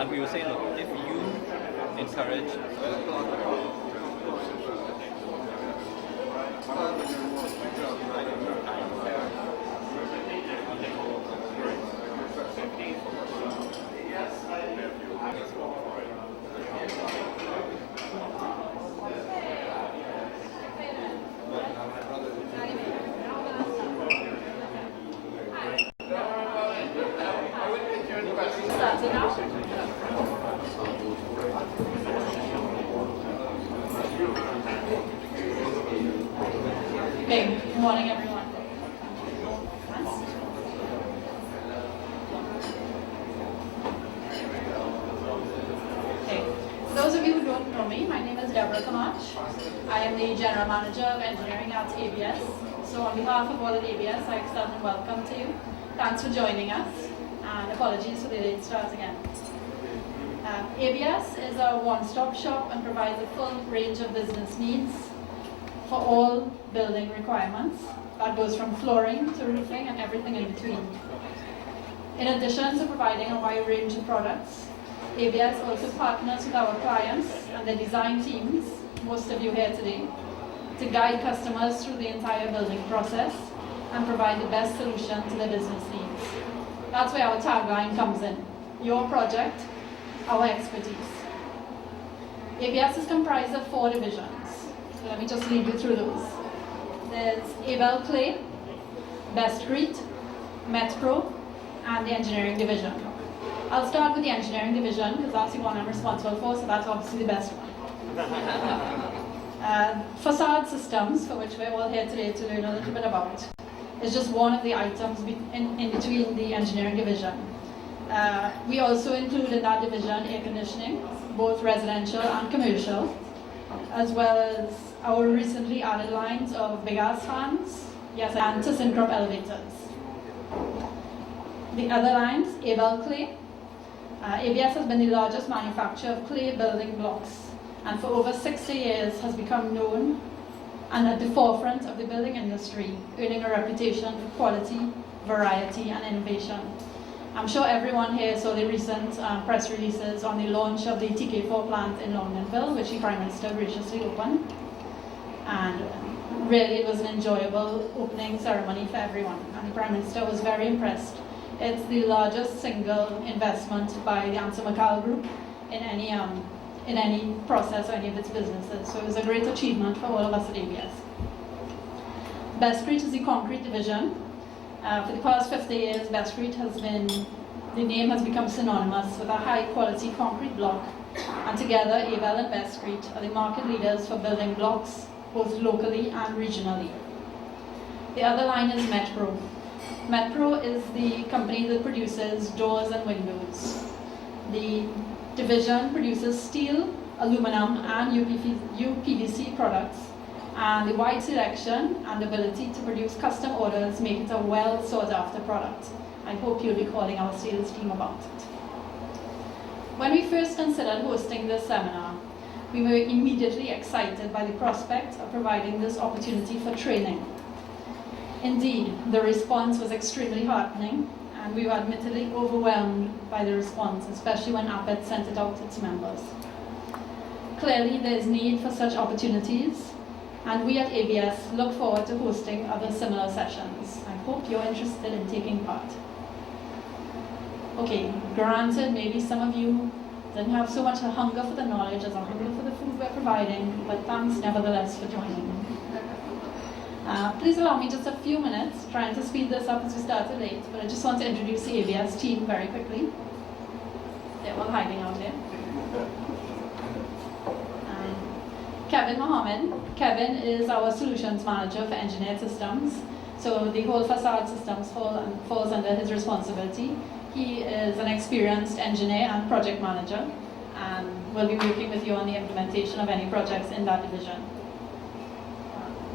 And we were saying, look, if you encourage Okay, good morning everyone. Okay, for those of you who don't know me, my name is Deborah Kamach. I am the General Manager of Engineering at ABS. So on behalf of all at ABS, I extend a welcome to you. Thanks for joining us, and apologies for the late start again. ABS is a one-stop shop and provides a full range of business needs for all building requirements. That goes from flooring to roofing and everything in between. In addition to providing a wide range of products, ABS also partners with our clients and their design teams, most of you here today, to guide customers through the entire building process and provide the best solution to their business needs. That's where our tagline comes in: your project, our expertise. ABS is comprised of 4 divisions. So let me just lead you through those. There's Abel Clay, Bestcrete, Metpro, and the Engineering Division. I'll start with the Engineering Division because that's the one I'm responsible for, so that's obviously the best one. Facade systems, for which we're all here today to learn a little bit about, is just one of the items in between the Engineering Division. We also include in that division air conditioning, both residential and commercial, as well as our recently added lines of big ass fans, yes, and ThyssenKrupp elevators. The other lines, Abel Clay. ABS has been the largest manufacturer of clay building blocks, and for over 60 years has become known and at the forefront of the building industry, earning a reputation for quality, variety, and innovation. I'm sure everyone here saw the recent press releases on the launch of the TK4 plant in Longdenville, which the Prime Minister graciously opened. And really it was an enjoyable opening ceremony for everyone, and the Prime Minister was very impressed. It's the largest single investment by the Ansel McCall Group in any process or any of its businesses. So it was a great achievement for all of us at ABS. Bestcrete is the concrete division. For the past 50 years, Bestcrete the name has become synonymous with a high quality concrete block, and together Abel and Bestcrete are the market leaders for building blocks, both locally and regionally. The other line is Metpro. Metpro is the company that produces doors and windows. The division produces steel, aluminum, and UPVC products, and the wide selection and ability to produce custom orders make it a well sought after product. I hope you'll be calling our sales team about it. When we first considered hosting this seminar, we were immediately excited by the prospect of providing this opportunity for training. Indeed, the response was extremely heartening, and we were admittedly overwhelmed by the response, especially when APET sent it out to its members. Clearly, there is need for such opportunities, and we at ABS look forward to hosting other similar sessions. I hope you're interested in taking part. Okay, granted, maybe some of you didn't have so much a hunger for the knowledge as a hunger for the food we're providing, but thanks nevertheless for joining. Please allow me just a few minutes, trying to speed this up as we started late, but I just want to introduce the ABS team very quickly. They're all hiding out there. Kevin Mohammed. Kevin is our solutions manager for engineered systems, so the whole facade systems falls under his responsibility. He is an experienced engineer and project manager, and will be working with you on the implementation of any projects in that division.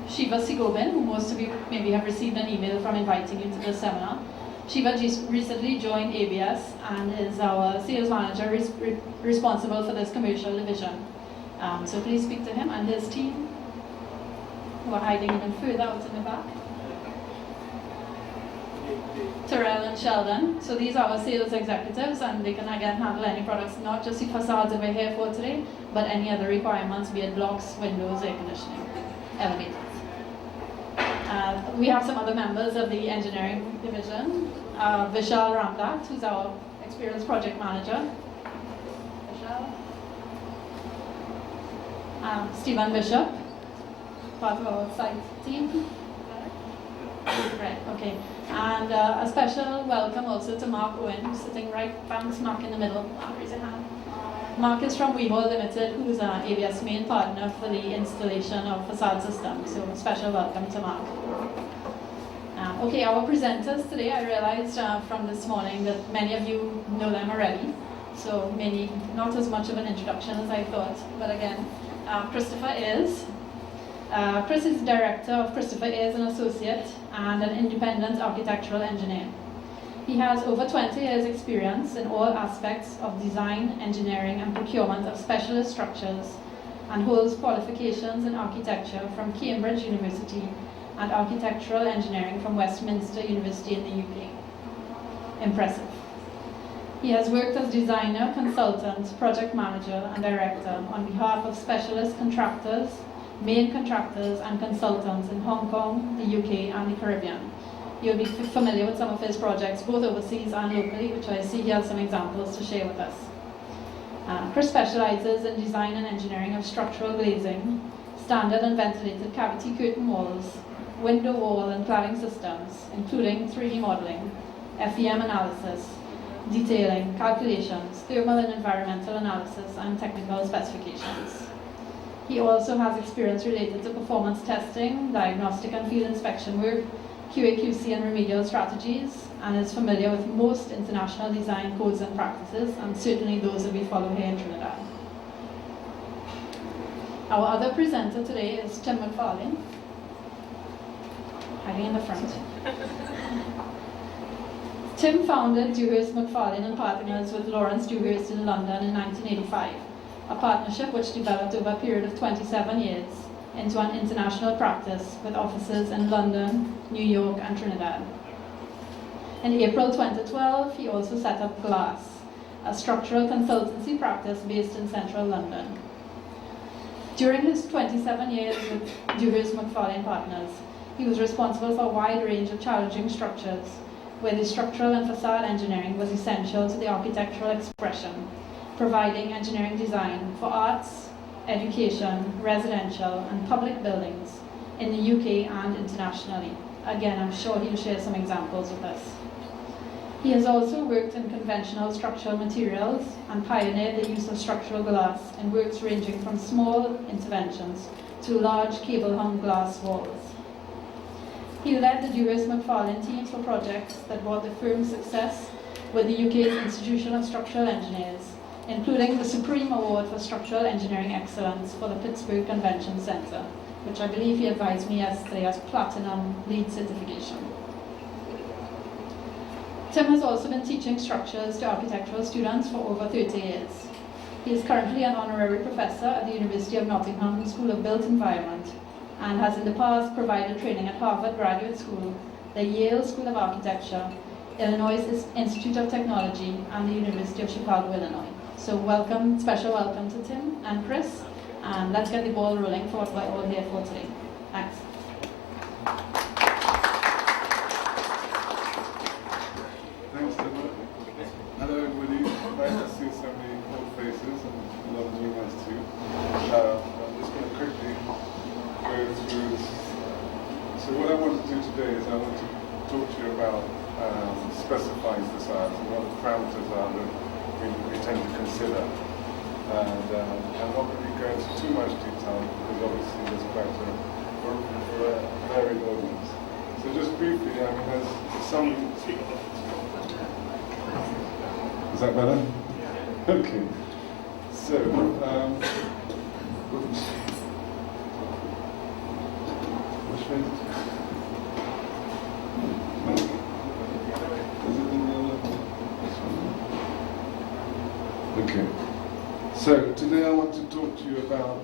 Shiva Sigobin, who most of you maybe have received an email from inviting you to this seminar. Shiva just recently joined ABS and is our sales manager responsible for this commercial division. So please speak to him and his team, who are hiding even further out in the back. Terrell and Sheldon. So these are our sales executives, and they can again handle any products, not just the facades that we're here for today, but any other requirements, be it blocks, windows, air conditioning, elevators. We have some other members of the engineering division. Vishal Ramdat, who's our experienced project manager. Vishal. Stephen Bishop, part of our site team. Right, okay. And a special welcome also to Mark Owen, who's sitting right bang smack in the middle. Raise your hand. Mark is from Weehall Limited, who's our ABS main partner for the installation of facade systems. So a special welcome to Mark. Okay, our presenters today, I realized from this morning that many of you know them already. So maybe not as much of an introduction as I thought. But again, Christopher Eyers. Chris is director of Christopher Eyers and Associate and an independent architectural engineer. He has over 20 years experience in all aspects of design, engineering and procurement of specialist structures and holds qualifications in architecture from Cambridge University and architectural engineering from Westminster University in the UK. Impressive. He has worked as designer, consultant, project manager and director on behalf of specialist contractors, main contractors and consultants in Hong Kong, the UK and the Caribbean. You'll be familiar with some of his projects, both overseas and locally, which I see he has some examples to share with us. Chris specializes in design and engineering of structural glazing, standard and ventilated cavity curtain walls, window wall and cladding systems, including 3D modeling, FEM analysis, detailing, calculations, thermal and environmental analysis, and technical specifications. He also has experience related to performance testing, diagnostic and field inspection work, QA/QC and remedial strategies, and is familiar with most international design codes and practices, and certainly those that we follow here in Trinidad. Our other presenter today is Tim MacFarlane, hiding in the front. Tim founded Dewhurst MacFarlane and Partners with Lawrence Dewhurst in London in 1985, a partnership which developed over a period of 27 years into an international practice with offices in London, New York and Trinidad. In April 2012, he also set up Glass, a structural consultancy practice based in central London. During his 27 years with Dewhurst MacFarlane Partners, he was responsible for a wide range of challenging structures, where the structural and facade engineering was essential to the architectural expression, providing engineering design for arts, education, residential and public buildings in the UK and internationally. Again, I'm sure he'll share some examples with us. He has also worked in conventional structural materials and pioneered the use of structural glass in works ranging from small interventions to large cable-hung glass walls. He led the Dewhurst MacFarlane teams for projects that brought the firm success with the UK's Institution of Structural Engineers, including the Supreme Award for Structural Engineering Excellence for the Pittsburgh Convention Centre, which I believe he advised me yesterday has Platinum LEED certification. Tim has also been teaching structures to architectural students for over 30 years. He is currently an honorary professor at the University of Nottingham School of Built Environment and has in the past provided training at Harvard Graduate School, the Yale School of Architecture, Illinois Institute of Technology, and the University of Chicago, Illinois. So welcome, special welcome to Tim and Chris, and let's get the ball rolling for what we're all here for today. Thanks. Thanks, Deborah. Hello, everybody. Nice to see so many old faces and a lot of new ones too. I'm just going to quickly go through this. So what I want to do today is I want to talk to you about specifying facades and what the parameters are that we tend to consider. And I'm not going to go into too much detail because obviously there's quite a varied audience. So just briefly, I mean, there's some... Is that better? Okay. So, which way? Okay. So today I want to talk to you about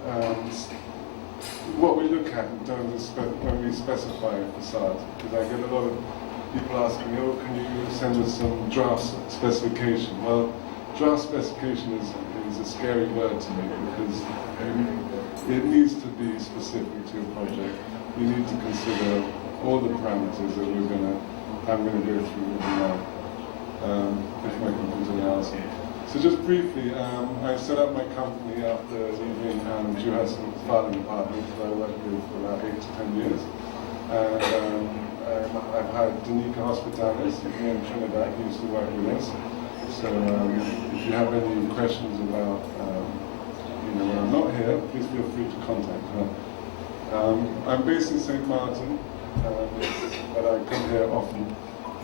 what we look at in terms of when we specify facades, because I get a lot of people asking, oh, can you send us some draft specification? Well, draft specification is a scary word to me because it needs to be specific to your project. You need to consider all the parameters that I'm going to go through with you now, if my computer allows me. So just briefly, I set up my company after leaving MacFarlane Partners that I worked with for about 8 to 10 years. And I've had Danica Hospitalis here in Trinidad, who used to work with us. So if you have any questions about, when I'm not here, please feel free to contact her. I'm based in St. Martin, but I come here often,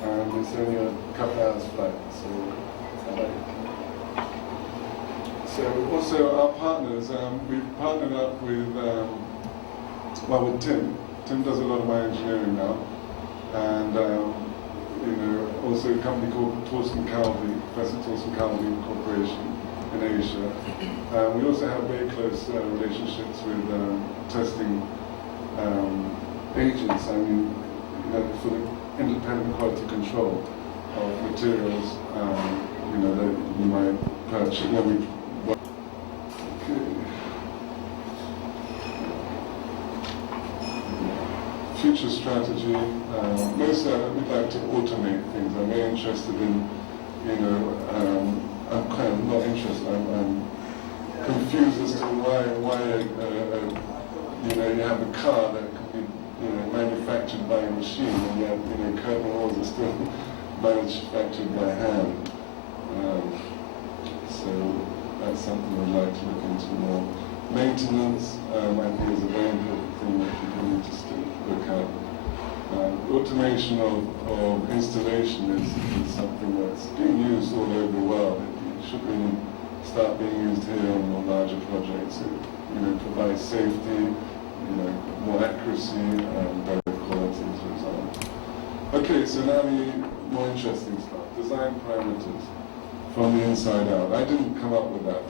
and it's only a couple hours flight. So also our partners, we've partnered up with, with Tim. Tim does a lot of my engineering now, and also a company called Professor Torsten Calvi Corporation in Asia. We also have very close relationships with testing agents. For the independent quality control of materials, that you might purchase. Future strategy. Mostly we'd like to automate things. I'm very interested in, I'm kind of not interested. I'm confused as to why you have a car that could be manufactured by a machine, and yet curtain walls are still manufactured by hand. So that's something we'd like to look into more. Maintenance, I think, is a very important thing that people need to still look at. Automation of installation is something that's being used all over the world. It should really start being used here on larger projects. It provides safety, more accuracy, and better quality, for example. Okay, so now the more interesting stuff. Design parameters from the inside out. I didn't come up with that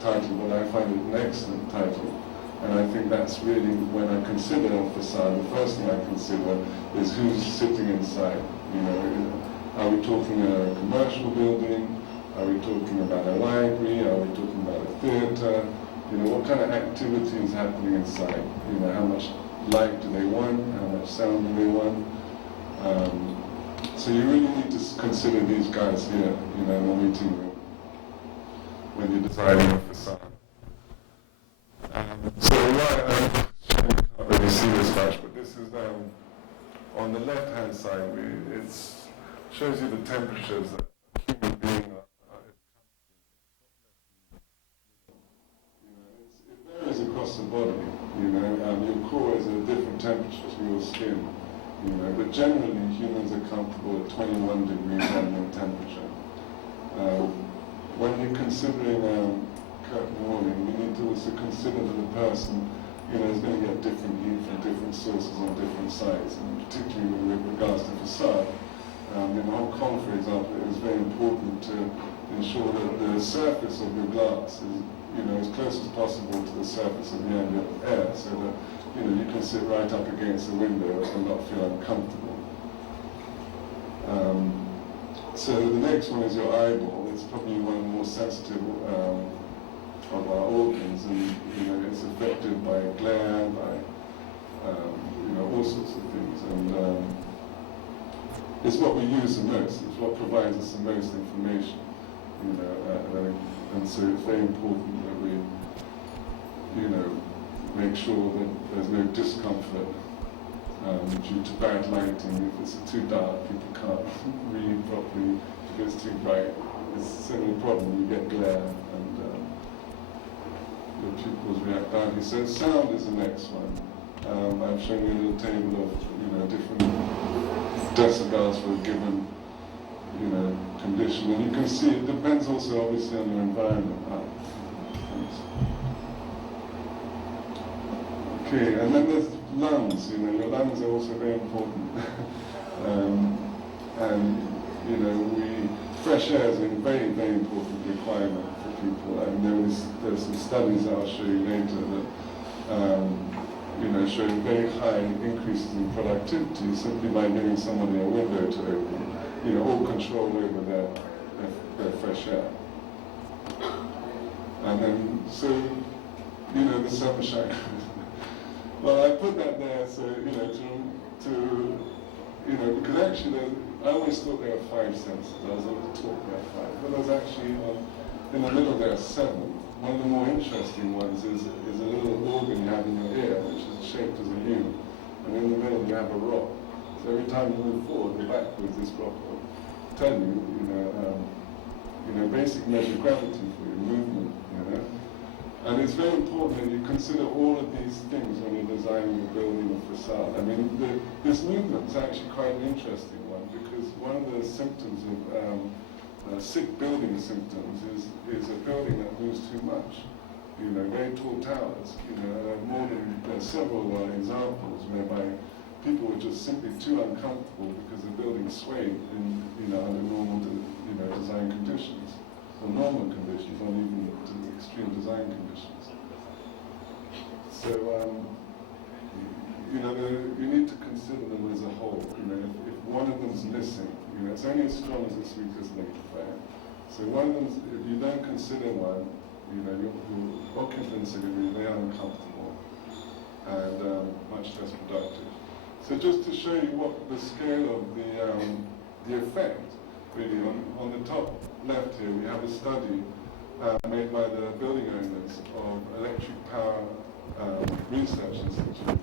title, but I find it an excellent title. And I think that's really, when I consider a facade, the first thing I consider is who's sitting inside. Are we talking a commercial building? Are we talking about a library? Are we talking about a theatre? What kind of activity is happening inside? How much light do they want? How much sound do they want? So you really need to consider these guys here, in the meeting room, when you're designing a facade. So I can't really see this much, but this is on the left-hand side. It shows you the temperatures that human beings are. It varies across the body. Your core is at a different temperature to your skin. But generally humans are comfortable at 21 degrees ambient temperature. When you're considering curtain walling, you need to also consider that the person is going to get different heat from different sources on different sites, and particularly with regards to facade. In Hong Kong, for example, it is very important to ensure that the surface of your glass is as close as possible to the surface of the ambient air, so that you can sit right up against the window and not feel uncomfortable. So the next one is your eyeball. It's probably one of the more sensitive of our organs, and it's affected by glare, by all sorts of things, and it's what we use the most. It's what provides us the most information, and so it's very important that we, make sure that there's no discomfort due to bad lighting. If it's too dark, people can't read properly. If it's too bright, it's a similar problem. You get glare, and your pupils react badly. So sound is the next one. I've shown you a little table of different decibels for a given condition, and you can see it depends also obviously on your environment. Okay, and then there's lungs. Your lungs are also very important. Fresh air is a very, very important requirement for people. And there's some studies that I'll show you later that showing very high increases in productivity simply by giving somebody a window to open, all control over their fresh air. And then, so, the sunshine. Well, I put that there so, because actually I always thought there were 5 senses. I was able to talk about 5, but there's actually, in the middle there are 7. One of the more interesting ones is a little organ you have in your ear, which is shaped as a U, and in the middle you have a rock. So every time you move forward or backwards, this rock will tell you, basic measure of gravity for your movement, And it's very important that you consider all of these things when you're designing a building or facade. I mean, this movement is actually quite an interesting one, because one of the symptoms of sick building symptoms is a building that moves too much. Very tall towers. There are several examples whereby people were just simply too uncomfortable because the building swayed under normal design conditions, or normal conditions, not even extreme design conditions. So you need to consider them as a whole. If one of them's missing, it's only as strong as its weakest link. So one of them, if you don't consider one, your occupants are going to be very uncomfortable and much less productive. So just to show you what the scale of the effect, really, on the top left here, we have a study made by the building owners of Electric Power Research Institute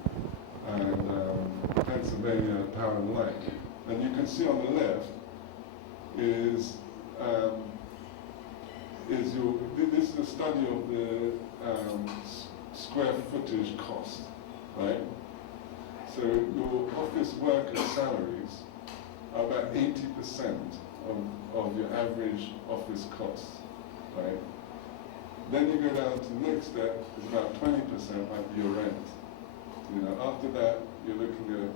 and Pennsylvania Power and Light. And you can see on the left this is a study of the square footage cost, right? So your office worker salaries are about 80% of your average office costs, right? Then you go down to the next step, is about 20% might be your rent. After that, you're looking at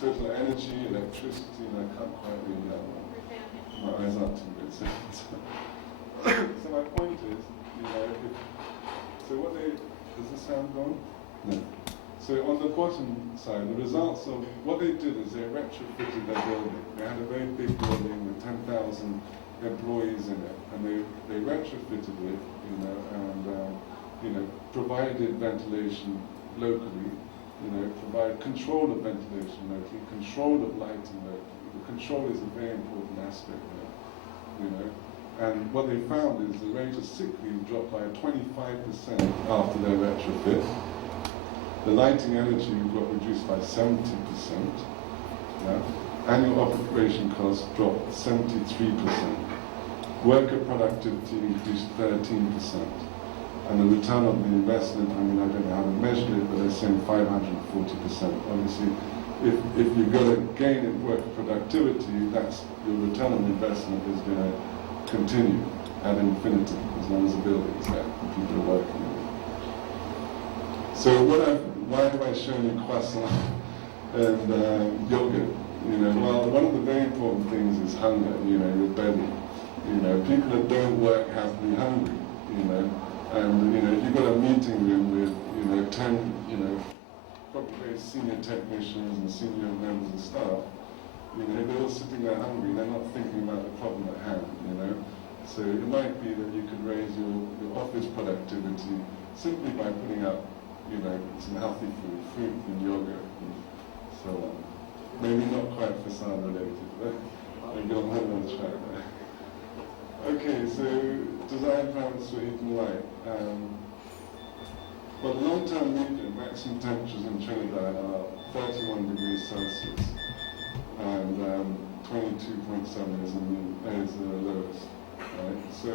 total energy, electricity, and I can't quite read that one. My eyes aren't too good. So my point is, does this sound gone? No. So on the bottom side, the results of what they did is they retrofitted their building. They had a very big building with 10,000 employees in it, and they retrofitted it, and provided ventilation locally, provide control of ventilation locally, control of lighting locally. The control is a very important aspect there, And what they found is the rate of sick leave dropped by 25% after their retrofit. The lighting energy got reduced by 70%. Yeah? Annual operation costs dropped 73%. Worker productivity increased 13%. And the return on the investment, I don't know how to measure it, but they're saying 540%. Obviously, if you've got a gain in worker productivity, that's your return on investment is going to continue ad infinitum as long as the building's there and people are working in it. So why have I shown you croissant and yogurt? Well, one of the very important things is hunger, your belly. People that don't work have to be hungry, and if you've got a meeting room with 10, probably very senior technicians and senior members of staff, they're all sitting there hungry, they're not thinking about the problem at hand, So it might be that you could raise your office productivity simply by putting up, some healthy food, fruit and yogurt and so on. Maybe not quite facade related, but maybe on another track there. Okay, so design parameters for heat and light. Well, the long-term median maximum temperatures in Trinidad are 31 degrees Celsius. And 22.7 is the lowest, right? So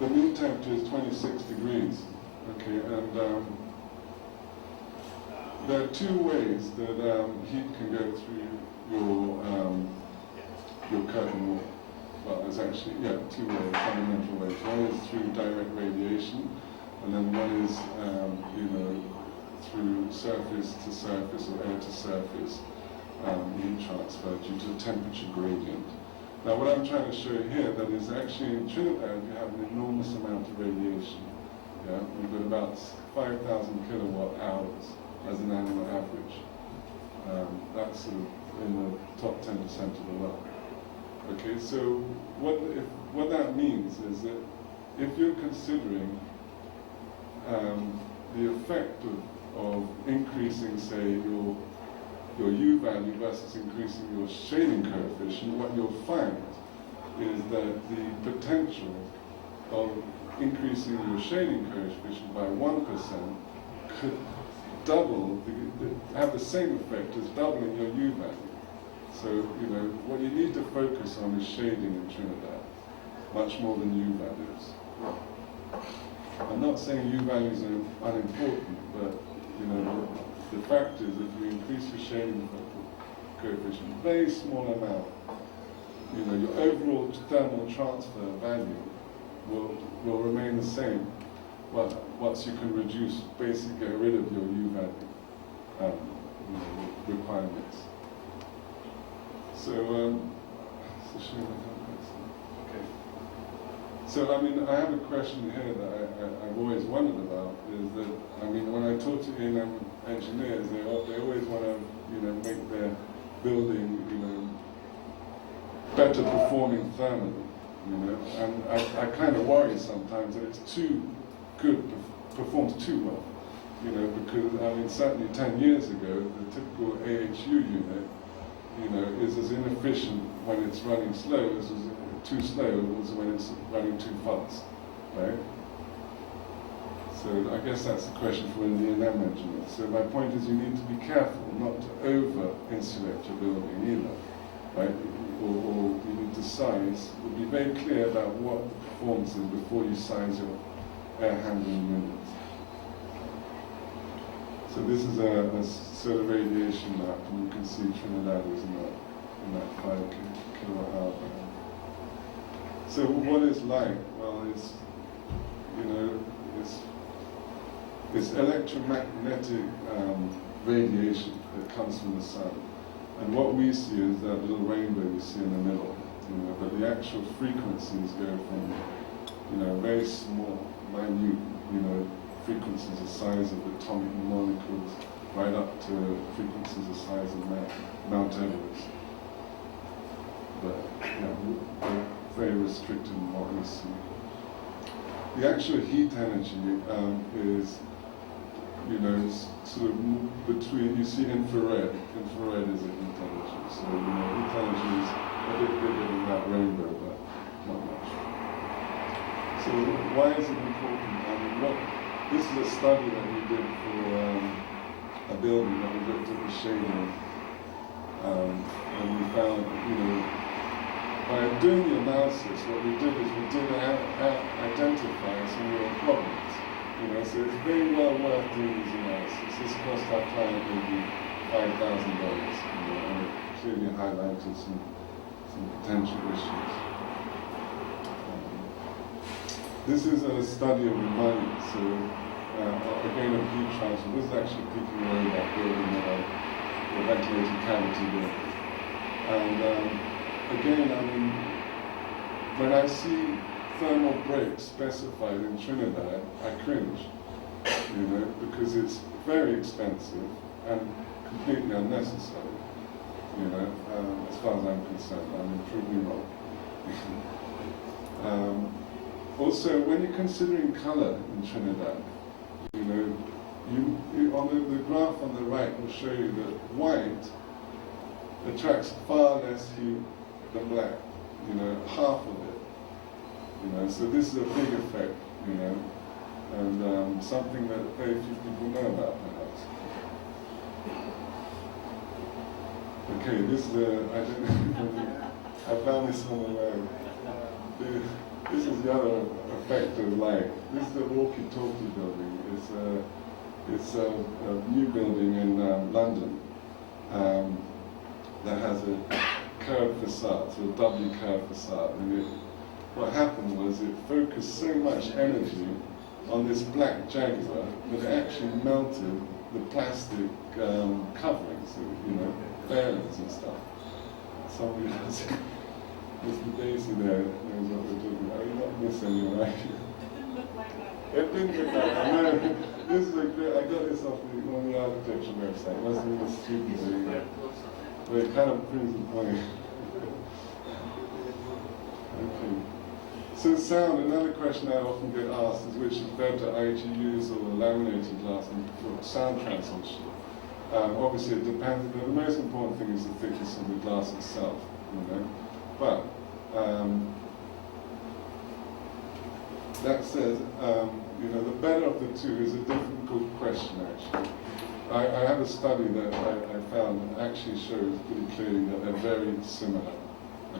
the mean temperature is 26 degrees, okay, and there are 2 ways that heat can go through your curtain wall. Well, there's actually, 2 ways, fundamental ways. One is through direct radiation, and then one is, through surface to surface or air to surface. Heat transfer due to the temperature gradient. Now what I'm trying to show you here, that is actually in Trinidad you have an enormous amount of radiation. Yeah, we've got about 5,000 kilowatt hours as an annual average. That's sort of in the top 10% of the world. Okay, so what that means is that if you're considering the effect of increasing, say, your U value versus increasing your shading coefficient, what you'll find is that the potential of increasing your shading coefficient by 1% could double, have the same effect as doubling your U value. So, you know, what you need to focus on is shading in Trinidad, much more than U values. I'm not saying U values are unimportant, but, you know, the fact is if you increase your shading coefficient, very small amount, you know, your overall thermal transfer value will remain the same. Well, once you can reduce, basically get rid of your U value you know, requirements. So, it's a shame I don't know. Okay. So, I mean, I have a question here that I've always wondered about, is that, I mean, when I talk to engineers, they always want to, you know, make their building, you know, better performing thermally, you know, and I kind of worry sometimes that it's too good, performs too well, you know, because, I mean, certainly 10 years ago, the typical AHU unit, you know, is as inefficient when it's running slow as too slow as when it's running too fast, right? So I guess that's the question for the E&M engineer. So my point is you need to be careful not to over-insulate your building either, right? Or you need to size, be very clear about what the performance is before you size your air handling units. So this is a sort of radiation map, and you can see Trinidad is in that 5 kilowatt hour band. So what it's like? Well, it's, you know, it's electromagnetic radiation that comes from the sun. And what we see is that little rainbow you see in the middle, you know, but the actual frequencies go from, you know, very small, minute, you know, frequencies the size of atomic molecules, right up to frequencies the size of Mount Everest. But, yeah, we're very restricted in what we see. The actual heat energy is, you know, it's sort of between, you see infrared. Infrared is a heat energy. So, you know, heat energy is a bit bigger than that rainbow, but not much. So why is it important? I mean, this is a study that we did for a building that we looked at the shading. And we found, you know, by doing the analysis, what we did is we did identify some real problems. You know, so it's very well worth doing these analysis. This cost our client maybe $5,000, you know, and it clearly highlighted some potential issues. This is a study of the money. So again, of heat transfer. This is actually peeking away that building, the ventilated cavity building. And again, I mean, when I see thermal breaks specified in Trinidad, I cringe, you know, because it's very expensive and completely unnecessary, you know, as far as I'm concerned. I mean, prove me wrong. Also, when you're considering color in Trinidad, you know, on the graph on the right will show you that white attracts far less heat than black, you know, half of it. You know, so this is a big effect, you know, and something that very few people know about, perhaps. Okay, this is I found this on the web. This is the other effect of light. This is the walkie-talkie building. It's a new building in London that has a curved facade, so a doubly curved facade. And what happened was it focused so much energy on this black Jaguar that it actually melted the plastic coverings, you know, fairings and stuff. Somebody else, Mr. Daisy there knows what we're talking about. You're not missing, right? It didn't get that. No, this is I got this off on the architecture website. It wasn't even stupid doing it. But it kind of proves the point. Okay. So sound, another question I often get asked is which is better, IGUs or laminated glass for sound transmission. Obviously it depends, but the most important thing is the thickness of the glass itself, you know. But that said, you know, the better of the two is a difficult question actually. I have a study that I found that actually shows pretty clearly that they're very similar.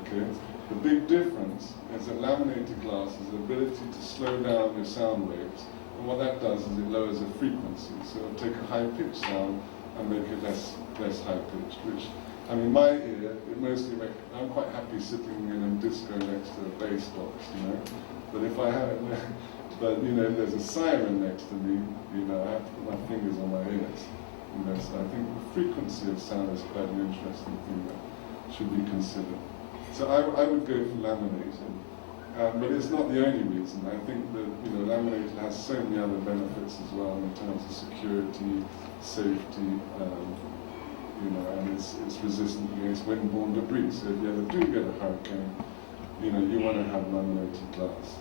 Okay? The big difference is that laminated glass has the ability to slow down your sound waves, and what that does is it lowers the frequency. So it'll take a high-pitched sound and make it less high-pitched, which, I mean, my ear, it mostly I'm quite happy sitting in a disco next to a bass box, you know. But if I have it, but you know, if there's a siren next to me, you know, I have to put my fingers on my ears. You know, so I think the frequency of sound is quite an interesting thing that should be considered. So I would go for laminated, but it's not the only reason. I think that, you know, laminated has so many other benefits as well in terms of security, safety, you know, and it's resistant against windborne debris. So if you ever do get a hurricane, you know, you want to have laminated glass.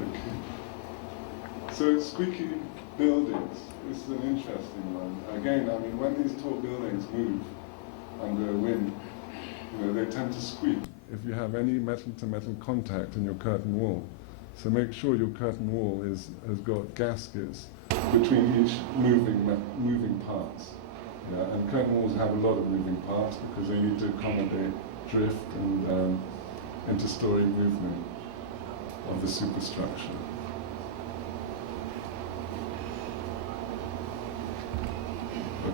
Okay. So squeaky buildings, this is an interesting one. Again, I mean, when these tall buildings move under wind, you know, they tend to squeak if you have any metal-to-metal contact in your curtain wall. So make sure your curtain wall has got gaskets between each moving parts. Yeah, and curtain walls have a lot of moving parts because they need to accommodate drift and interstory movement of the superstructure.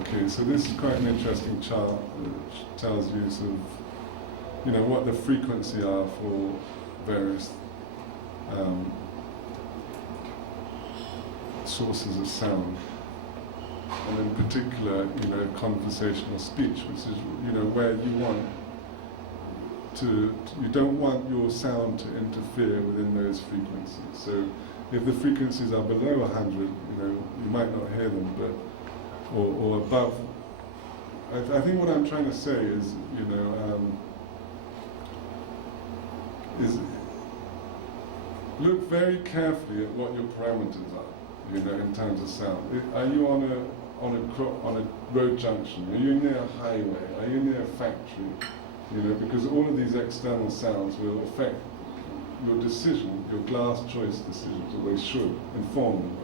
Okay, so this is quite an interesting chart which tells you sort of, you know, what the frequency are for various sources of sound, and in particular, you know, conversational speech, which is, you know, where you want you don't want your sound to interfere within those frequencies. So if the frequencies are below 100, you know, you might not hear them, but or above. I think what I'm trying to say is, you know, is look very carefully at what your parameters are, you know, in terms of sound. Are you on a road junction? Are you near a highway? Are you near a factory? You know, because all of these external sounds will affect your decision, your glass choice decisions, or they should inform them.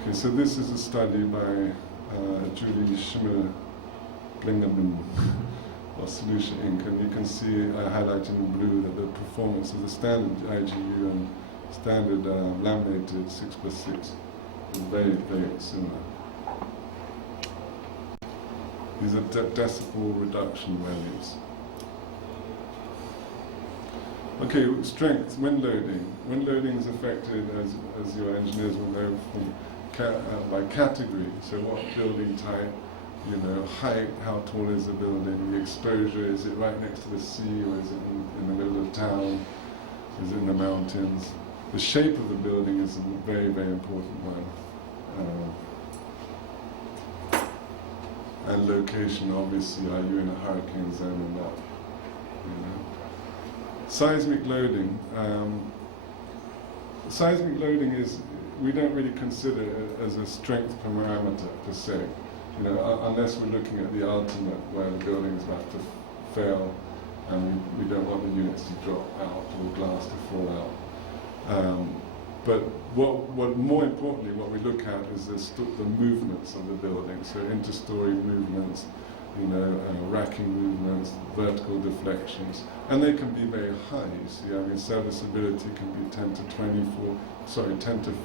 Okay, so this is a study by Julie Schimmer-Blingerman of Solution Inc., and you can see highlighted in blue that the performance of the standard IGU and standard laminated 6x6 is very, very similar. These are decibel reduction values. Okay, strength, wind loading. Wind loading is affected, as your engineers will know, by category. So what building type, you know, height, how tall is the building, the exposure, is it right next to the sea or is it in the middle of town, is it in the mountains? The shape of the building is a very, very important one. And location, obviously, are you in a hurricane zone or not? You know? Seismic loading. Seismic loading is, we don't really consider it as a strength parameter per se, you know, unless we're looking at the ultimate where the building is about to fail and we don't want the units to drop out or glass to fall out. But what more importantly, what we look at is the movements of the building, so interstory movements, you know, racking movements, vertical deflections, and they can be very high. You see, I mean, serviceability can be 10 to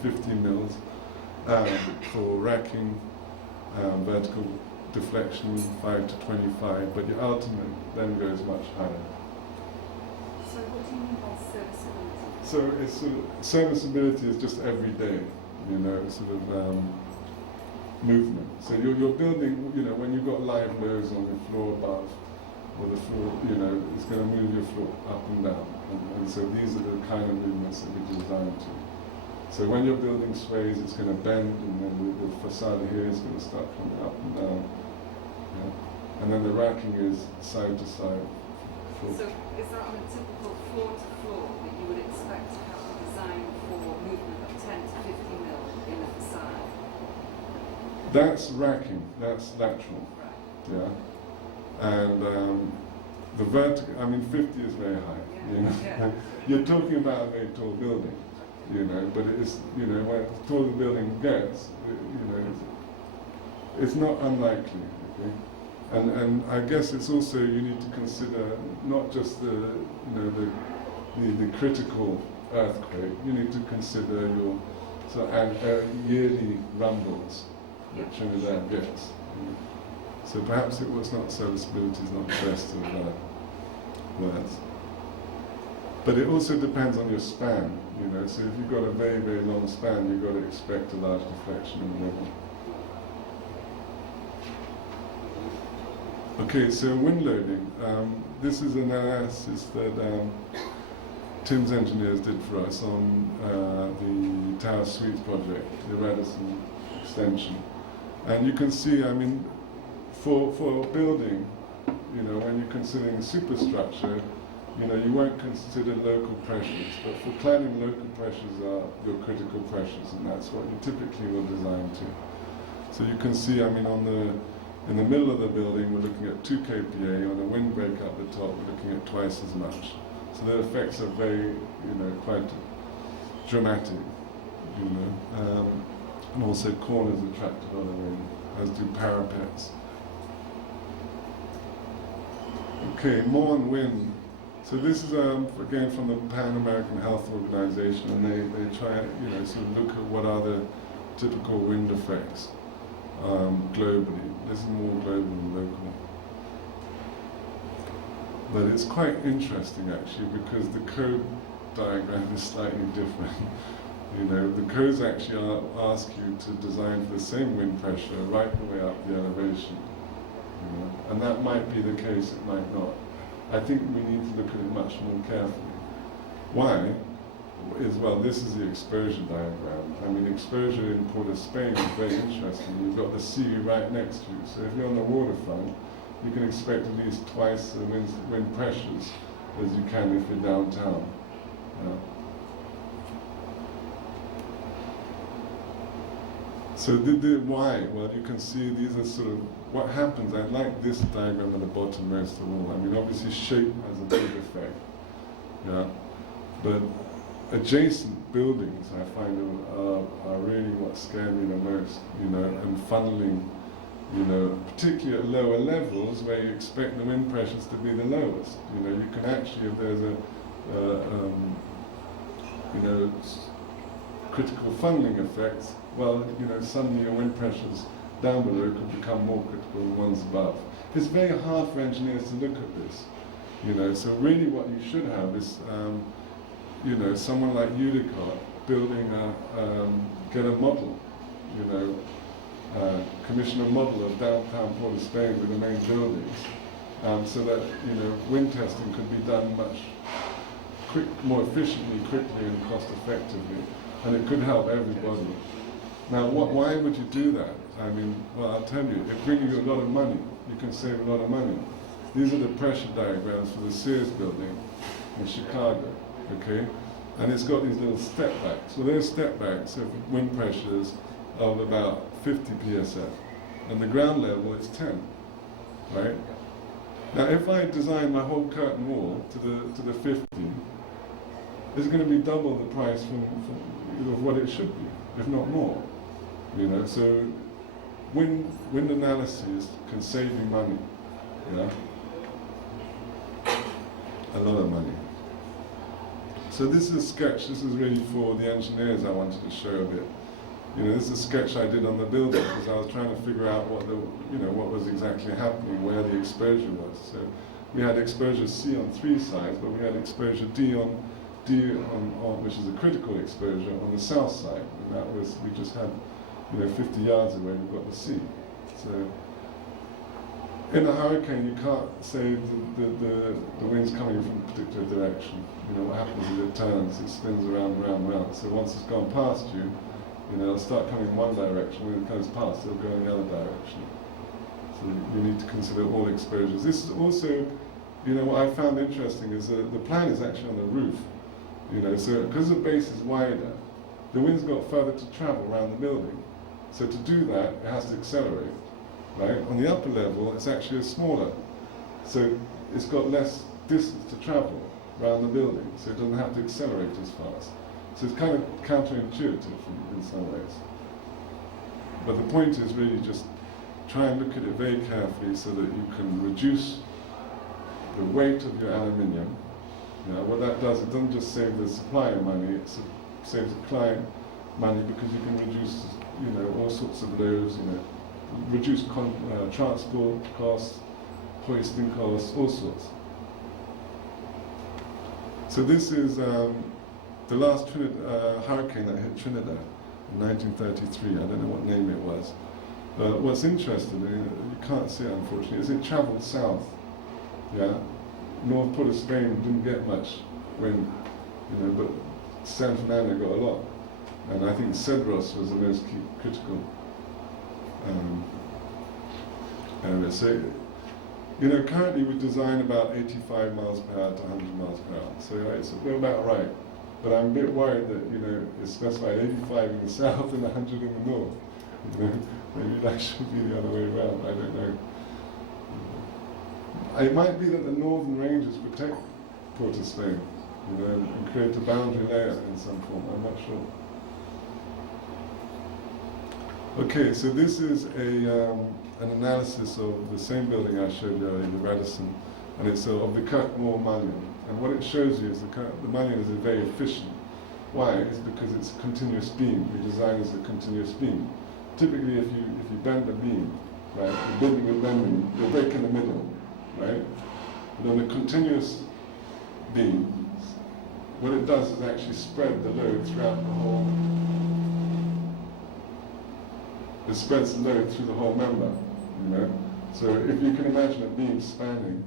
50 mils for racking, vertical deflection 5 to 25, but the ultimate then goes much higher. So what do you mean by serviceability? So it's sort of, serviceability is just every day, you know, sort of movement. So you're building, you know, when you've got live loads on the floor above, or the floor, you know, it's going to move your floor up and down. And so these are the kind of movements that we design to. So when your building sways, it's going to bend, and then the facade here is going to start coming up and down. Yeah. And then the racking is side to side. So is that on a typical floor to floor that you would expect to have a design for movement of 10 to 50 mil in a facade? That's racking, that's lateral. Right. Yeah. And the vertical, I mean 50 is very high. Yeah. You know? Yeah. You're talking about a very tall building, you know, but it is, you know, when the taller the building gets, you know, it's not unlikely. Okay? And I guess it's also, you need to consider not just the, you know, the critical earthquake. You need to consider your sort of yearly rumbles that Trinidad gets. So perhaps it was not serviceability is not the best of words. But it also depends on your span, you know. So if you've got a very, very long span, you've got to expect a large deflection in the level. Okay, so wind loading. This is an analysis that Tim's engineers did for us on the Tower Suites project, the Radisson extension. And you can see, I mean, for a building, you know, when you're considering superstructure, you know, you won't consider local pressures, but for cladding, local pressures are your critical pressures, and that's what you typically will design to. So you can see, I mean, in the middle of the building, we're looking at 2 kPa. On a windbreak up the top, we're looking at twice as much. So the effects are very, you know, quite dramatic, you know. And also corners attract a lot of wind, as do parapets. Okay, more on wind. So this is again from the Pan American Health Organization, and they try, you know, sort of look at what are the typical wind effects globally. This is more global than local. But it's quite interesting actually, because the code diagram is slightly different. You know, the codes actually ask you to design for the same wind pressure right the way up the elevation. You know? And that might be the case, it might not. I think we need to look at it much more carefully. Why? Well, this is the exposure diagram. I mean, exposure in Port of Spain is very interesting. You've got the sea right next to you. So if you're on the waterfront, you can expect at least twice the wind pressures as you can if you're downtown. So why? Well, you can see these are sort of what happens. I like this diagram at the bottom most of all. I mean, obviously shape has a big effect. Yeah, but adjacent buildings, I find, are really what scare me the most, you know, and funneling, you know, particularly at lower levels where you expect the wind pressures to be the lowest. You know, you can actually, if there's a, you know, critical funneling effects, well, you know, suddenly your wind pressures down below could become more critical than ones above. It's very hard for engineers to look at this, you know, so really what you should have is, you know, someone like Udicott building get a model, you know, commission a model of downtown Port of Spain with the main buildings, so that, you know, wind testing could be done much more efficiently, quickly, and cost effectively, and it could help everybody. Now, why would you do that? I mean, well, I'll tell you, it brings you a lot of money. You can save a lot of money. These are the pressure diagrams for the Sears building in Chicago. Okay, and it's got these little step backs. Well, those step backs have wind pressures of about 50 psf, and the ground level is 10. Right? Now, if I design my whole curtain wall to the 50, it's going to be double the price of what it should be, if not more. You know, so wind analysis can save you money. Yeah, a lot of money. So this is a sketch. This is really for the engineers. I wanted to show a bit. You know, this is a sketch I did on the building because I was trying to figure out what what was exactly happening, where the exposure was. So we had exposure C on 3 sides, but we had exposure D on which is a critical exposure on the south side, and that was, we just had, you know, 50 yards away we've got the sea. So In a hurricane, you can't say the wind's coming from a particular direction. You know, what happens is it turns, it spins around, round, round. So once it's gone past you, you know, it'll start coming in one direction. When it goes past, it'll go in the other direction. So you need to consider all exposures. This is also, you know, what I found interesting is the plan is actually on the roof. You know, so because the base is wider, the wind's got further to travel around the building. So to do that, it has to accelerate. Right? On the upper level, it's actually smaller. So it's got less distance to travel around the building, so it doesn't have to accelerate as fast. So it's kind of counterintuitive in some ways. But the point is really just try and look at it very carefully so that you can reduce the weight of your aluminium. You know, what that does, it doesn't just save the supplier money, it saves the client money because you can reduce, you know, all sorts of loads, you know, reduce transport costs, hoisting costs, all sorts. So this is the last hurricane that hit Trinidad in 1933. I don't know what name it was. But what's interesting, you can't see it unfortunately, is it travelled south. Yeah, North part of Spain didn't get much wind, you know, but San Fernando got a lot. And I think Cedros was the most critical. So, you know, currently we design about 85 miles per hour to 100 miles per hour. So we're about right. But I'm a bit worried that, you know, it's specified 85 in the south and 100 in the north. You know, maybe that should be the other way around. I don't know. It might be that the northern ranges protect Port of Spain, you know, and create a boundary layer in some form. I'm not sure. Okay, so this is an analysis of the same building I showed you earlier, the Radisson, and it's of the Kirkmore mullion. And what it shows you is the mullion is very efficient. Why? It's because it's a continuous beam. We design as a continuous beam. Typically, if you bend the beam, right, the building will bend, you'll break in the middle, right? But on a continuous beam, what it does is actually spread the load throughout the whole. It spreads the load through the whole member, you know. So if you can imagine a beam spanning,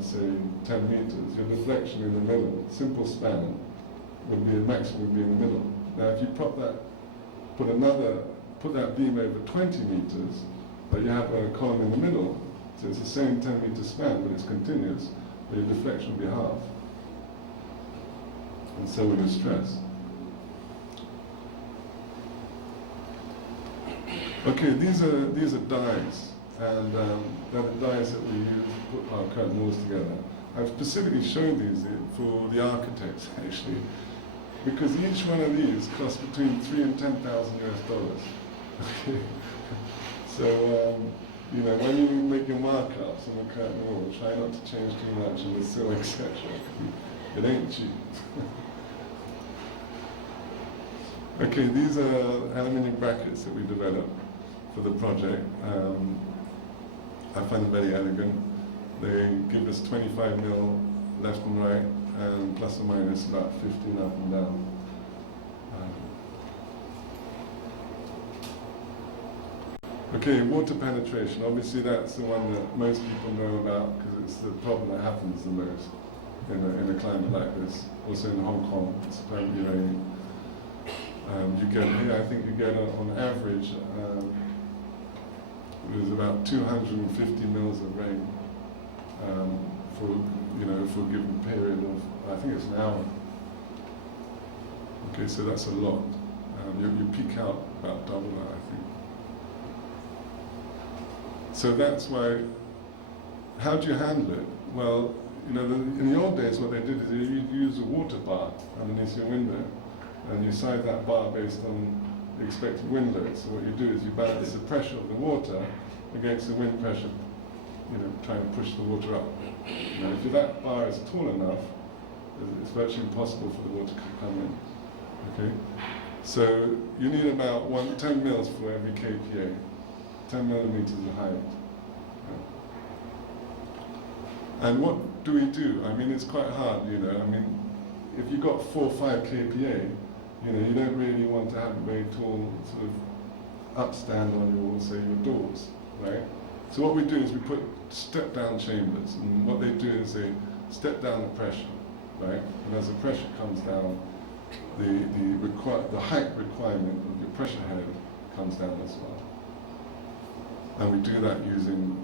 say 10 meters, your deflection in the middle, simple span, would be the maximum would be in the middle. Now if you put that beam over 20 meters, but you have a column in the middle, so it's the same 10-meter span, but it's continuous, but your deflection will be half. And so will your stress. Okay, these are dies, and they're the dies that we use to put our curtain walls together. I've specifically shown these for the architects, actually, because each one of these costs between $3,000 and $10,000 US. Okay, so you know, when you make your markups on the curtain wall, try not to change too much in the sill, etc. It ain't cheap. Okay, these are aluminium brackets that we developed for the project. I find them very elegant. They give us 25 mil left and right, and plus or minus about 15 up and down. Okay, water penetration. Obviously, that's the one that most people know about because it's the problem that happens the most in a climate like this. Also in Hong Kong, it's apparently raining. You get here, I think you get on average, there's about 250 mils of rain for a given period of, I think it's an hour. Okay, so that's a lot. You peak out about double that, I think. So that's why. How do you handle it? Well, you know, in the old days, what they did is you use a water bar underneath your window. And you size that bar based on the expected wind load. So what you do is you balance the pressure of the water against the wind pressure, you know, trying to push the water up. Now, if that bar is tall enough, it's virtually impossible for the water to come in. Okay? So you need about 10 mils for every kPa, 10 millimeters of height. And what do we do? I mean, it's quite hard, you know. I mean, if you've got 4 or 5 kPa, you know, you don't really want to have a very tall sort of upstand on your, say, your doors, right? So what we do is we put step-down chambers, and what they do is they step down the pressure, right? And as the pressure comes down, the height requirement of your pressure head comes down as well. And we do that using,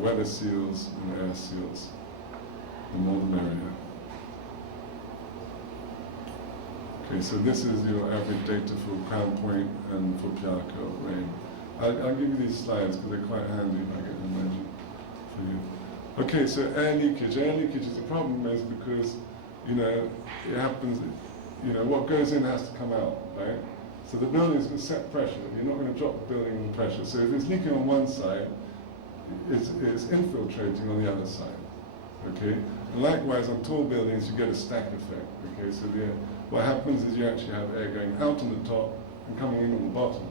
weather seals and air seals. The more the merrier. Okay, so this is your average data for Crown Point and for Piarco rain. I'll give you these slides because they're quite handy, I can imagine, for you. Okay, so air leakage. Air leakage is a problem is because, it happens, what goes in has to come out, right? So the building's got set pressure. You're not going to drop the building in pressure. So if it's leaking on one side, it's infiltrating on the other side, okay? And likewise, on tall buildings, you get a stack effect, okay? So what happens is you actually have air going out on the top and coming in on the bottom.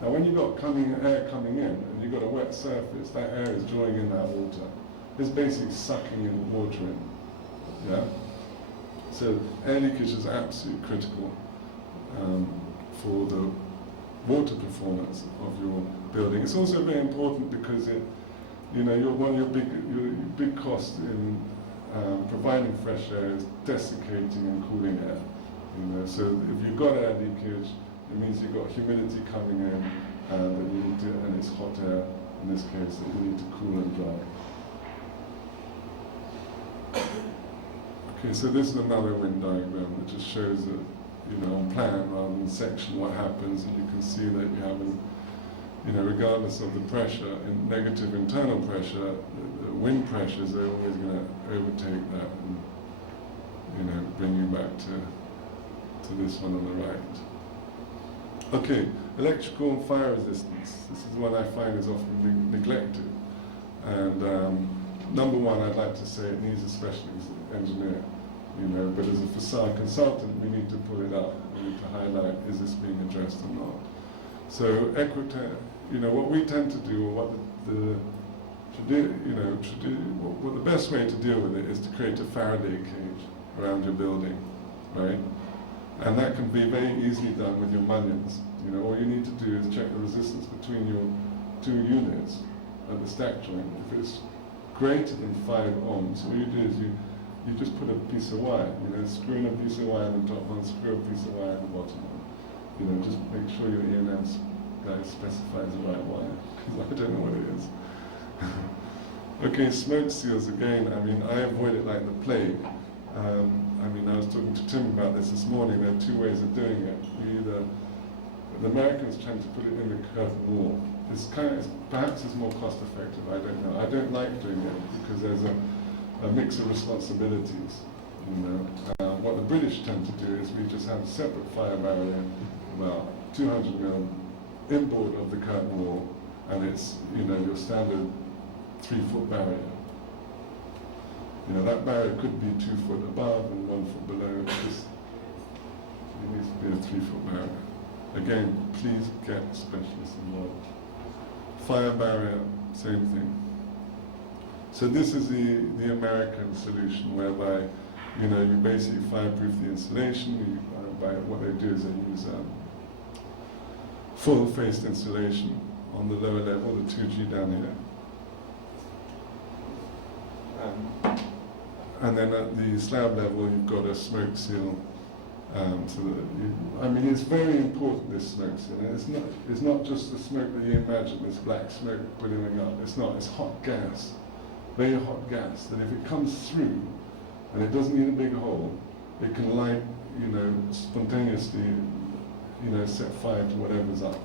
Now, when you've got air coming in and you've got a wet surface, that air is drawing in that water. It's basically sucking in water in, yeah? So air leakage is absolutely critical for the water performance of your building. It's also very important because one of your big costs in providing fresh air is desiccating and cooling air. So if you've got air leakage, it means you've got humidity coming in, and it's hot air in this case that you need to cool and dry. Okay, so this is another wind diagram that just shows that, on plan rather than section what happens, and you can see that you have, regardless of the pressure, negative internal pressure, the wind pressures are always going to overtake that and, bring you back to this one on the right. Okay, electrical and fire resistance. This is one I find is often neglected. And number one, I'd like to say it needs a specialist engineer. But as a facade consultant, we need to pull it up. We need to highlight, is this being addressed or not? So, what we tend to do, or what the best way to deal with it is to create a Faraday cage around your building, right? And that can be very easily done with your mullions. All you need to do is check the resistance between your two units at the stack joint. If it's greater than 5 ohms, all you do is you just put a piece of wire, screw in a piece of wire on the top one, screw a piece of wire at the bottom one. Just make sure your E&M guy specifies the right wire, because I don't know what it is. Okay, smoke seals again. I avoid it like the plague. I was talking to Tim about this morning. There are 2 ways of doing it. The Americans tend to put it in the curtain wall. Perhaps it's more cost effective, I don't know. I don't like doing it because there's a mix of responsibilities. What the British tend to do is we just have a separate fire barrier, about 200 mil inboard of the curtain wall, and it's your standard 3-foot barrier. That barrier could be 2 foot above and 1 foot below. It needs to be a 3-foot barrier. Again, please get specialists involved. Fire barrier, same thing. So this is the American solution, whereby you basically fireproof the insulation. What they do is they use full-faced insulation on the lower level, the 2G down here. And then at the slab level, you've got a smoke seal. It's very important, this smoke seal. And it's not just the smoke that you imagine, this black smoke billowing up. It's not. It's hot gas, very hot gas. That if it comes through, and it doesn't need a big hole, it can light, spontaneously, set fire to whatever's up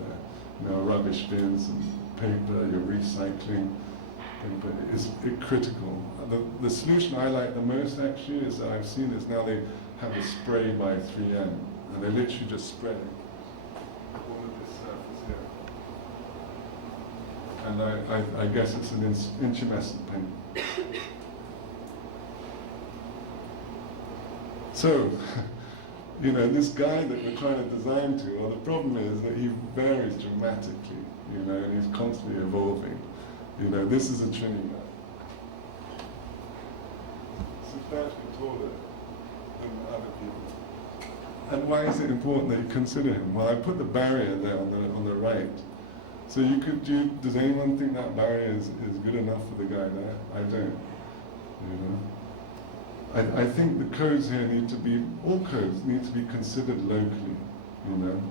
there. Rubbish bins and paper, your recycling. But it's critical. The solution I like the most actually is that I've seen is now they have a spray by 3M, and they literally just spread it all of this surface here. And I guess it's an intumescent paint. So, this guy that we're trying to design to, well, the problem is that he varies dramatically, and he's constantly evolving. This is a Trinidad. Substantially taller than other people. And why is it important that you consider him? Well, I put the barrier there on the right. So you could do. Does anyone think that barrier is good enough for the guy there? I don't. You know. I think the codes here need to be, all codes need to be considered locally. You know,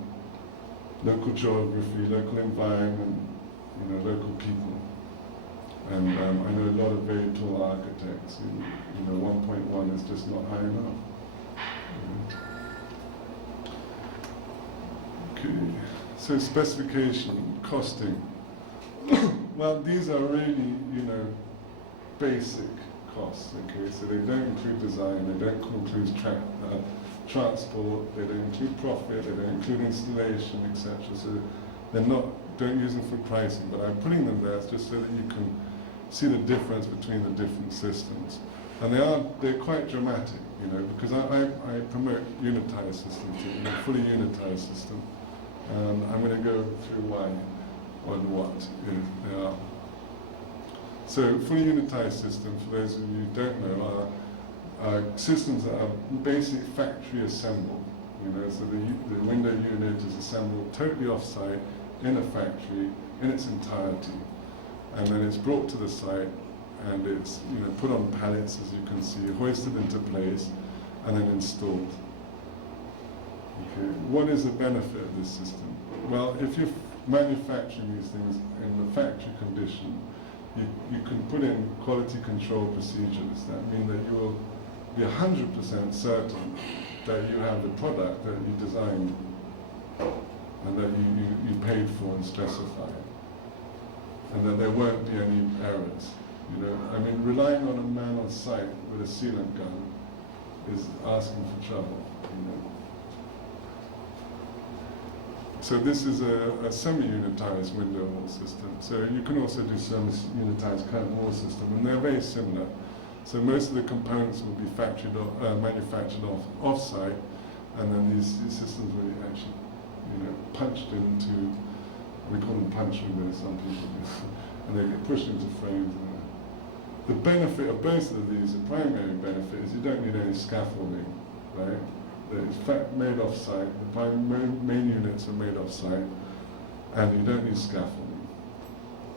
local geography, local environment, you know, local people. And I know a lot of very tall architects. You know, 1.1 is just not high enough. Okay. So specification, costing. Well, these are really, you know, basic costs. Okay, so they don't include design, they don't include transport, they don't include profit, they don't include installation, etc. So they're not. Don't use them for pricing, but I'm putting them there just so that you can see the difference between the different systems. And they're quite dramatic, you know, because I promote unitized systems, you know, fully unitized system. I'm going to go through why and what they are. So fully unitized systems, for those of you who don't know, are systems that are basically factory assembled. You know, so the window unit is assembled totally off-site in a factory in its entirety, and then it's brought to the site and it's, you know, put on pallets, as you can see, hoisted into place, and then installed. Okay. What is the benefit of this system? Well, if you're manufacturing these things in the factory condition, you can put in quality control procedures that mean that you will be 100% certain that you have the product that you designed and that you paid for and specified, and that there won't be any errors. You know, I mean, relying on a man on site with a sealant gun is asking for trouble. You know. So this is a semi-unitized window wall system. So you can also do semi-unitized curtain wall system, and they're very similar. So most of the components will be manufactured off-site, and then these systems will be actually, you know, punched into, we call them punch windows, some people do, and they get pushed into frames. The benefit of both of these, the primary benefit, is you don't need any scaffolding, right? It's made off-site, the main units are made off-site, and you don't need scaffolding,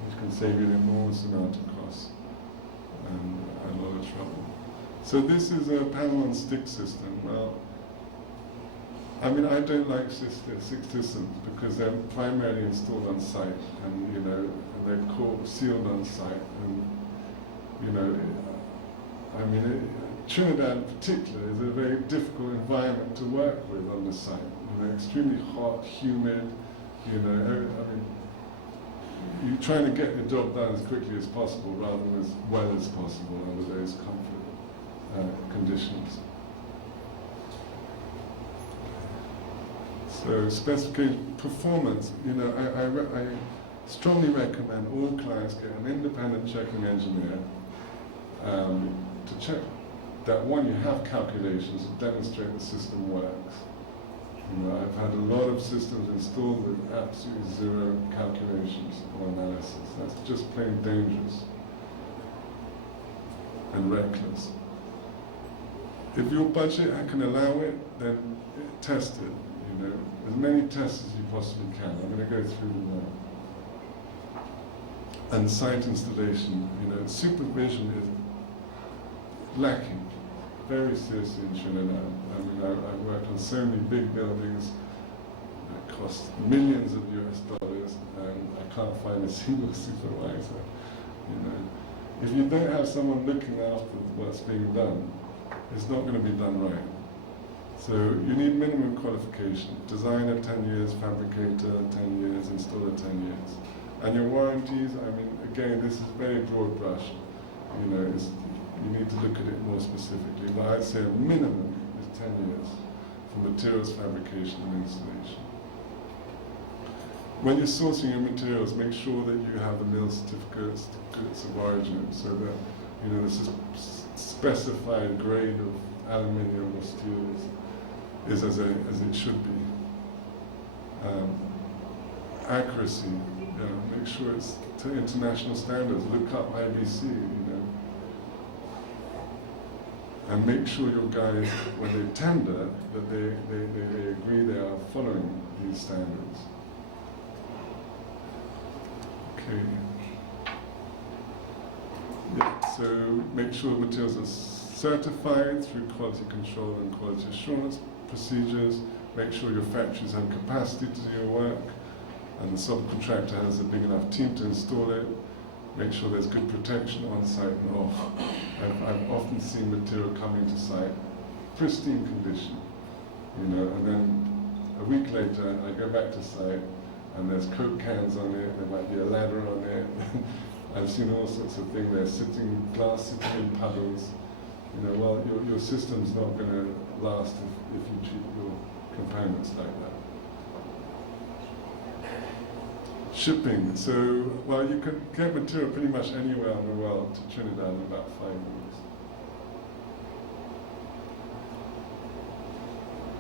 which can save you an enormous amount of costs and a lot of trouble. So this is a panel on stick system. Well, I mean, I don't like stick systems because they're primarily installed on site, and you know, and they're sealed on site, and you know, I mean, Trinidad in particular is a very difficult environment to work with on the site. You know, extremely hot, humid. You know, I mean, you're trying to get the job done as quickly as possible rather than as well as possible under those comfort conditions. So specification performance, you know, I strongly recommend all clients get an independent checking engineer to check that, one, you have calculations that demonstrate the system works. You know, I've had a lot of systems installed with absolutely zero calculations or analysis. That's just plain dangerous and reckless. If your budget can allow it, then test it. You know, as many tests as you possibly can. I'm going to go through them now. And site installation, you know, supervision is lacking very seriously in Trinidad. I mean, I've worked on so many big buildings that cost millions of US dollars, and I can't find a single supervisor. You know, if you don't have someone looking after what's being done, it's not going to be done right. So you need minimum qualification. Designer 10 years, fabricator 10 years, installer 10 years. And your warranties, I mean, again, this is very broad brush. You know, you need to look at it more specifically. But I'd say a minimum is 10 years for materials fabrication and installation. When you're sourcing your materials, make sure that you have the mill certificates of origin, so that, you know, this is specified grade of aluminium or steel is as it should be. Accuracy, you know, make sure it's to international standards. Look up IBC, you know, and make sure your guys, when they tender, that they agree they are following these standards. Okay. Yeah, so make sure materials are certified through quality control and quality assurance procedures. Make sure your factories have capacity to do your work and the subcontractor has a big enough team to install it. Make sure there's good protection on site and off. I've often seen material coming to site, pristine condition, you know, and then a week later I go back to site and there's Coke cans on it, there might be a ladder on it. I've seen all sorts of things. They're glass sitting in puddles. You know, well, your system's not going to last if you treat your components like that. Shipping. So, well, you can get material pretty much anywhere in the world to Trinidad in about 5 weeks.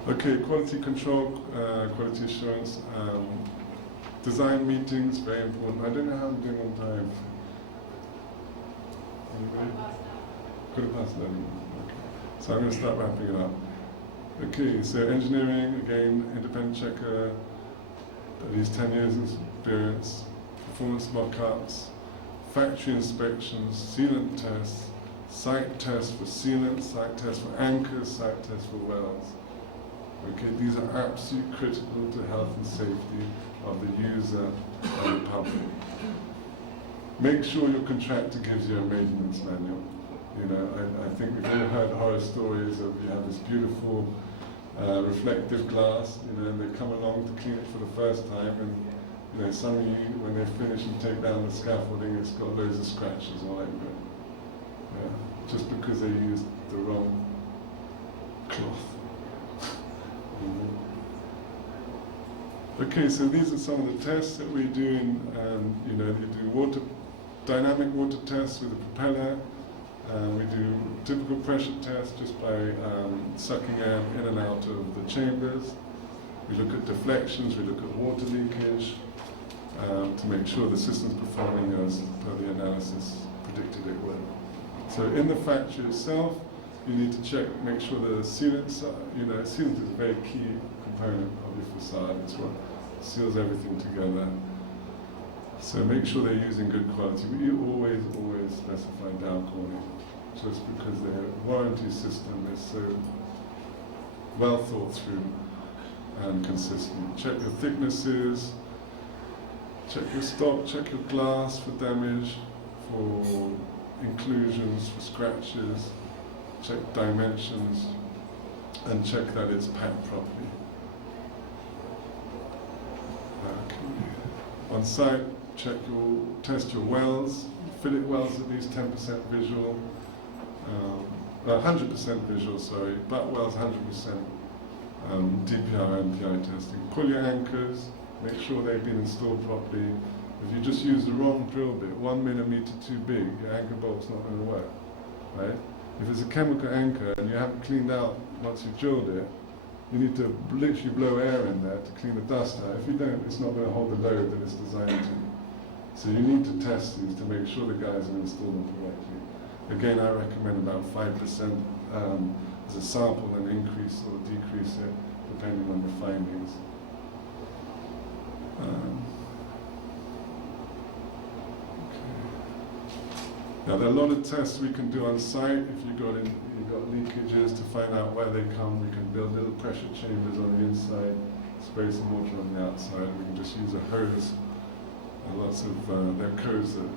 Okay, quality control, quality assurance, design meetings, very important. I don't know how I'm doing on time. Anybody? Could have passed that. Okay. So I'm going to start wrapping it up. Okay, so engineering, again, independent checker, at least 10 years experience, performance mock-ups, factory inspections, sealant tests, site tests for sealant, site tests for anchors, site tests for welds. Okay, these are absolutely critical to health and safety of the user and the public. Make sure your contractor gives you a maintenance manual. You know, I think we've all heard horror stories of you have this beautiful reflective glass, you know, and they come along to clean it for the first time, and you know, some of you, when they finish and take down the scaffolding, it's got loads of scratches all over it. Yeah, just because they used the wrong cloth. Okay, so these are some of the tests that we do in, you know, you do dynamic water tests with a propeller. We do typical pressure tests just by sucking air in and out of the chambers. We look at deflections, we look at water leakage to make sure the system's performing as per the analysis predicted it would. So in the factory itself, you need to check, make sure the sealants, you know, sealant is a very key component of your facade. It's what seals everything together. So make sure they're using good quality. But you always specify down coating, just because their warranty system is so well thought through and consistent. Check your thicknesses, check your stock, check your glass for damage, for inclusions, for scratches, check dimensions, and check that it's packed properly. Okay. On site, test your wells. Fillet wells at least 10% visual, 100% visual, sorry. Butt wells 100% DPR, MPI testing. Pull your anchors, make sure they've been installed properly. If you just use the wrong drill bit, 1 millimeter too big, your anchor bolt's not going to work, right? If it's a chemical anchor and you haven't cleaned out once you've drilled it, you need to literally blow air in there to clean the dust out. If you don't, it's not going to hold the load that it's designed to. So you need to test these to make sure the guys are installing them correctly. Again, I recommend about 5% as a sample and increase or decrease it depending on your findings. Now there are a lot of tests we can do on site. If you've got leakages to find out where they come, we can build little pressure chambers on the inside, spray some water on the outside. We can just use a hose. Lots of there are codes that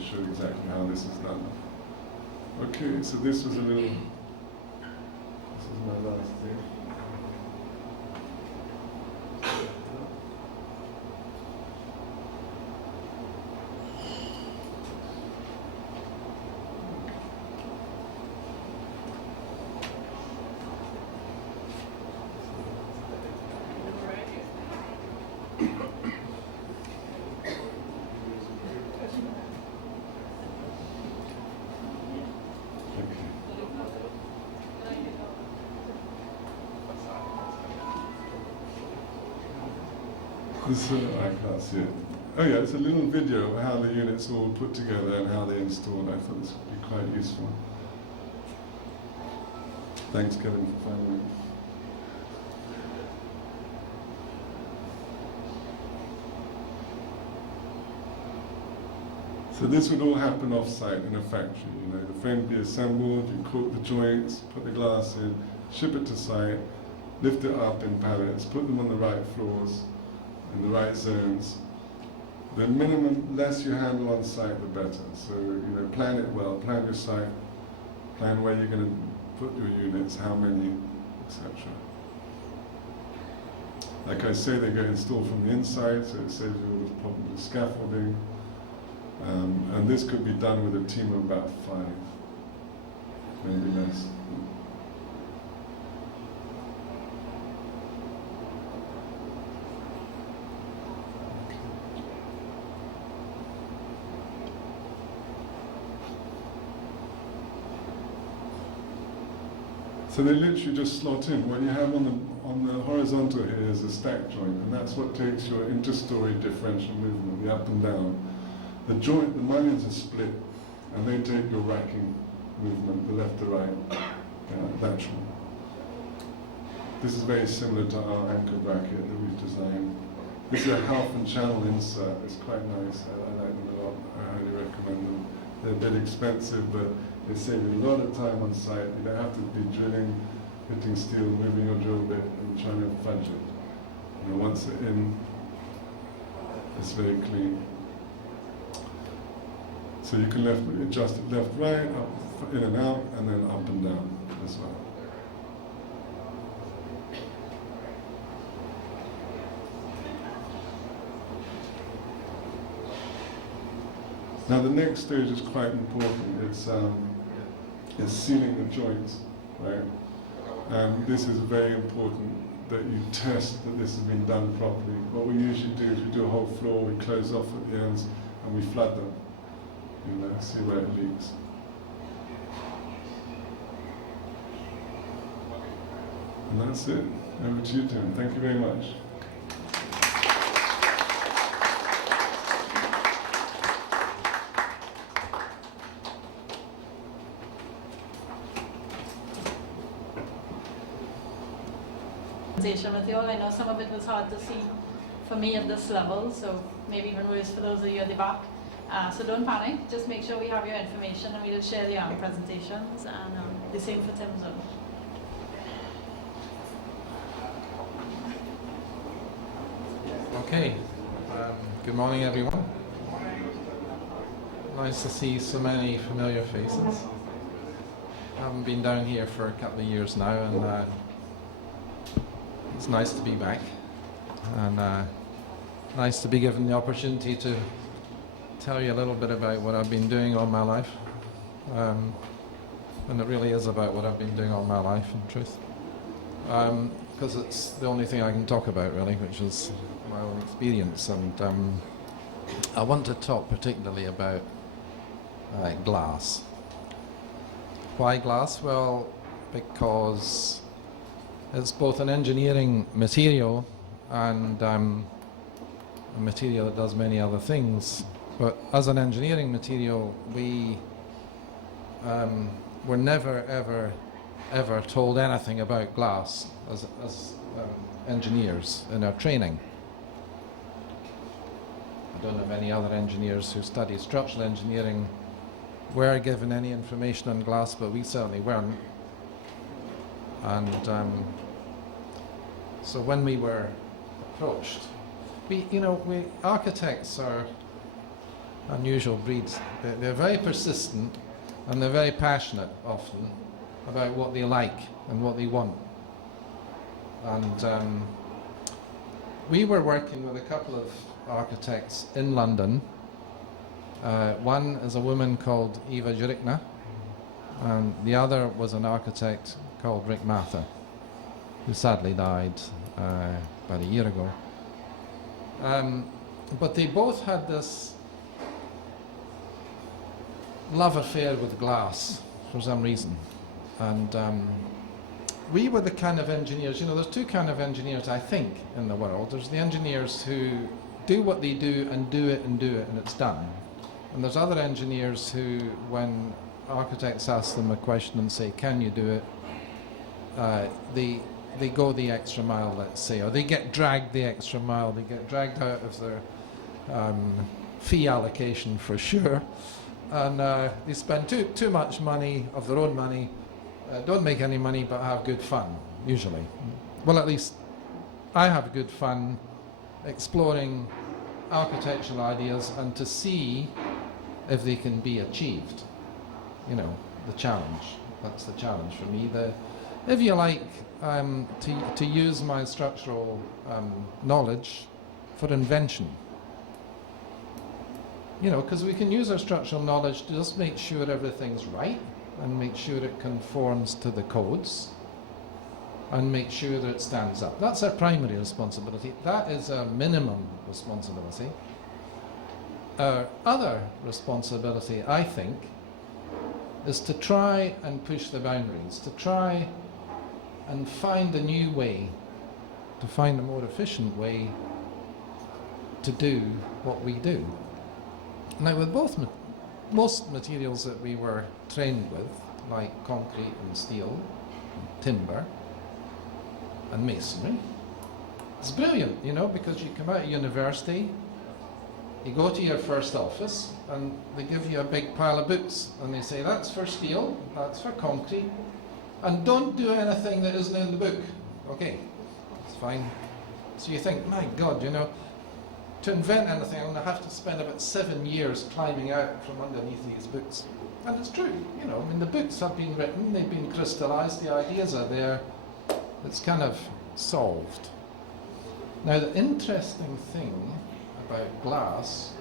show exactly how this is done. Okay, so this was a little. This is my last thing. I can't see it. Oh yeah, it's a little video of how the units all put together and how they installed. I thought this would be quite useful. Thanks, Kevin, for finding it. So this would all happen off-site in a factory. You know, the frame would be assembled, you cork the joints, put the glass in, ship it to site, lift it up in pallets, put them on the right floors, in the right zones. The minimum, less you handle on site, the better. So, you know, plan it well, plan your site, plan where you're going to put your units, how many, etc. Like I say, they get installed from the inside, so it saves you all the problem with scaffolding. And this could be done with a team of about 5, maybe less. So they literally just slot in. What you have on the horizontal here is a stack joint, and that's what takes your inter-story differential movement, the up and down. The joint, the mullions are split, and they take your racking movement, the left to right, lateral. This is very similar to our anchor bracket that we've designed. This is a half and channel insert. It's quite nice. I like them a lot. I highly recommend them. They're a bit expensive, but they save you a lot of time on site. You don't have to be drilling, hitting steel, moving your drill bit, and trying to fudge it. You know, once it's in, it's very clean. So you can adjust it left, right, up, in and out, and then up and down as well. Now the next stage is quite important. It's sealing the joints, right? And this is very important that you test that this has been done properly. What we usually do is we do a whole floor, we close off at the ends, and we flood them. You know, see where it leaks. And that's it. Over to you, Tim. Thank you very much. With you all. I know some of it was hard to see for me at this level, so maybe even worse for those of you at the back. So don't panic, just make sure we have your information and we will share the presentations, and the same for Tim's own. Okay, good morning everyone. Nice to see so many familiar faces. I haven't been down here for a couple of years now, and it's nice to be back, and nice to be given the opportunity to tell you a little bit about what I've been doing all my life. And it really is about what I've been doing all my life, in truth. Because it's the only thing I can talk about, really, which is my own experience. And I want to talk particularly about glass. Why glass? Well, because it's both an engineering material and a material that does many other things. But as an engineering material, we were never, ever told anything about glass as engineers in our training. I don't know if any other engineers who study structural engineering were given any information on glass, but we certainly weren't. And so when we were approached, architects are unusual breeds. They're very persistent and they're very passionate often about what they like and what they want. And we were working with a couple of architects in London. One is a woman called Eva Jurikna, and the other was an architect called Rick Mather, who sadly died about a year ago. But they both had this love affair with glass for some reason. And we were the kind of engineers, there's two kind of engineers, I think, in the world. There's the engineers who do what they do and do it and it's done. And there's other engineers who, when architects ask them a question and say, can you do it, they go the extra mile, let's say, or they get dragged the extra mile. They get dragged out of their fee allocation for sure, and they spend too much money of their own money, don't make any money but have good fun, usually. Well, at least I have good fun exploring architectural ideas and to see if they can be achieved. You know, the challenge. That's the challenge for me. If you like, to use my structural knowledge for invention. You know, because we can use our structural knowledge to just make sure everything's right and make sure it conforms to the codes and make sure that it stands up. That's our primary responsibility. That is our minimum responsibility. Our other responsibility, I think, is to try and push the boundaries, to try and find a new way, to find a more efficient way to do what we do. Now, with most materials that we were trained with, like concrete and steel, and timber, and masonry, it's brilliant, you know, because you come out of university, you go to your first office, and they give you a big pile of books, and they say, that's for steel, that's for concrete, and don't do anything that isn't in the book. Okay, it's fine. So you think, my God, you know, to invent anything, I'm going to have to spend about 7 years climbing out from underneath these books. And it's true, you know, I mean, the books have been written, they've been crystallized, the ideas are there, it's kind of solved. Now, the interesting thing about glass,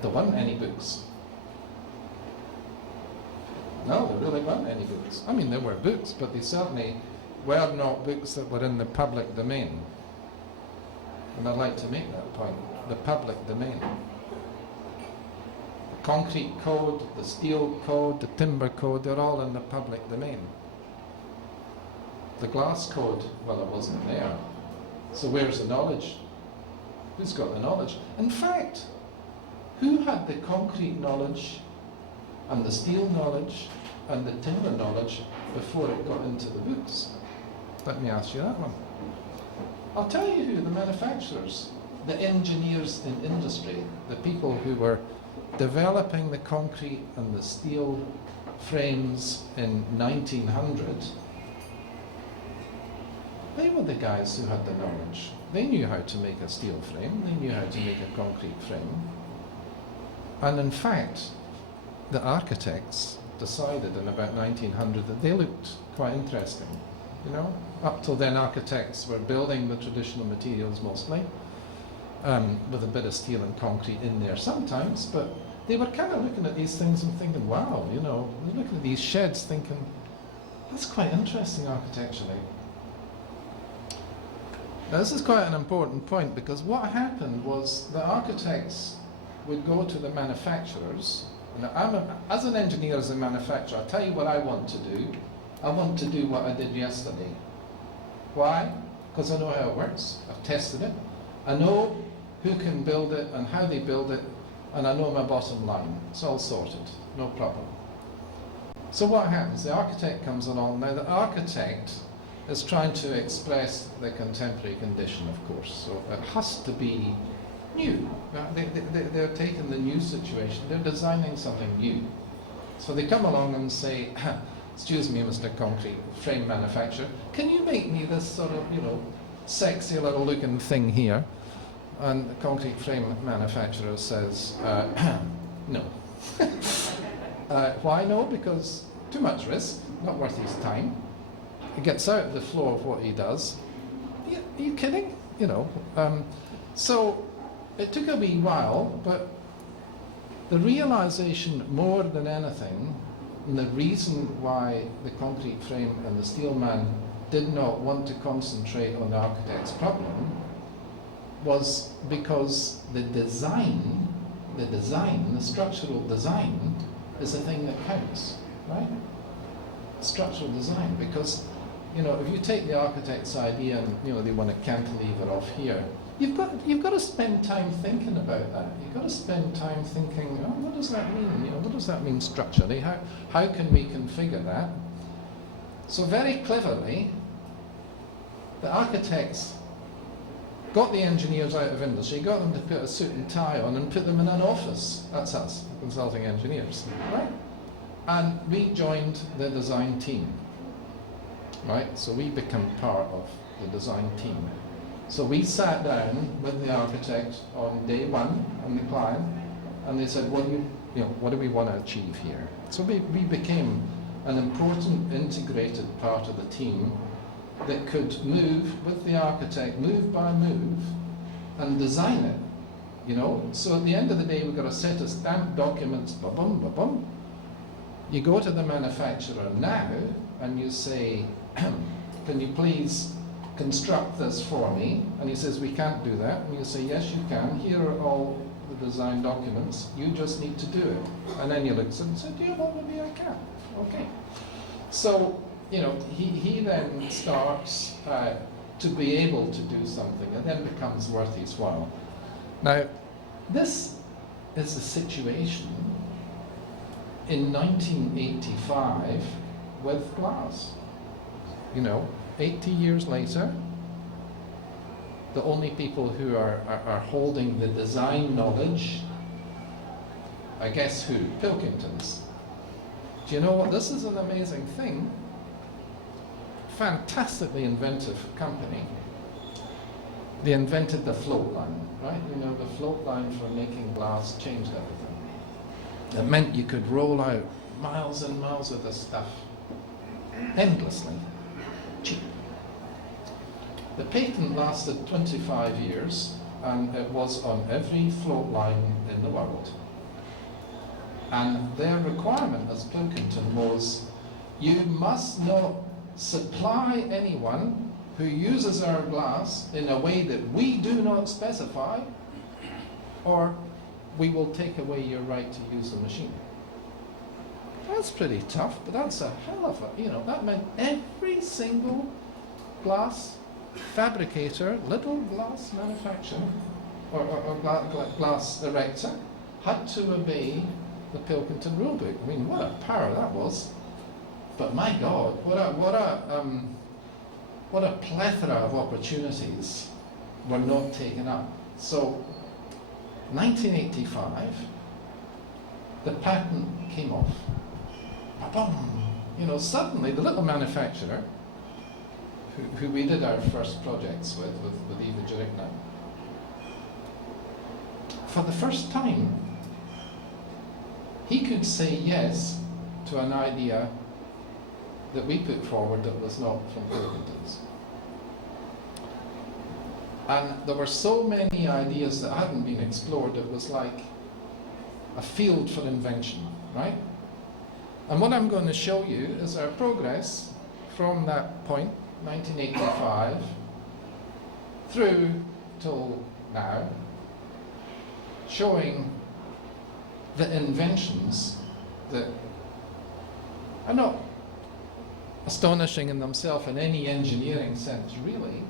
there weren't any books. No, there really weren't any books. I mean, there were books, but they certainly were not books that were in the public domain. And I'd like to make that point, the public domain. The concrete code, the steel code, the timber code, they're all in the public domain. The glass code, well, it wasn't there. So where's the knowledge? Who's got the knowledge? In fact, who had the concrete knowledge and the steel knowledge and the timber knowledge before it got into the books? Let me ask you that one. I'll tell you who, the manufacturers, the engineers in industry, the people who were developing the concrete and the steel frames in 1900, they were the guys who had the knowledge. They knew how to make a steel frame, they knew how to make a concrete frame. And in fact, the architects decided in about 1900 that they looked quite interesting. You know, up till then architects were building the traditional materials mostly, with a bit of steel and concrete in there sometimes, but they were kind of looking at these things and thinking, wow, you know, they're looking at these sheds thinking, that's quite interesting architecturally. Now, this is quite an important point, because what happened was the architects would go to the manufacturers, and as an engineer, as a manufacturer, I'll tell you what I want to do. I want to do what I did yesterday. Why? Because I know how it works. I've tested it. I know who can build it and how they build it, and I know my bottom line. It's all sorted, no problem. So what happens? The architect comes along. Now, the architect is trying to express the contemporary condition, of course. So it has to be new. They're taking the new situation. They're designing something new. So they come along and say, excuse me, Mr. Concrete Frame Manufacturer, can you make me this sort of, you know, sexy little looking thing here? And the concrete frame manufacturer says, no. Why no? Because too much risk, not worth his time. He gets out of the flow of what he does. Are you kidding? You know. So it took a wee while, but the realization more than anything, and the reason why the concrete frame and the steel man did not want to concentrate on the architect's problem was because the design, the structural design is the thing that counts, right? Structural design, because, you know, if you take the architect's idea and, you know, they want a cantilever off here, you've got to spend time thinking about that. You've got to spend time thinking, oh, what does that mean? You know, what does that mean structurally? How can we configure that? So very cleverly, the architects got the engineers out of industry, got them to put a suit and tie on and put them in an office. That's us, consulting engineers, right? And we joined the design team, right? So we become part of the design team. So we sat down with the architect on day one and the client, and they said, what do we want to achieve here? So we became an important integrated part of the team that could move with the architect, move by move, and design it, you know? So at the end of the day, we've got a set of stamped documents, ba-bum, ba-bum. You go to the manufacturer now, and you say, can you please construct this for me? And he says, we can't do that. And you say, yes, you can. Here are all the design documents. You just need to do it. And then you look and say, do you want me? I can. Okay. So, you know, he then starts to be able to do something, and then becomes worth his while. Now, this is the situation in 1985 with glass. You know, 80 years later, the only people who are holding the design knowledge, I guess who? Pilkingtons. Do you know what? This is an amazing thing. Fantastically inventive company. They invented the float line, right? You know, the float line for making glass changed everything. It meant you could roll out miles and miles of this stuff endlessly, cheap. The patent lasted 25 years, and it was on every float line in the world. And their requirement as Pilkington was, you must not supply anyone who uses our glass in a way that we do not specify, or we will take away your right to use the machine. That's pretty tough, but that's a hell of a, you know, that meant every single glass fabricator, little glass manufacturer, or glass erector, had to obey the Pilkington rulebook. I mean, what a power that was. But my God, what a plethora of opportunities were not taken up. So, 1985, the patent came off. Ba-bum. You know, suddenly the little manufacturer, who we did our first projects with Eva Jurikna, for the first time, he could say yes to an idea that we put forward that was not from Pilkington's. And there were so many ideas that hadn't been explored, it was like a field for invention, right? And what I'm going to show you is our progress from that point, 1985, through till now, showing the inventions that are not astonishing in themselves in any engineering sense, really.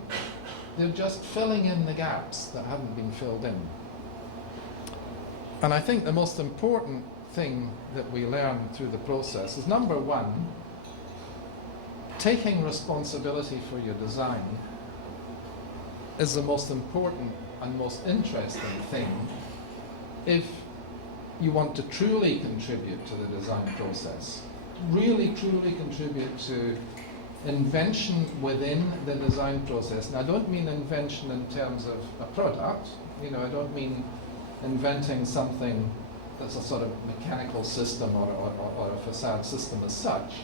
They're just filling in the gaps that haven't been filled in. And I think the most important thing that we learn through the process is, number one, taking responsibility for your design is the most important and most interesting thing if you want to truly contribute to the design process. Really, truly contribute to invention within the design process. And I don't mean invention in terms of a product. You know, I don't mean inventing something that's a sort of mechanical system or a facade system as such.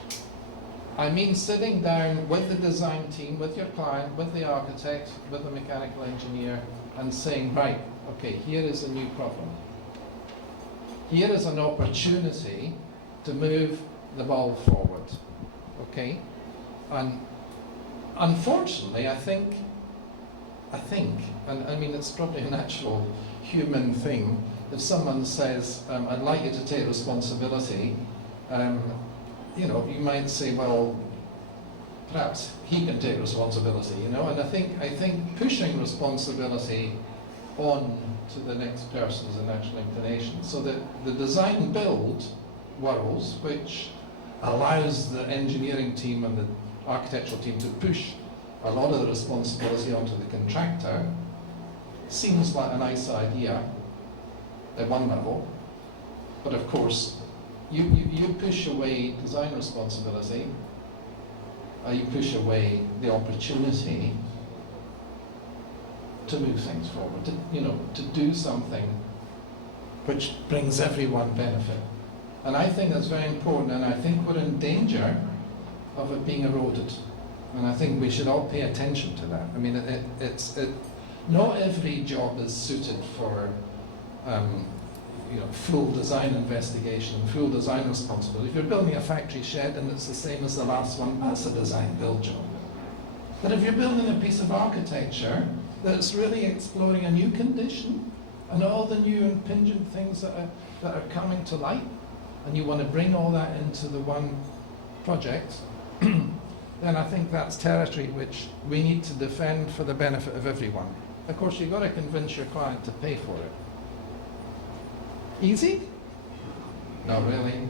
I mean sitting down with the design team, with your client, with the architect, with the mechanical engineer, and saying, right, okay, here is a new problem. Here is an opportunity to move the ball forward, okay? And unfortunately, I think, and I mean it's probably a natural human thing, if someone says, I'd like you to take responsibility, you know, you might say, well, perhaps he can take responsibility, you know, and I think pushing responsibility on to the next person is a natural inclination. So that the design build world, which allows the engineering team and the architectural team to push a lot of the responsibility onto the contractor, seems like a nice idea at one level, but of course, you push away design responsibility, you push away the opportunity to move things forward, to do something which brings everyone benefit. And I think that's very important, and I think we're in danger of it being eroded. And I think we should all pay attention to that. I mean, not every job is suited for full design investigation, full design responsibility. If you're building a factory shed and it's the same as the last one, that's a design build job. But if you're building a piece of architecture that's really exploring a new condition and all the new impingent things that are coming to light, and you want to bring all that into the one project, then I think that's territory which we need to defend for the benefit of everyone. Of course, you've got to convince your client to pay for it. Easy? Not really.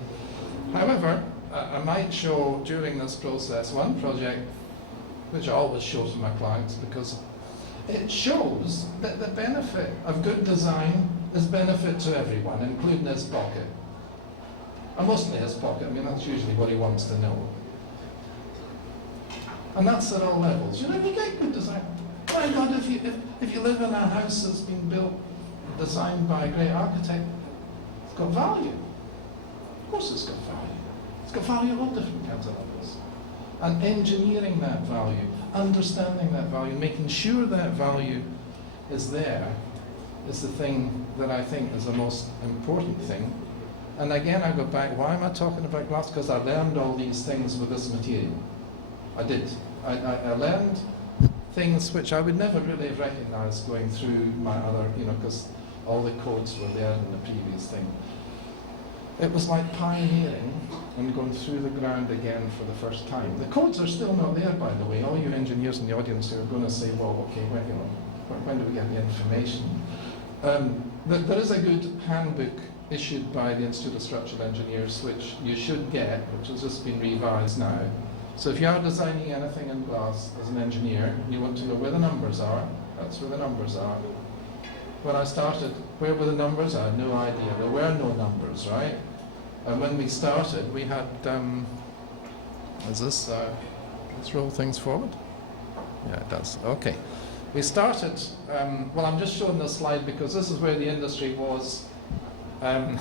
However, I might show during this process one project, which I always show to my clients, because it shows that the benefit of good design is benefit to everyone, including his pocket. And mostly his pocket. I mean, that's usually what he wants to know. And that's at all levels. You get good design. My God, if you live in a house that's been built, designed by a great architect, it's got value. Of course it's got value. It's got value at all different kinds of levels. And engineering that value, understanding that value, making sure that value is there, is the thing that I think is the most important thing. And again, I go back, why am I talking about glass? Because I learned all these things with this material. I did. I learned things which I would never really have recognized going through my other, because all the codes were there in the previous thing. It was like pioneering and going through the ground again for the first time. The codes are still not there, by the way. All you engineers in the audience who are going to say, well, okay, when do we get the information? There is a good handbook issued by the Institute of Structural Engineers, which you should get, which has just been revised now. So if you are designing anything in glass as an engineer, you want to know where the numbers are. That's where the numbers are. When I started, where were the numbers? I had no idea. There were no numbers, right? And when we started, we had, let's roll things forward. Yeah, it does. Okay. We started, well, I'm just showing this slide because this is where the industry was, and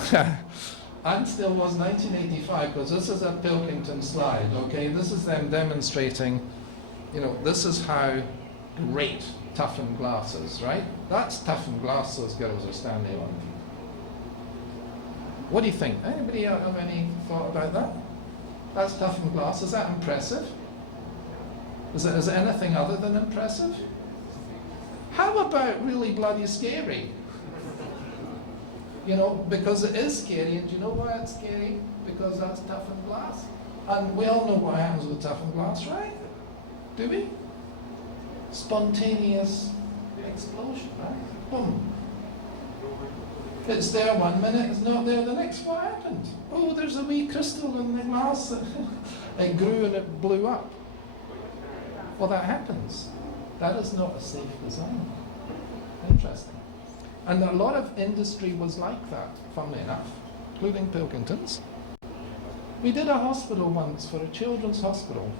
still was 1985, because this is a Pilkington slide, okay? This is them demonstrating, this is how great toughened glass is, right? That's toughened glass those girls are standing on. What do you think? Anybody have any thought about that? That's toughened glass. Is that impressive? Is it anything other than impressive? How about really bloody scary? Because it is scary, and do you know why it's scary? Because that's toughened glass. And we all know what happens with toughened glass, right? Do we? Spontaneous explosion, right? Boom. It's there 1 minute, it's not there the next. What happened? Oh, there's a wee crystal in the glass. It grew and it blew up. Well, that happens. That is not a safe design. Interesting. And a lot of industry was like that, funnily enough, including Pilkington's. We did a hospital once for a children's hospital,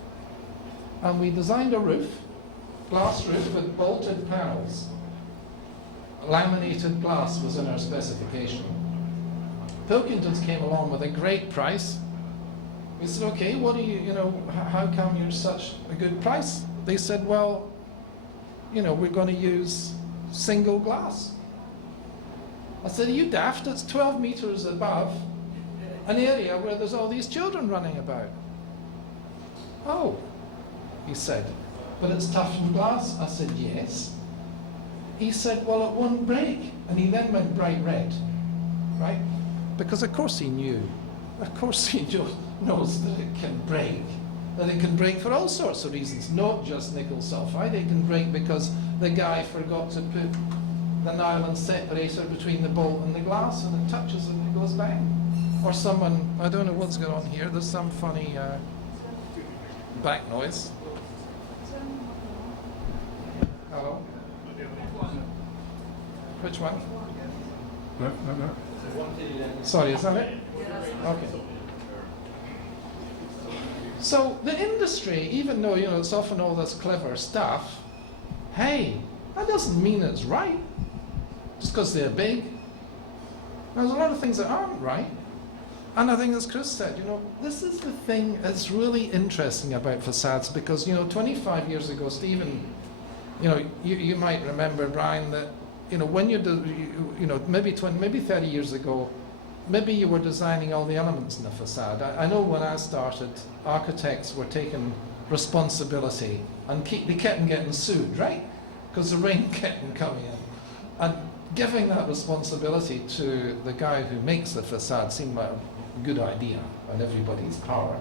and we designed a roof, glass roof with bolted panels. Laminated glass was in our specification. Pilkington's came along with a great price. We said, okay, what do how come you're such a good price? They said, well, we're going to use single glass. I said, are you daft? It's 12 meters above an area where there's all these children running about. Oh, he said, but it's toughened glass. I said, yes. He said, well, it won't break. And he then went bright red, right? Because of course he knew. Of course he knows that it can break. That it can break for all sorts of reasons, not just nickel sulfide. It can break because the guy forgot to put the nylon separator between the bolt and the glass, and it touches and it goes bang. Or someone, I don't know what's going on here, there's some funny back noise. Hello? Which one? No, no, no. Sorry, is that it? Okay. So the industry, even though it's often all this clever stuff, hey, that doesn't mean it's right. Just because they're big. There's a lot of things that aren't right. And I think as Chris said, this is the thing that's really interesting about facades because, 25 years ago, Stephen, you might remember, Brian, that, when maybe 30 years ago, maybe you were designing all the elements in the facade. I know when I started, architects were taking responsibility and they kept on getting sued, right? Because the rain kept on coming in. And giving that responsibility to the guy who makes the facade seemed like a good idea on everybody's power.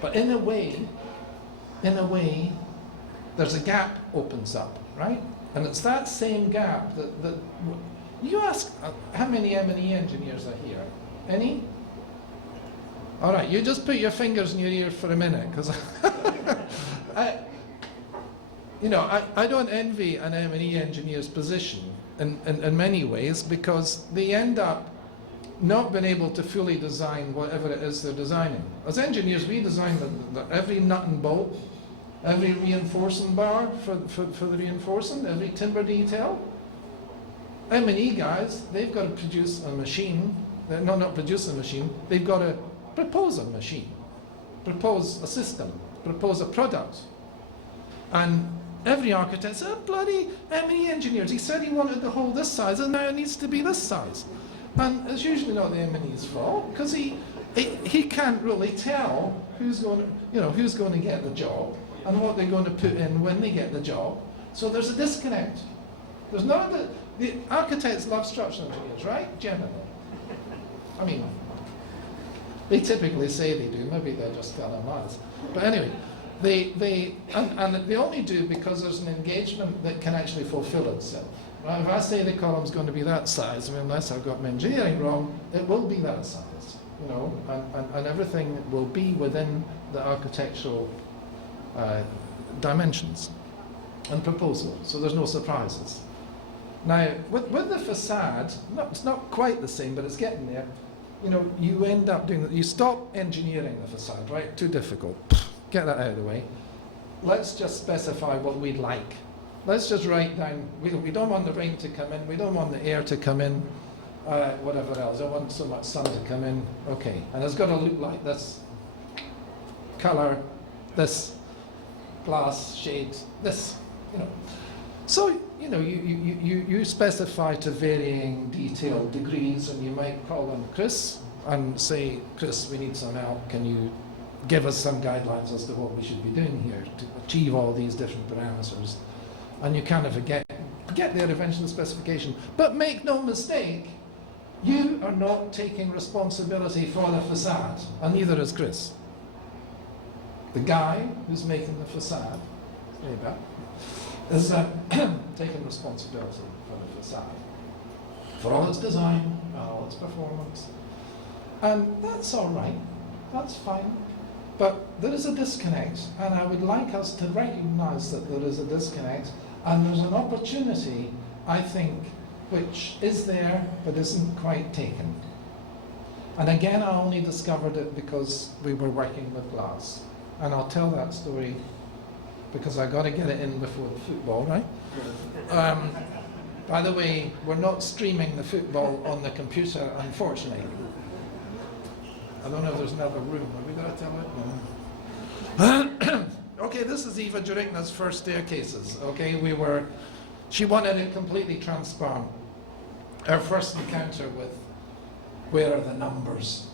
But in a way, there's a gap opens up, right? And it's that same gap that you ask, how many M&E engineers are here? Any? All right, you just put your fingers in your ear for a minute, because I don't envy an M&E engineer's position in many ways, because they end up not being able to fully design whatever it is they're designing. As engineers, we design every nut and bolt, every reinforcing bar for the reinforcing, every timber detail. M&E guys, they've got to produce a machine, not produce a machine, they've got to propose a machine, propose a system, propose a product. And every architect said, bloody M&E engineers, he said he wanted the hole this size and now it needs to be this size. And it's usually not the M&E's fault, because he can't really tell who's going to get the job and what they're going to put in when they get the job. So there's a disconnect. There's not the architects love structural engineers, right? Generally. I mean, they typically say they do. Maybe they're just telling lies. But anyway, they only do because there's an engagement that can actually fulfill itself. Right? If I say the column's going to be that size, unless I've got my engineering wrong, it will be that size. And everything will be within the architectural dimensions and proposal. So there's no surprises. Now, with the facade, it's not quite the same, but it's getting there. You end up doing that. You stop engineering the facade, right? Too difficult. Get that out of the way. Let's just specify what we'd like. Let's just write down, we don't want the rain to come in, we don't want the air to come in, whatever else. I don't want so much sun to come in. Okay, and it's got to look like this color, this glass shade, this, So, you specify to varying detailed degrees, and you might call on Chris and say, Chris, we need some help. Can you give us some guidelines as to what we should be doing here to achieve all these different parameters? And you kind of get their eventual specification. But make no mistake, you are not taking responsibility for the facade, and neither is Chris. The guy who's making the facade, Abel, is taking responsibility for the facade, for all its design, all its performance. And that's all right, that's fine. But there is a disconnect, and I would like us to recognize that there is a disconnect, and there's an opportunity, I think, which is there but isn't quite taken. And again, I only discovered it because we were working with glass. And I'll tell that story because I got to get it in before the football, right? By the way, we're not streaming the football on the computer, unfortunately. I don't know if there's another room. Have we got to tell it? Okay, this is Eva Jurikna's first staircases. Okay, she wanted it completely transparent. Our first encounter with where are the numbers,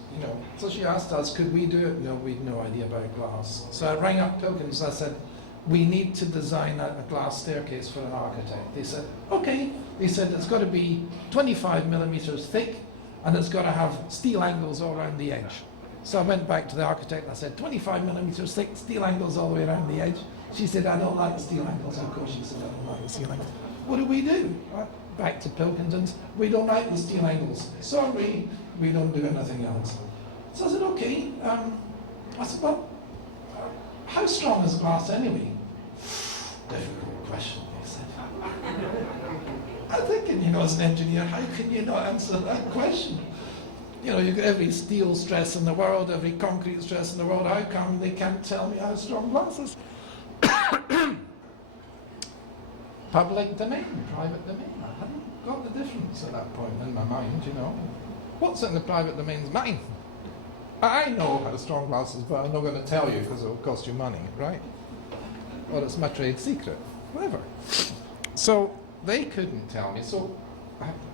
So she asked us, could we do it? No, we had no idea about glass. So I rang up Pilkins. I said, we need to design a glass staircase for an architect. They said, okay. They said it's got to be 25 millimeters thick, and it's got to have steel angles all around the edge. So I went back to the architect and I said, 25 millimeters thick, steel angles all the way around the edge. She said, I don't like steel angles. Of course she said, I don't like the steel angles. What do we do? Back to Pilkington's, we don't like the steel angles. Sorry, we don't do anything else. So I said, okay. I said, well, how strong is glass anyway? Difficult question, they said. I'm thinking, as an engineer, how can you not answer that question? You've got every steel stress in the world, every concrete stress in the world. How come they can't tell me how strong glass is? Public domain, private domain. I hadn't got the difference at that point in my mind, What's in the private domain is mine. I know how strong glass is, but I'm not going to tell you because it will cost you money, right? Or it's my trade secret, whatever. So they couldn't tell me. So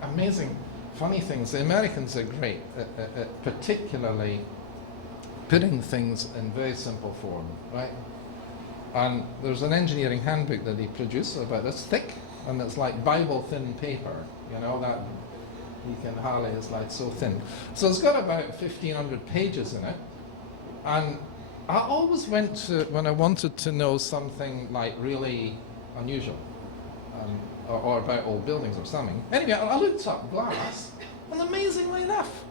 amazing, funny things. The Americans are great at particularly putting things in very simple form, right? And there's an engineering handbook that they produce about this thick, and it's like Bible thin paper, that you can hardly, it's like so thin. So it's got about 1,500 pages in it, and I always went to, when I wanted to know something like really unusual, or about old buildings or something. Anyway, I looked up glass, and amazingly enough,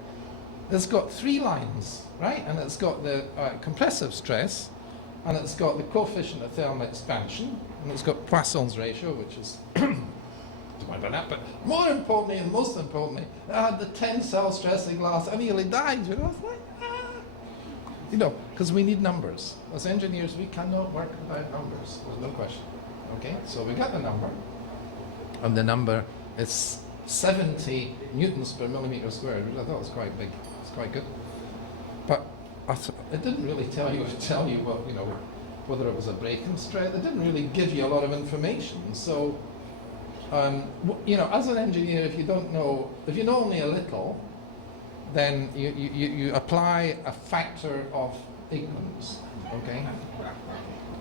it's got 3 lines, right? And it's got the compressive stress, and it's got the coefficient of thermal expansion, and it's got Poisson's ratio, which is, don't worry about that, but more importantly, and most importantly, I had the tensile stress of glass. I nearly died, I was like, because we need numbers. As engineers, we cannot work without numbers. There's no question. Okay, so we got the number, and the number is 70 newtons per millimeter squared, which I thought was quite big. It's quite good. But it didn't really tell you what, whether it was a breaking stress. It didn't really give you a lot of information. So, as an engineer, if you know only a little, then you apply a factor of ignorance, okay?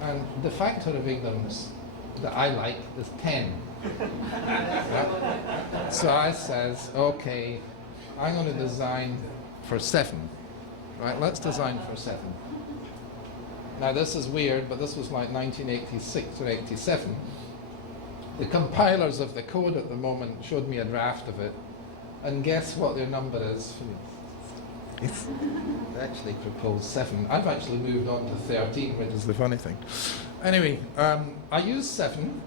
And the factor of ignorance that I like is 10. Right? So I says, okay, I'm going to design for 7. Right, let's design for 7. Now this is weird, but this was like 1986 or 87. The compilers of the code at the moment showed me a draft of it, and guess what their number is? It's actually proposed 7. I've actually moved on to 13, which is the funny thing. Anyway, I used 7,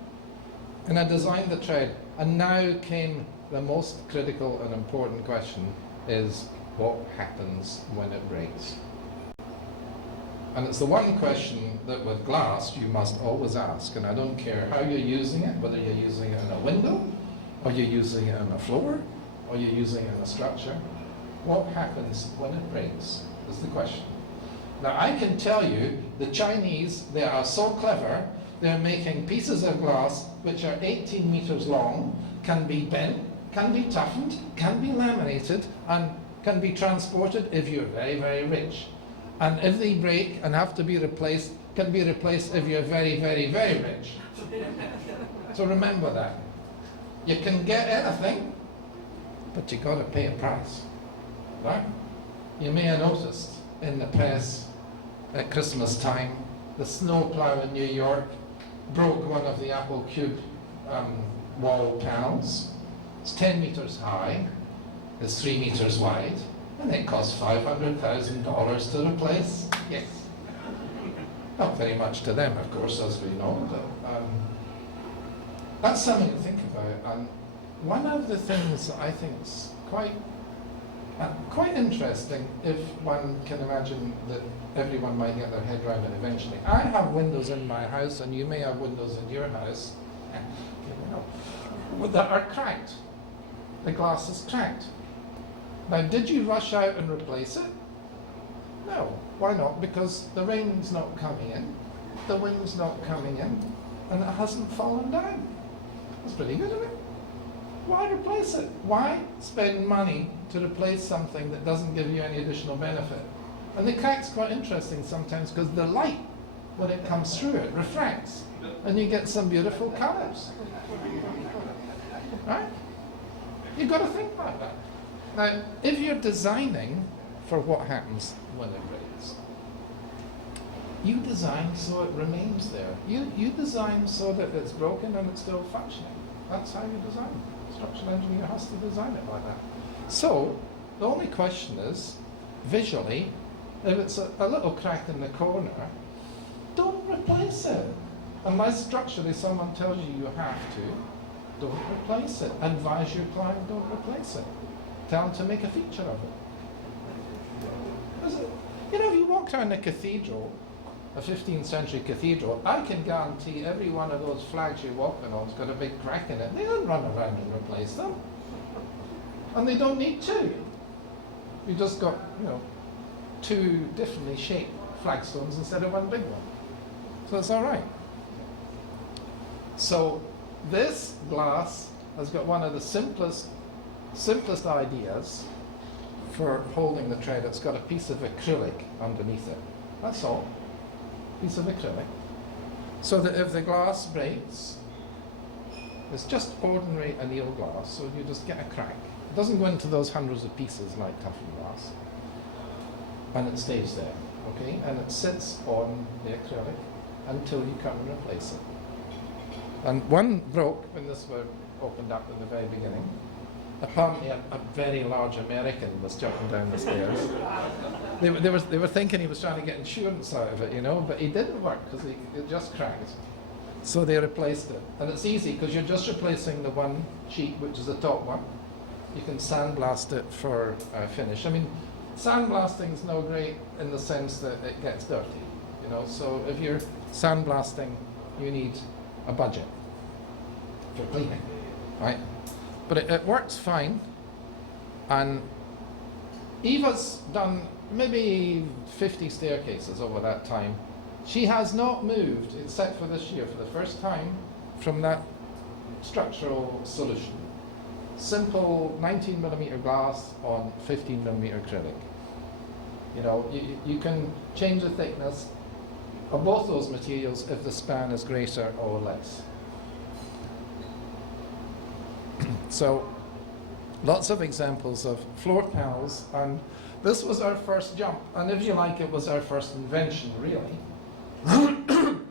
and I designed the tread, and now came the most critical and important question, is what happens when it breaks? And it's the one question that with glass you must always ask, and I don't care how you're using it, whether you're using it in a window, or you're using it on a floor, or you're using it in a structure. What happens when it breaks is the question. Now I can tell you, the Chinese, they are so clever, they're making pieces of glass which are 18 meters long, can be bent, can be toughened, can be laminated, and can be transported if you're very, very rich. And if they break and have to be replaced, can be replaced if you're very, very, very rich. So remember that. You can get anything, but you got to pay a price. Right? You may have noticed in the press at Christmas time, the snowplow in New York broke one of the Apple Cube wall panels. It's 10 meters high. It's 3 meters wide, and it costs $500,000 to replace. Yes. Not very much to them, of course, as we know, but that's something to think about. And one of the things that I think is quite interesting, if one can imagine that everyone might get their head around it eventually. I have windows in my house, and you may have windows in your house, that are cracked. The glass is cracked. Now, did you rush out and replace it? No. Why not? Because the rain's not coming in, the wind's not coming in, and it hasn't fallen down. That's pretty good, isn't it? Why replace it? Why spend money to replace something that doesn't give you any additional benefit? And the crack's quite interesting sometimes because the light, when it comes through it, refracts, and you get some beautiful colours. Right? You've got to think about that. Now, if you're designing for what happens when it breaks, you design so it remains there. You design so that it's broken and it's still functioning. That's how you design. A structural engineer has to design it like that. So, the only question is, visually, if it's a little crack in the corner, don't replace it. Unless structurally someone tells you you have to. don't replace it. Advise your client, don't replace it. Tell them to make a feature of it. You know, if you walk around a cathedral, a 15th century cathedral, I can guarantee every one of those flags you're walking on's got a big crack in it. They don't run around and replace them. And they don't need to. You just got, you know, 2 differently shaped flagstones instead of one big one. So it's all right. So this glass has got one of the simplest ideas for holding the tread. It's got a piece of acrylic underneath it. That's all. Piece of acrylic. So that if the glass breaks, it's just ordinary annealed glass, so you just get a crack. It doesn't go into those hundreds of pieces like toughened glass. And it stays there, okay? And it sits on the acrylic until you come and replace it. And one broke when this were opened up at the very beginning. Apparently a very large American was jumping down the stairs. They were thinking he was trying to get insurance out of it, you know, but it didn't work because it just cracked. So they replaced it. And it's easy because you're just replacing the one sheet, which is the top one. You can sandblast it for finish. I mean, sandblasting is no great in the sense that it gets dirty, you know. So if you're sandblasting, you need a budget for cleaning, right? But it works fine. And Eva's done maybe 50 staircases over that time. She has not moved, except for this year, for the first time, from that structural solution. Simple 19mm glass on 15mm acrylic. You know, you can change the thickness of both those materials if the span is greater or less. So, lots of examples of floor panels, and this was our first jump, and if you like, it was our first invention, really,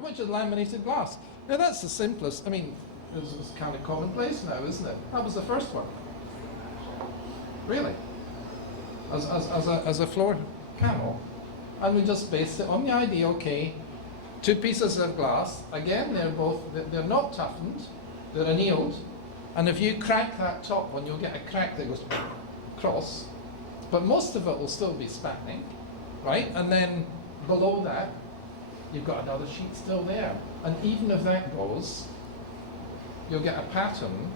which is laminated glass. Now that's the simplest. I mean, this is kind of commonplace now, isn't it? That was the first one, really, as a floor panel, and we just based it on the idea. Okay, 2 pieces of glass. Again, they're not toughened; they're annealed. And if you crack that top one, you'll get a crack that goes across, but most of it will still be spanning, right? And then below that, you've got another sheet still there. And even if that goes, you'll get a pattern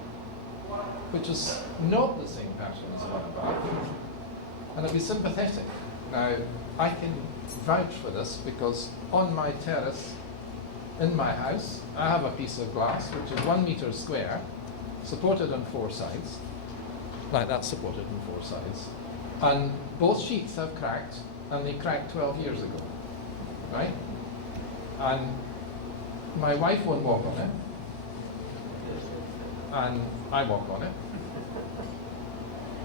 which is not the same pattern as the one above, and it'll be sympathetic. Now, I can vouch for this because on my terrace in my house, I have a piece of glass which is 1 meter square, supported on 4 sides, like that's supported on 4 sides, and both sheets have cracked, and they cracked 12 years ago, right? And my wife won't walk on it, and I walk on it.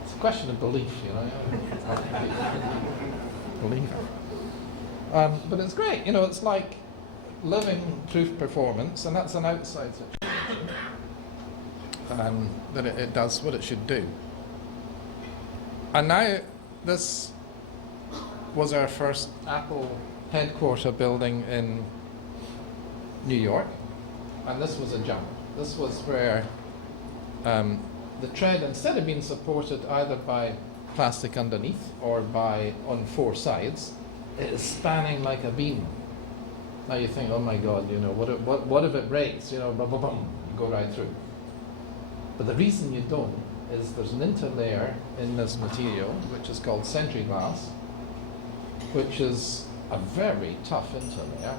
It's a question of belief, you know. Believe it. But it's great, you know. It's like living proof performance, and that's an outside situation. That it does what it should do. And now this was our first Apple headquarter building in New York, and this was a jump. This was where the tread, instead of being supported either by plastic underneath or on 4 sides, it is spanning like a beam. Now you think, oh my God, you know, what if it breaks? You know, blah, blah, blah, you go right through. But the reason you don't is there's an interlayer in this material, which is called sentry glass, which is a very tough interlayer,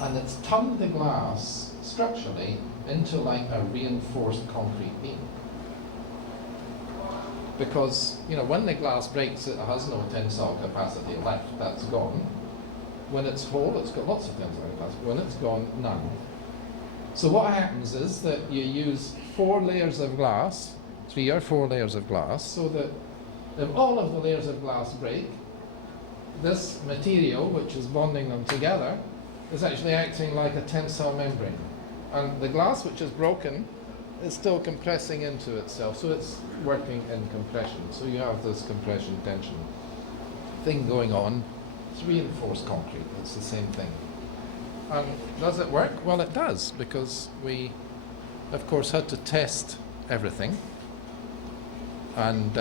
and it's turned the glass structurally into like a reinforced concrete beam. Because, you know, when the glass breaks, it has no tensile capacity left, that's gone. When it's whole, it's got lots of tensile capacity. When it's gone, none. So what happens is that you use 4 layers of glass, 3 or 4 layers of glass, so that if all of the layers of glass break, this material, which is bonding them together, is actually acting like a tensile membrane. And the glass which is broken is still compressing into itself, so it's working in compression. So you have this compression tension thing going on. It's reinforced concrete, it's the same thing. And does it work? Well, it does, because we of course, had to test everything. And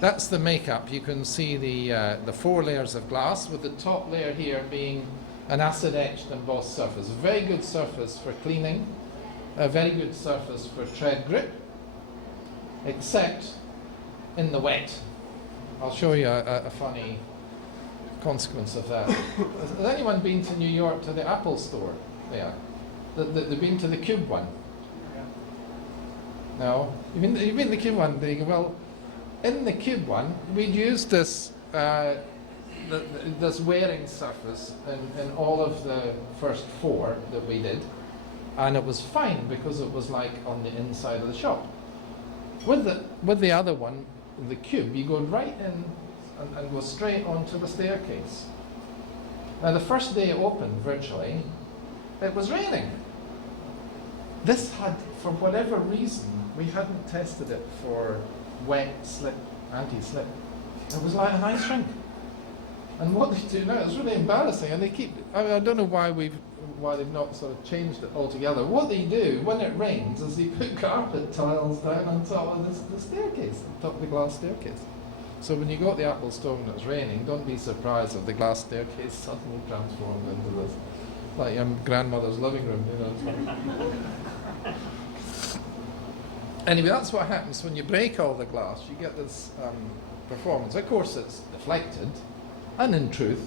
that's the makeup. You can see the 4 layers of glass, with the top layer here being an acid-etched embossed surface. A very good surface for cleaning, a very good surface for tread grip, except in the wet. I'll show you a funny consequence of that. Has anyone been to New York to the Apple store there? They've been to the Cube one? No? You've been to the Cube one? Well, in the Cube one, we'd used this this wearing surface in all of the first 4 that we did, and it was fine because it was like on the inside of the shop. With the other one, the Cube, you go right in and go straight onto the staircase. Now, the first day it opened, virtually, it was raining. This had, for whatever reason, we hadn't tested it for wet slip, anti-slip. It was like an ice rink. And what they do now is really embarrassing, and they keep, I don't know why they've not sort of changed it altogether. What they do when it rains is they put carpet tiles down on top of the staircase, on top of the glass staircase. So when you go to the Apple store and it's raining, don't be surprised if the glass staircase suddenly transformed into this, like your grandmother's living room, you know. It's like anyway, that's what happens when you break all the glass. You get this performance. Of course, it's deflected, and in truth,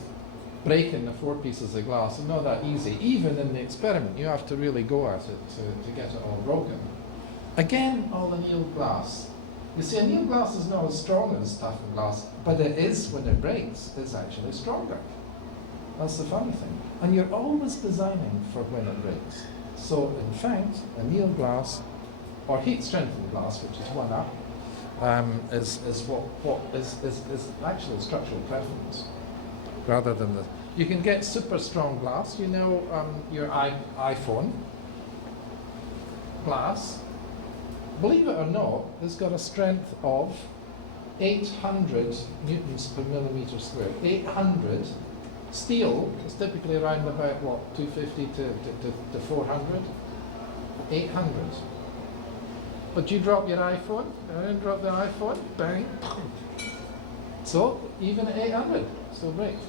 breaking the 4 pieces of glass is not that easy. Even in the experiment, you have to really go at it to get it all broken. Again, all annealed glass. You see, annealed glass is not as strong as toughened glass, but it is, when it breaks, it's actually stronger. That's the funny thing. And you're always designing for when it breaks. So, in fact, annealed glass, or heat-strengthened glass, which is 1 up, is what is actually a structural preference, rather than the. You can get super strong glass. You know, your iPhone glass, believe it or not, has got a strength of 800 newtons per millimeter squared. 800. Steel is typically around about, what, 250 to 400? 800. But you drop your iPhone, and drop the iPhone, bang. So, even at 800, still breaks.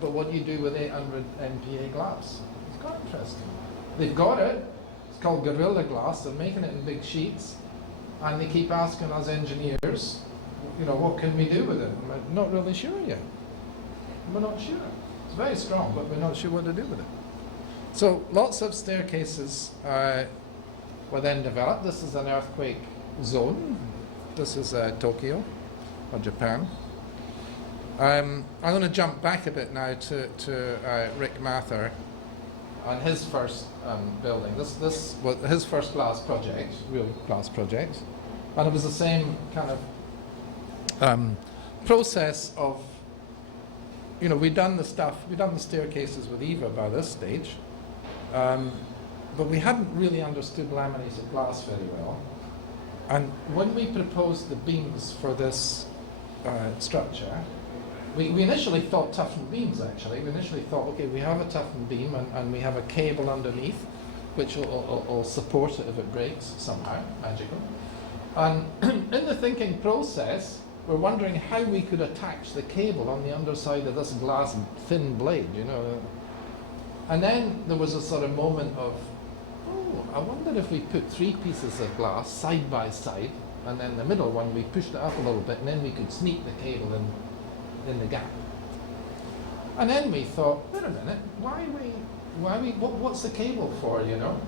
But what do you do with 800 MPa glass? It's quite interesting. They've got it. It's called Gorilla Glass. They're making it in big sheets, and they keep asking us engineers, you know, what can we do with it? And we're not really sure yet. We're not sure. It's very strong, but we're not sure what to do with it. So lots of staircases were then developed. This is an earthquake zone. This is Tokyo, or Japan. I'm going to jump back a bit now to Rick Mather and his first building. This was his first glass project, real glass project, and it was the same kind of process of, you know, we'd done the staircases with Eva by this stage, but we hadn't really understood laminated glass very well. And when we proposed the beams for this structure, we initially thought toughened beams, actually. We initially thought, okay, we have a toughened beam and we have a cable underneath which will support it if it breaks somehow, magically. And in the thinking process, we're wondering how we could attach the cable on the underside of this glass thin blade, you know. And then there was a sort of moment of, oh, I wonder if we put 3 pieces of glass side by side, and then the middle one we pushed it up a little bit, and then we could sneak the cable in the gap. And then we thought, wait a minute, what's the cable for, you know?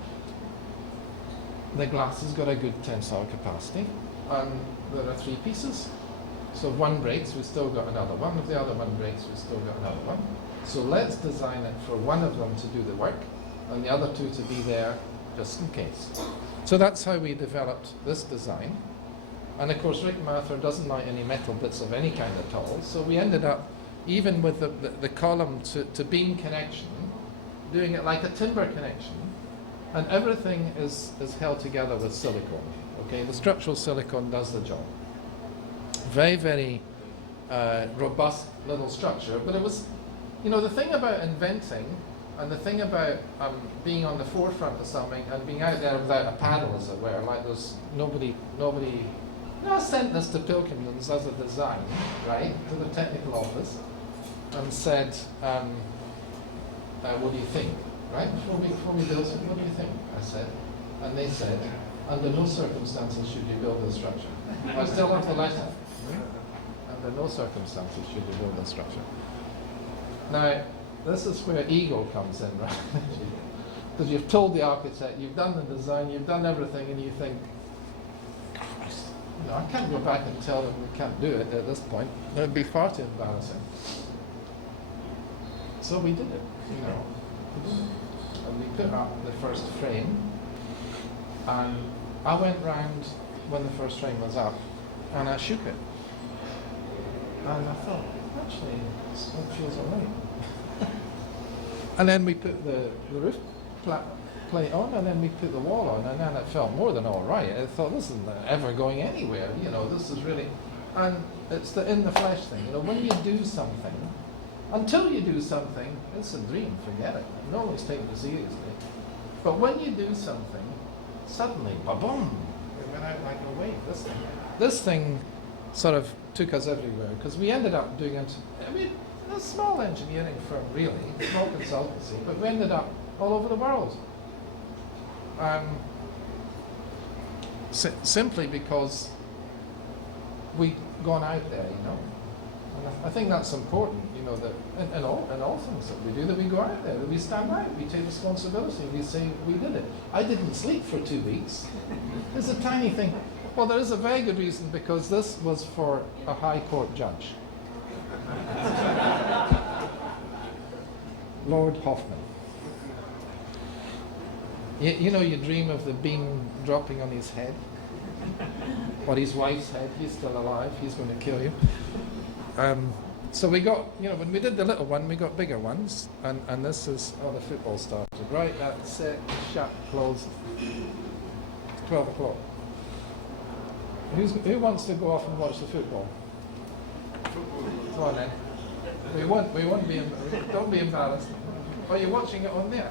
The glass has got a good tensile capacity, and there are 3 pieces. So if one breaks, we've still got another one. If the other one breaks, we've still got another one. So let's design it for one of them to do the work, and the other 2 to be there just in case. So that's how we developed this design. And of course, Rick Mather doesn't like any metal bits of any kind at all. So we ended up, even with the column to beam connection, doing it like a timber connection. And everything is held together with silicone. Okay, the structural silicone does the job. Very, very robust little structure. But it was, you know, the thing about inventing And the thing about being on the forefront of something and being out there without a paddle, as it were, like there's nobody. I sent this to Pilkingtons as a design, right, to the technical office, and said, what do you think, right? Before we build something, what do you think? I said, and they said, under no circumstances should you build this structure. I still have the letter. Under no circumstances should you build this structure. Now, this is where ego comes in, right? Because you've told the architect, you've done the design, you've done everything, and you think, Christ, I can't go back and tell them we can't do it at this point. It would be far too embarrassing. So we did it, And we put up the first frame, and I went round when the first frame was up, and I shook it. And I thought, actually, it feels all right. And then we put the roof plate on, and then we put the wall on, and then it felt more than all right. I thought, this isn't ever going anywhere, this is really... And it's the in the flesh thing, when you do something, until you do something, it's a dream, forget it. No one's taking it seriously. But when you do something, suddenly, ba-boom, it went out like a wave, This thing sort of took us everywhere, because we ended up doing it, a small engineering firm, really, small consultancy, but we ended up all over the world. Simply because we'd gone out there, And I think that's important, that in all things that we do, that we go out there, that we stand out, we take responsibility, we say we did it. I didn't sleep for 2 weeks. It's a tiny thing. Well, there is a very good reason, because this was for a high court judge. Lord Hoffman. You dream of the beam dropping on his head, or his wife's head. He's still alive. He's going to kill you. So we got, when we did the little one, we got bigger ones, and this is how the football started. Right, that's it, shut, closed. It's 12 o'clock. Who wants to go off and watch the football? Come on then. We won't be. Don't be embarrassed. Are you watching it on there?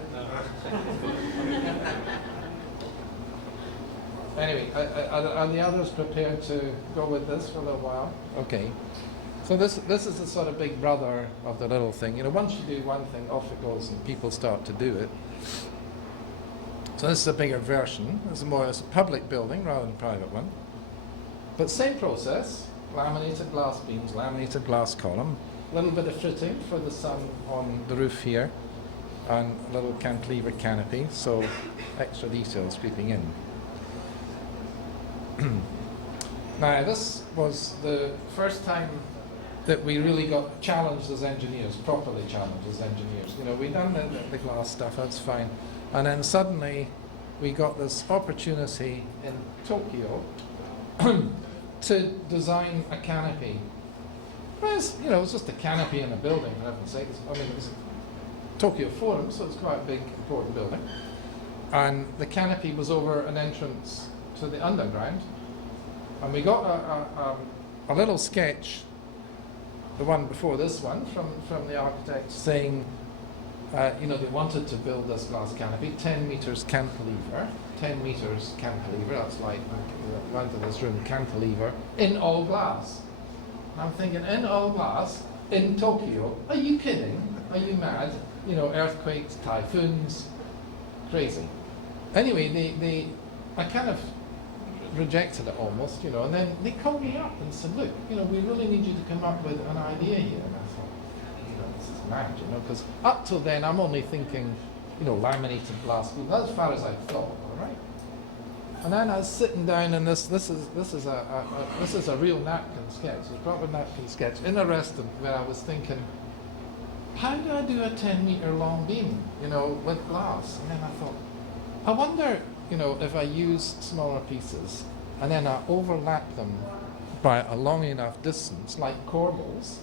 Anyway, are the others prepared to go with this for a little while? Okay. So this is the sort of big brother of the little thing. Once you do one thing, off it goes, and people start to do it. So this is a bigger version. It's a public building rather than a private one. But same process. Laminated glass beams, laminated glass column. A little bit of fitting for the sun on the roof here, and a little cantilever canopy, so extra details creeping in. Now, this was the first time that we really got challenged as engineers, properly challenged as engineers. We'd done the glass stuff, that's fine. And then suddenly we got this opportunity in Tokyo to design a canopy. It was just a canopy in a building, for heaven's sake. It was a Tokyo Forum, so it's quite a big, important building. And the canopy was over an entrance to the underground. And we got a little sketch, the one before this one, from the architect saying, they wanted to build this glass canopy, 10 meters cantilever, 10 meters cantilever, that's like, went to this room, cantilever, in all glass. And I'm thinking, in all glass, in Tokyo, are you kidding? Are you mad? Earthquakes, typhoons, crazy. Anyway, I kind of rejected it almost, and then they called me up and said, look, we really need you to come up with an idea here. And I thought, this is mad, because up till then I'm only thinking, laminated glass. That's as far as I thought, all right? And then I was sitting down, and this is a real napkin sketch, a proper napkin sketch in a restaurant where I was thinking, how do I do a 10-meter long beam, with glass? And then I thought, I wonder, if I use smaller pieces and then I overlap them by a long enough distance, like corbels.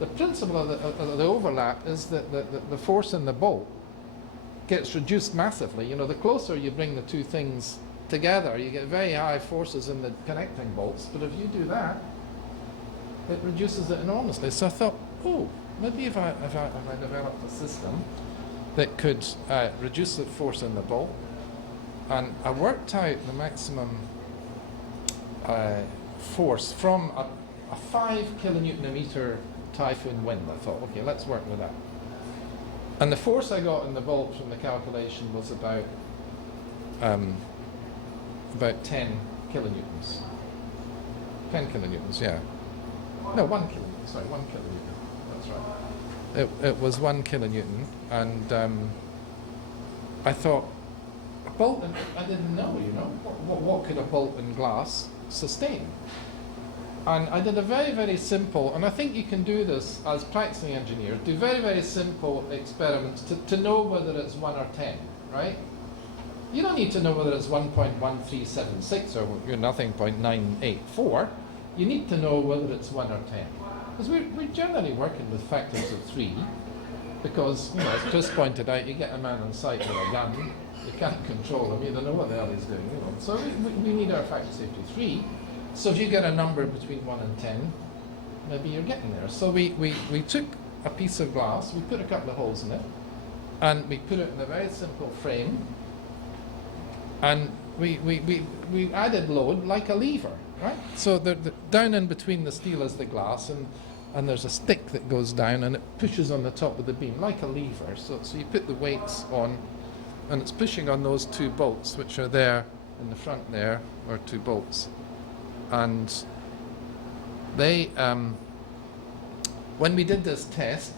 The principle of the overlap is that the force in the bolt gets reduced massively. The closer you bring the two things together, you get very high forces in the connecting bolts, but if you do that, it reduces it enormously. So I thought, maybe if I developed a system that could reduce the force in the bolt. And I worked out the maximum force from a 5 kilonewton a meter typhoon wind. I thought, okay, let's work with that. And the force I got in the bolt from the calculation was about 10 kilonewtons. 10 kilonewtons, yeah. No, 1 kilonewton, sorry, 1 kilonewton. That's right. It was 1 kilonewton, and I thought, a bolt, I didn't know, you know, what could a bolt in glass sustain? And I did a very, very simple, and I think you can do this as practicing engineers, do very, very simple experiments to know whether it's 1 or 10, right? You don't need to know whether it's 1.1376 or nothing 0.984. You need to know whether it's 1 or 10. Because we're generally working with factors of 3, because, you know, as Chris pointed out, you get a man on site with a gun, you can't control him, you don't know what the hell he's doing, you know. So we need our factor of safety 3. So if you get a number between 1 and 10, maybe you're getting there. So we took a piece of glass, we put a couple of holes in it, and we put it in a very simple frame, and we added load like a lever, right? So down in between the steel is the glass, and there's a stick that goes down, and it pushes on the top of the beam like a lever. So you put the weights on, and it's pushing on those 2 bolts, which are there in the front there, are 2 bolts. And they, when we did this test,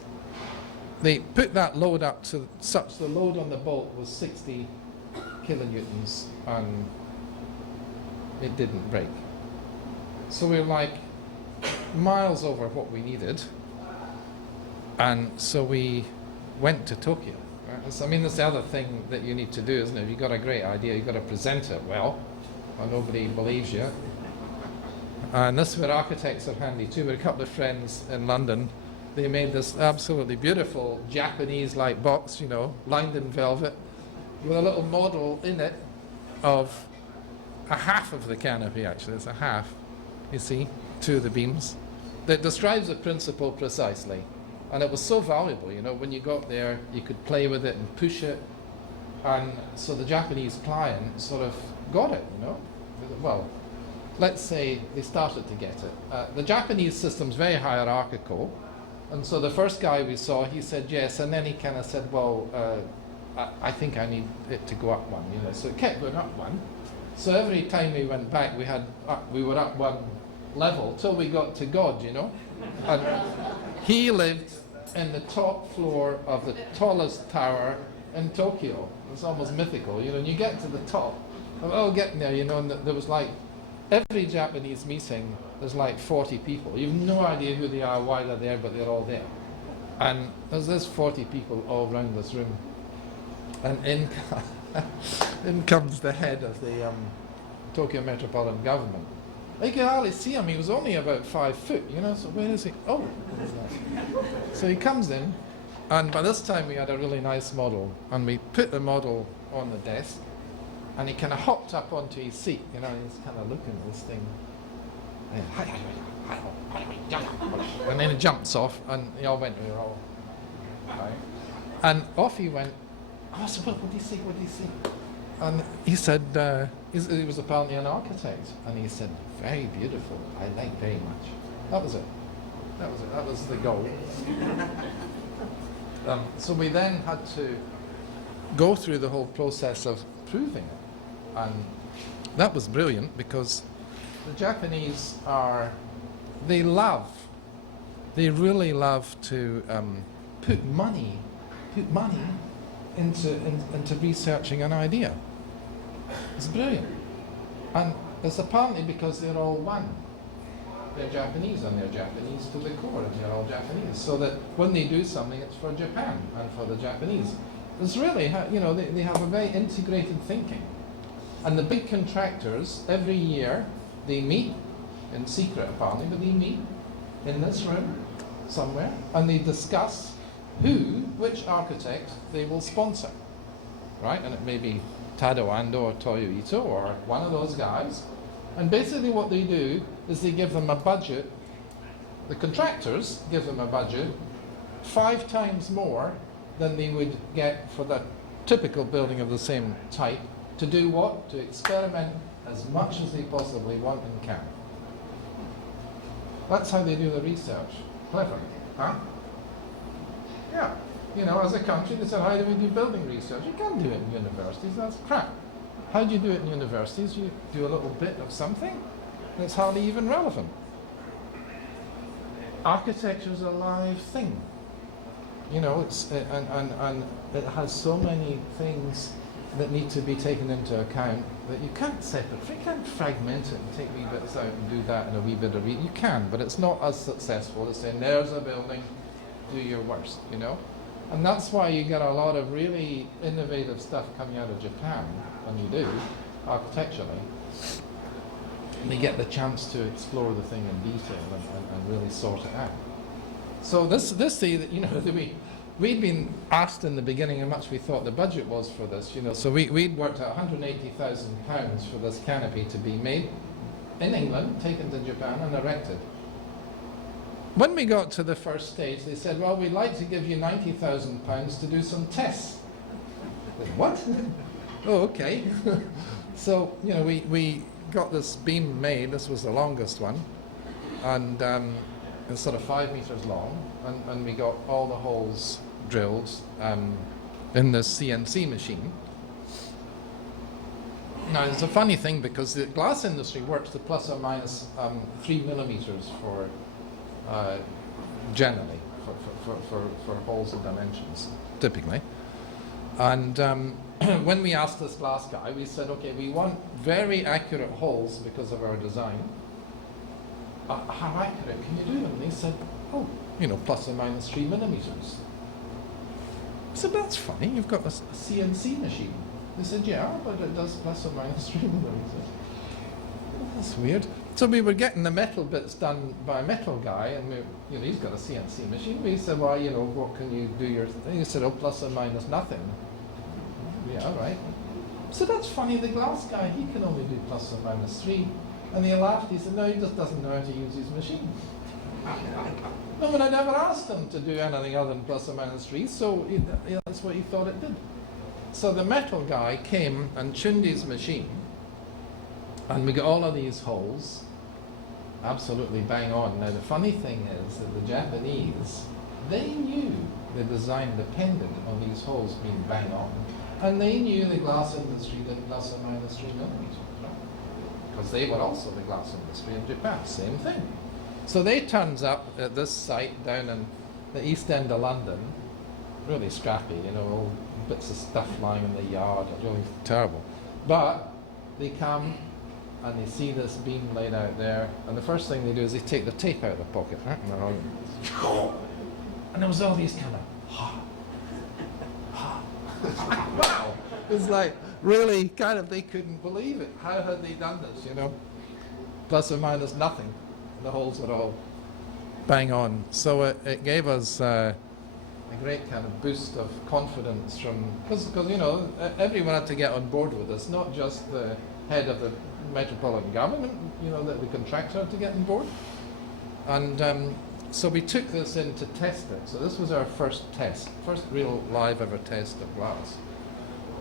they put that load up to such the load on the bolt was 60 kilonewtons, and it didn't break. So we're like miles over what we needed, and so we went to Tokyo. Right? So, I mean, that's the other thing that you need to do, isn't it? If you've got a great idea, you've got to present it well, or nobody believes you. And this is where architects are handy too. We had a couple of friends in London. They made this absolutely beautiful Japanese-like box, you know, lined in velvet, with a little model in it of a half of the canopy, actually. It's a half, you see, 2 of the beams. That describes the principle precisely. And it was so valuable, you know, when you got there, you could play with it and push it. And so the Japanese client sort of got it, you know. Well, let's say they started to get it. The Japanese system's very hierarchical, and so the first guy we saw, he said yes, and then he kind of said, well, I think I need it to go up 1, you know. So it kept going up 1. So every time we went back, we were up 1 level till we got to God, you know. And he lived in the top floor of the tallest tower in Tokyo. It's almost mythical, you know. And you get to the top, and we're all getting there, you know, and there was like, every Japanese meeting, there's like 40 people. You have no idea who they are, why they're there, but they're all there. And there's 40 people all around this room. And in comes the head of the Tokyo Metropolitan Government. You could hardly see him. He was only about 5 foot, you know, so where is he? Oh! So he comes in, and by this time we had a really nice model, and we put the model on the desk, and he kind of hopped up onto his seat, you know, and he's kind of looking at this thing. And then he jumps off, and they all went, we were all, right? And off he went. Oh, so what did he say? What did he say? And he said, he was apparently an architect, and he said, very beautiful, I like very much. That was it. That was it. That was the goal. So we then had to go through the whole process of proving it. And that was brilliant, because the Japanese they really love to put money into researching an idea. It's brilliant. And it's apparently because they're all one. They're Japanese, and they're Japanese to the core, and they're all Japanese. So that when they do something, it's for Japan and for the Japanese. It's really, you know, they have a very integrated thinking. And the big contractors, every year, they meet, in secret apparently, but they meet in this room somewhere, and they discuss which architect they will sponsor, right? And it may be Tado Ando or Toyo Ito or one of those guys. And basically what they do is they give them a budget, the contractors give them a budget 5 times more than they would get for the typical building of the same type. To do what? To experiment as much as they possibly want and can. That's how they do the research. Clever, huh? Yeah. You know, as a country, they said, how do we do building research? You can't do it in universities, that's crap. How do you do it in universities? You do a little bit of something that's hardly even relevant. Architecture is a live thing. You know, it's, and it has so many things that need to be taken into account that you can't separate, you can't fragment it and take wee bits out and do that in a wee bit of you can, but it's not as successful as saying, there's a building, do your worst, you know? And that's why you get a lot of really innovative stuff coming out of Japan, when you do, architecturally. And you get the chance to explore the thing in detail and really sort it out. So this you know, we'd been asked in the beginning how much we thought the budget was for this, you know, so we'd worked out £180,000 for this canopy to be made in England, taken to Japan and erected. When we got to the first stage, they said, well, we'd like to give you £90,000 to do some tests. I said, what? Oh, okay. So, you know, we got this beam made, this was the longest one, and it's sort of 5 meters long, and we got all the holes drilled in this CNC machine. Now, it's a funny thing because the glass industry works to plus or minus 3 millimeters for generally for holes and dimensions, typically. And when we asked this glass guy, we said, okay, we want very accurate holes because of our design. How accurate can you do them? And he said, oh, you know, plus or minus 3 millimeters. I said, that's funny, you've got a CNC machine. They said, yeah, but it does plus or minus 3 millimeters. That's weird. So we were getting the metal bits done by a metal guy, and you know, he's got a CNC machine. We said, well, you know, what can you do your thing? He said, oh, plus or minus nothing. Yeah, all right. So that's funny, the glass guy, he can only do plus or minus 3. And he laughed, he said, no, he just doesn't know how to use his machine. No, but I never asked him to do anything other than plus or minus 3, so that's what he thought it did. So the metal guy came and tuned his machine, and we got all of these holes absolutely bang on. Now the funny thing is that the Japanese, they knew the design depended on these holes being bang on, and they knew the glass industry did plus or minus 3 millimeters. Because they were also the glass industry in Japan, same thing. So they turns up at this site down in the east end of London, really scrappy, you know, all bits of stuff lying in the yard, really terrible. But they come and they see this beam laid out there, and the first thing they do is they take the tape out of the pocket, right? And there was all these kind of, wow! It's like, really, kind of, they couldn't believe it. How had they done this, you know? Plus or minus nothing. The holes were all bang on. So it gave us a great kind of boost of confidence from, because you know, everyone had to get on board with this, not just the head of the metropolitan government, you know, that the contractor had to get on board. And so we took this in to test it. So this was our first test, first real live ever test of glass.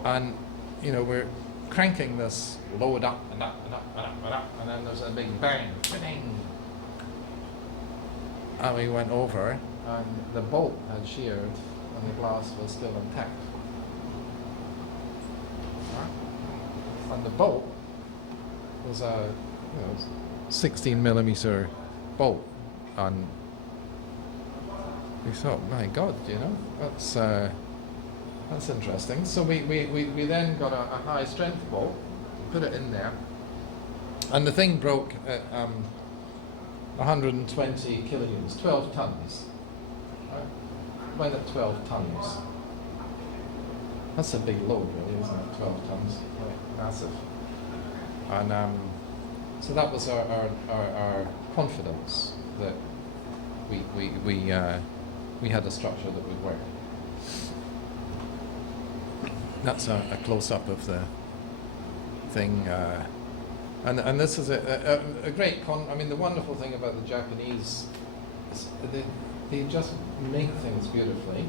And you know, we're cranking this load up and up and up and up and up, and then there's a big bang, bang. And we went over, and the bolt had sheared, and the glass was still intact. Right? And the bolt was a 16 millimeter bolt, and we thought, my God, you know, that's interesting. So we then got a high strength bolt, put it in there, and the thing broke at 120 kilonewtons, 12 tons. Right? Went at 12 tons. That's a big load, really, isn't it? 12 tons, right? Massive. And so that was our confidence that we had a structure that would work. That's a close-up of the thing, and this is a great I mean, the wonderful thing about the Japanese is they just make things beautifully,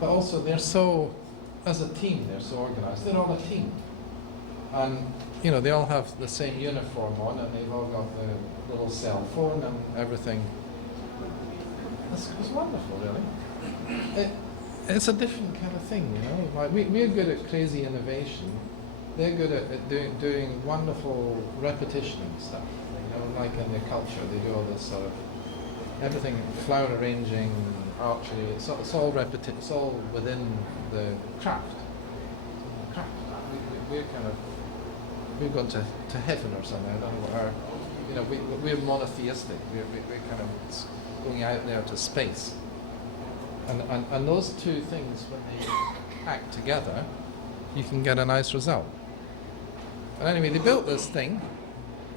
but also they're so, as a team, they're so organised. They're all a team. And, you know, they all have the same uniform on, and they've all got the little cell phone and everything. It's wonderful, really. It's a different kind of thing, you know. Like we're good at crazy innovation. They're good at doing wonderful repetition and stuff. You know, like in their culture, they do all this sort of everything, flower arranging, archery. It's all repetitive. It's all within the craft. We've gone to heaven or something. I don't know what our, you know, we're monotheistic. We're kind of going out there to space. And those two things, when they act together, you can get a nice result. And anyway, they built this thing,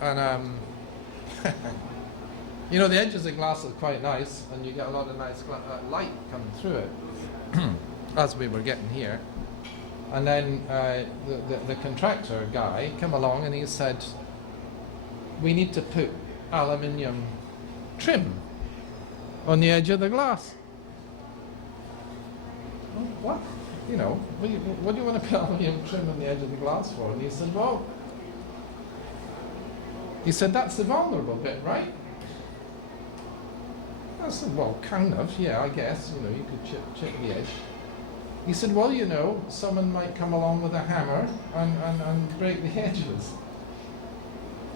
and you know, the edges of glass are quite nice, and you get a lot of nice light coming through it, as we were getting here. And then the contractor guy came along and he said, we need to put aluminium trim on the edge of the glass. Oh, what? You know, what do you want to put aluminium trim on the edge of the glass for? And he said, well, that's the vulnerable bit, right? I said, well, kind of, yeah, I guess. You know, you could chip the edge. He said, well, you know, someone might come along with a hammer and break the edges.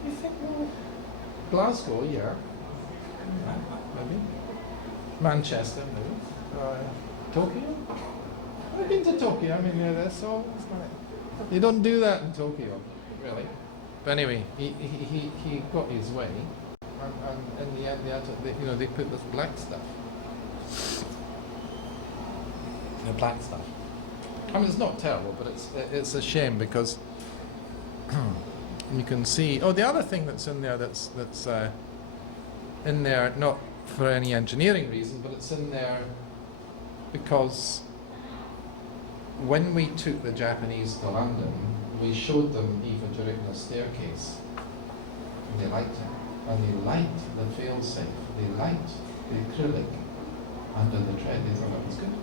You think, well, Glasgow, yeah. Maybe. Manchester, maybe. Tokyo? I've been to Tokyo. I mean, that's all. They don't do that in Tokyo, really. But anyway, he got his way, and in the end, they put this black stuff. The black stuff. I mean, it's not terrible, but it's a shame because you can see. Oh, the other thing that's in there that's in there not for any engineering reason, but it's in there because when we took the Japanese to London, we showed them Eva during the staircase, and they liked it, and they liked the fail-safe, they liked the acrylic under the tread. They thought that was good.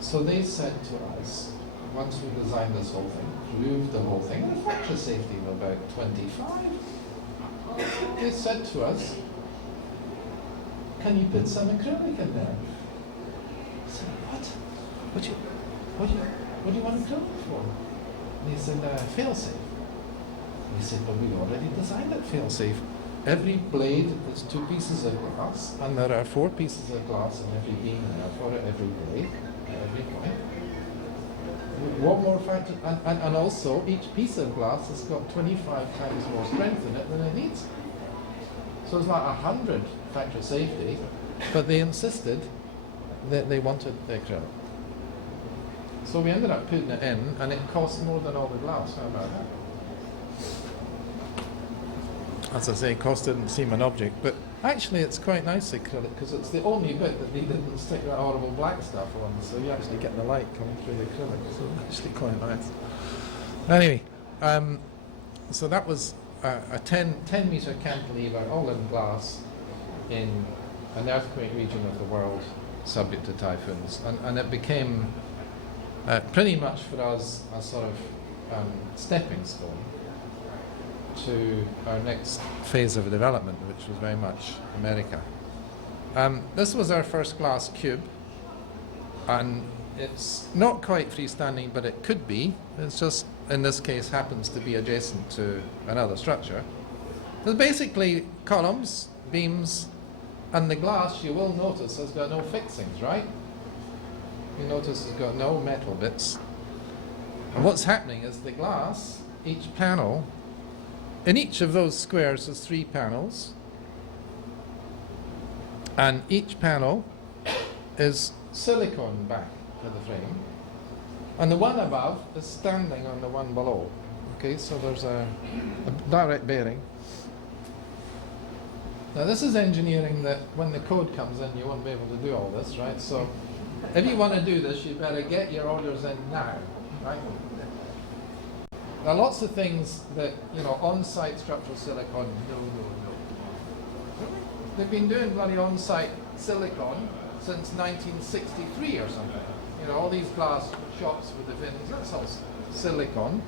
So they said to us, once we designed this whole thing, proved the whole thing, and fracture safety of about 25, they said to us, can you put some acrylic in there? I said, what? What do you want acrylic for? And he said, fail-safe. And he said, but we already designed it fail-safe. Every blade is 2 pieces of glass, and there are 4 pieces of glass in every beam there for every blade. Every point. What more factor? And also, each piece of glass has got 25 times more strength in it than it needs. So it's like 100 factor safety, but they insisted that they wanted the acrylic. So we ended up putting it in, and it cost more than all the glass. How about that? As I say, cost didn't seem an object, but actually it's quite nice acrylic because it's the only bit that they didn't stick that horrible black stuff on, so you actually get the light coming through the acrylic, so it's actually quite nice. Anyway, so that was a 10 metre cantilever, all in glass, in an earthquake region of the world subject to typhoons, and it became pretty much for us a sort of stepping stone to our next phase of development, which was very much America. This was our first glass cube, and it's not quite freestanding, but it could be. It's just, in this case, happens to be adjacent to another structure. There's basically columns, beams, and the glass, you will notice, has got no fixings, right? You notice it's got no metal bits. And what's happening is the glass, each panel, in each of those squares there's 3 panels, and each panel is silicone back to the frame, and the one above is standing on the one below. Okay, so there's a direct bearing. Now this is engineering that when the code comes in you won't be able to do all this, right? So if you want to do this, you better get your orders in now, right? There are lots of things that, you know, on-site structural silicon, no. They've been doing bloody on-site silicon since 1963 or something. You know, all these glass shops with the fins, that's all silicon.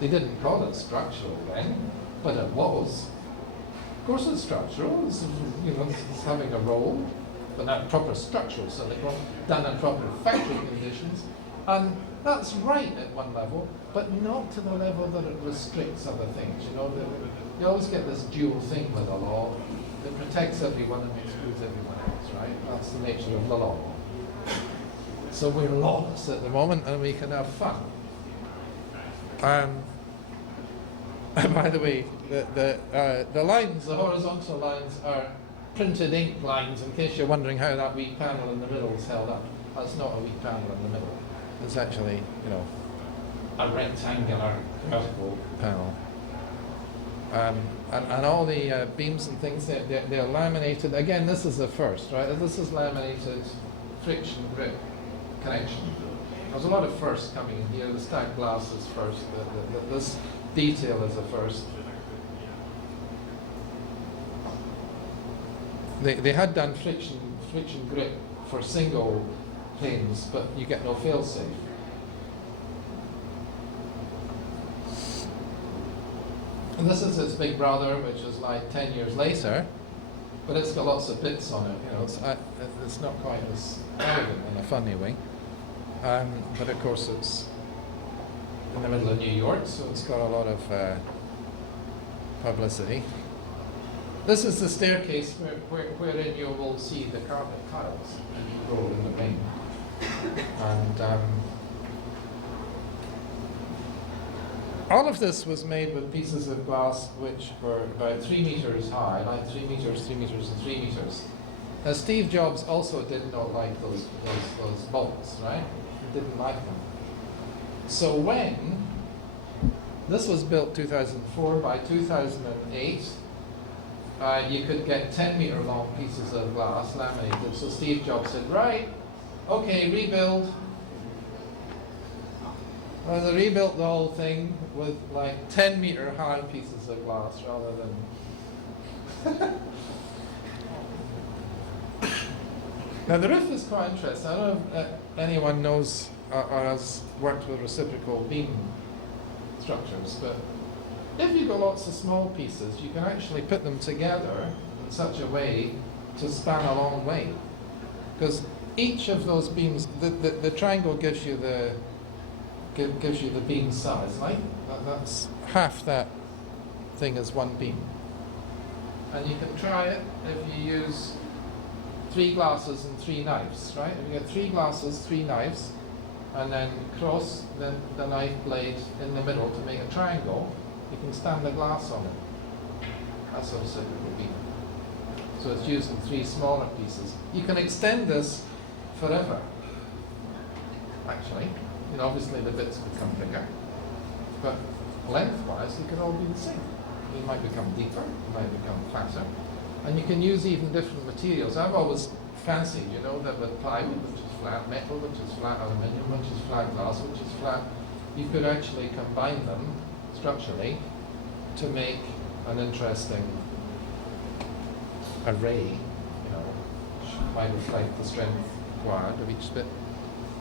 They didn't call it structural then, but it was. Of course it's structural, it's, you know, it's having a role, but not proper structural silicon, done in proper factory conditions. And that's right at one level, but not to the level that it restricts other things. You know, you always get this dual thing with the law. It protects everyone and excludes everyone else, right? That's the nature of the law. So we're lawless at the moment and we can have fun. And by the way, the lines, the horizontal lines, are printed ink lines, in case you're wondering how that wee panel in the middle is held up. That's not a wee panel in the middle. It's actually, you know, a rectangular vertical panel. And all the beams and things, they're laminated. Again, this is the first, right? This is laminated friction grip connection. There's a lot of firsts coming in here. The stacked glass is first. This detail is the first. They had done friction grip for single planes, but you get no fail-safe. And this is its big brother, which is like 10 years later, but it's got lots of bits on it. You know, it's not quite as elegant in a funny way. But of course it's in the middle of New York, so it's got a lot of publicity. This is the staircase wherein you will see the carpet tiles and you roll in the rain. And all of this was made with pieces of glass which were about 3 meters high, like 3 meters, 3 meters, and 3 meters. Now Steve Jobs also did not like those bolts, right? He didn't like them. So when this was built 2004, by 2008, you could get 10-meter long pieces of glass laminated. So Steve Jobs said, right, okay, rebuild. Well, they rebuilt the whole thing with like 10-meter high pieces of glass rather than. Now the roof is quite interesting. I don't know if anyone knows or has worked with reciprocal beam structures, but if you've got lots of small pieces, you can actually put them together in such a way to span a long way. Because each of those beams, the triangle gives you the beam size, right? That's half that thing as one beam. And you can try it if you use 3 glasses and 3 knives, right? If you get 3 glasses, 3 knives, and then cross the knife blade in the middle to make a triangle, you can stand the glass on it. That's a reciprocal beam. So it's used in 3 smaller pieces. You can extend this forever, actually. You know, obviously the bits become bigger, but lengthwise they can all be the same. They might become deeper, they might become fatter, and you can use even different materials. I've always fancied, you know, that with plywood, which is flat metal, which is flat aluminium, which is flat glass, which is flat, you could actually combine them structurally to make an interesting array, you know, which might reflect the strength required of each bit.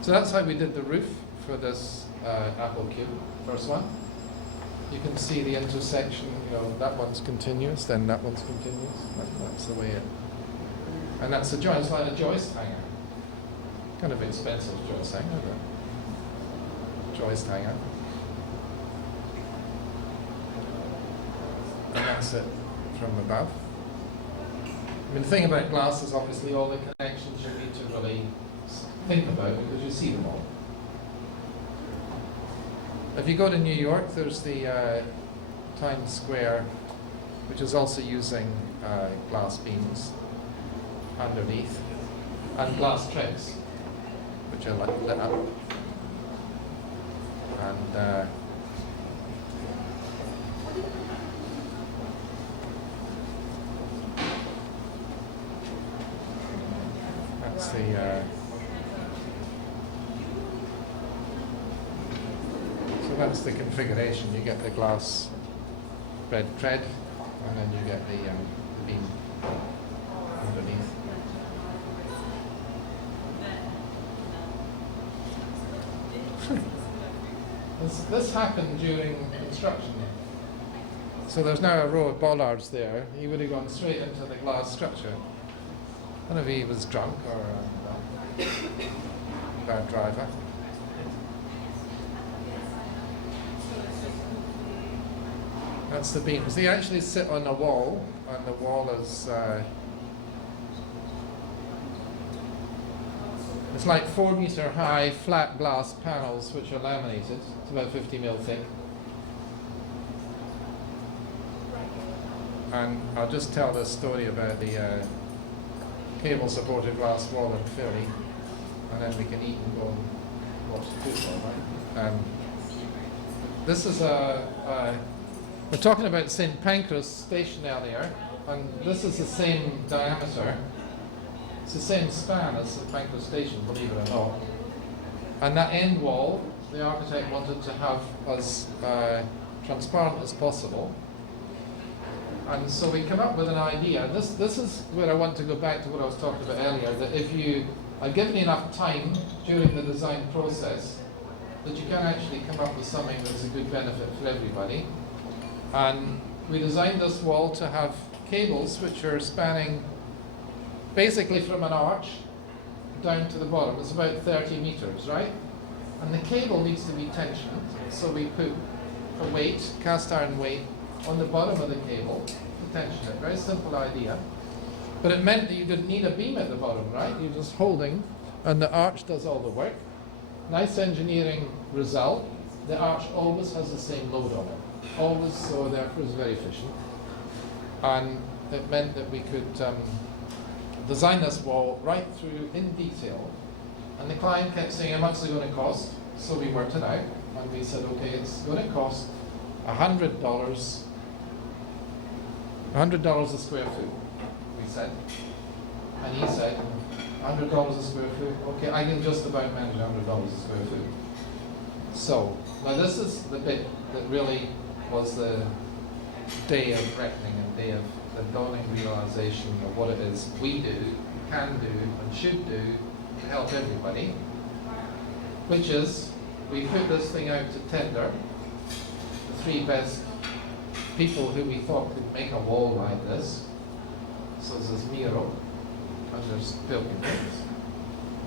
So that's how we did the roof for this apple cube, first one. You can see the intersection, you know, that one's continuous, then that one's continuous. That's the way it. And that's a joist, it's like a joist hanger. Kind of expensive joist hanger, but joist hanger. And that's it from above. I mean, the thing about glass is obviously all the connections you need to really think about because you see them all. If you go to New York, there's the Times Square, which is also using glass beams underneath, and glass treads, which are like lit up. And that's the so that's the configuration. You get the glass red tread, and then you get the beam underneath. This happened during construction. So there's now a row of bollards there. He would have gone straight into the glass structure. I don't know if he was drunk or a bad driver. That's the beams. They actually sit on a wall, and the wall is it's like 4 meter high flat glass panels which are laminated. It's about 50 mil thick. And I'll just tell this story about the cable supported glass wall in Philly, and then we can eat and go and watch football, right? This is we're talking about St. Pancras station earlier, and this is the same diameter. It's the same span as St. Pancras station, believe it or not. And that end wall, the architect wanted to have as transparent as possible. And so we come up with an idea. This is where I want to go back to what I was talking about earlier, that if you are given enough time during the design process, that you can actually come up with something that's a good benefit for everybody. And we designed this wall to have cables which are spanning basically from an arch down to the bottom. It's about 30 meters, right? And the cable needs to be tensioned, so we put a weight, cast iron weight, on the bottom of the cable to tension it. Very simple idea. But it meant that you didn't need a beam at the bottom, right? You're just holding, and the arch does all the work. Nice engineering result. The arch always has the same load on it. Always, so therefore it's very efficient. And it meant that we could design this wall right through in detail. And the client kept saying, how much is it going to cost? So we worked it out, and we said, okay, it's going to cost $100 a square foot, we said. And he said, $100 a square foot, okay, I can just about manage $100 a square foot. So, now this is the bit that really was the day of reckoning and day of the dawning realization of what it is we do, can do, and should do to help everybody, which is we put this thing out to tender. The 3 best people who we thought could make a wall like this. So there's Miro, and there's Pilkingtons,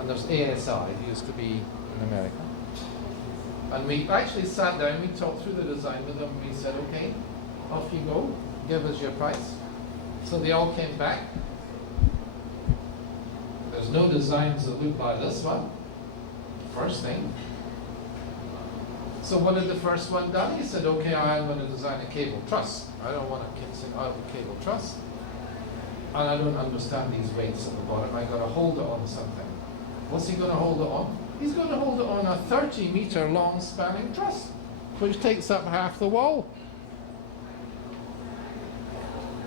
and there's ASI, who used to be in America. And we actually sat down, we talked through the design with them, we said, okay, off you go, give us your price. So they all came back. There's no designs that look like this one, first thing. So what did the first one done? He said, okay, I'm going to design a cable truss. I don't want to kit out a cable truss. And I don't understand these weights at the bottom. I've got to hold it on something. What's he going to hold it on? He's going to hold it on a 30-meter long spanning truss, which takes up half the wall.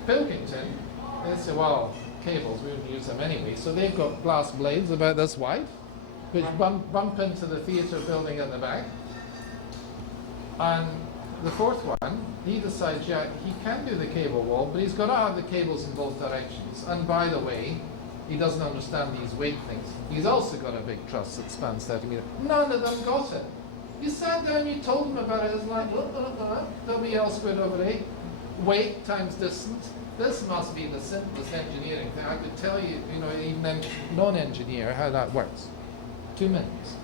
Pilkington, they say, well, cables, we wouldn't use them anyway. So they've got glass blades about this wide, which bump into the theatre building at the back. And the fourth one, he decides, yeah, he can do the cable wall, but he's got to have the cables in both directions. And by the way, he doesn't understand these weight things. He's also got a big truss that spans 30 meters. None of them got it. You sat down, you told them about it. It's like, WL squared over 8, weight times distance. This must be the simplest engineering thing. I could tell you, you know, even a non-engineer, how that works. 2 minutes.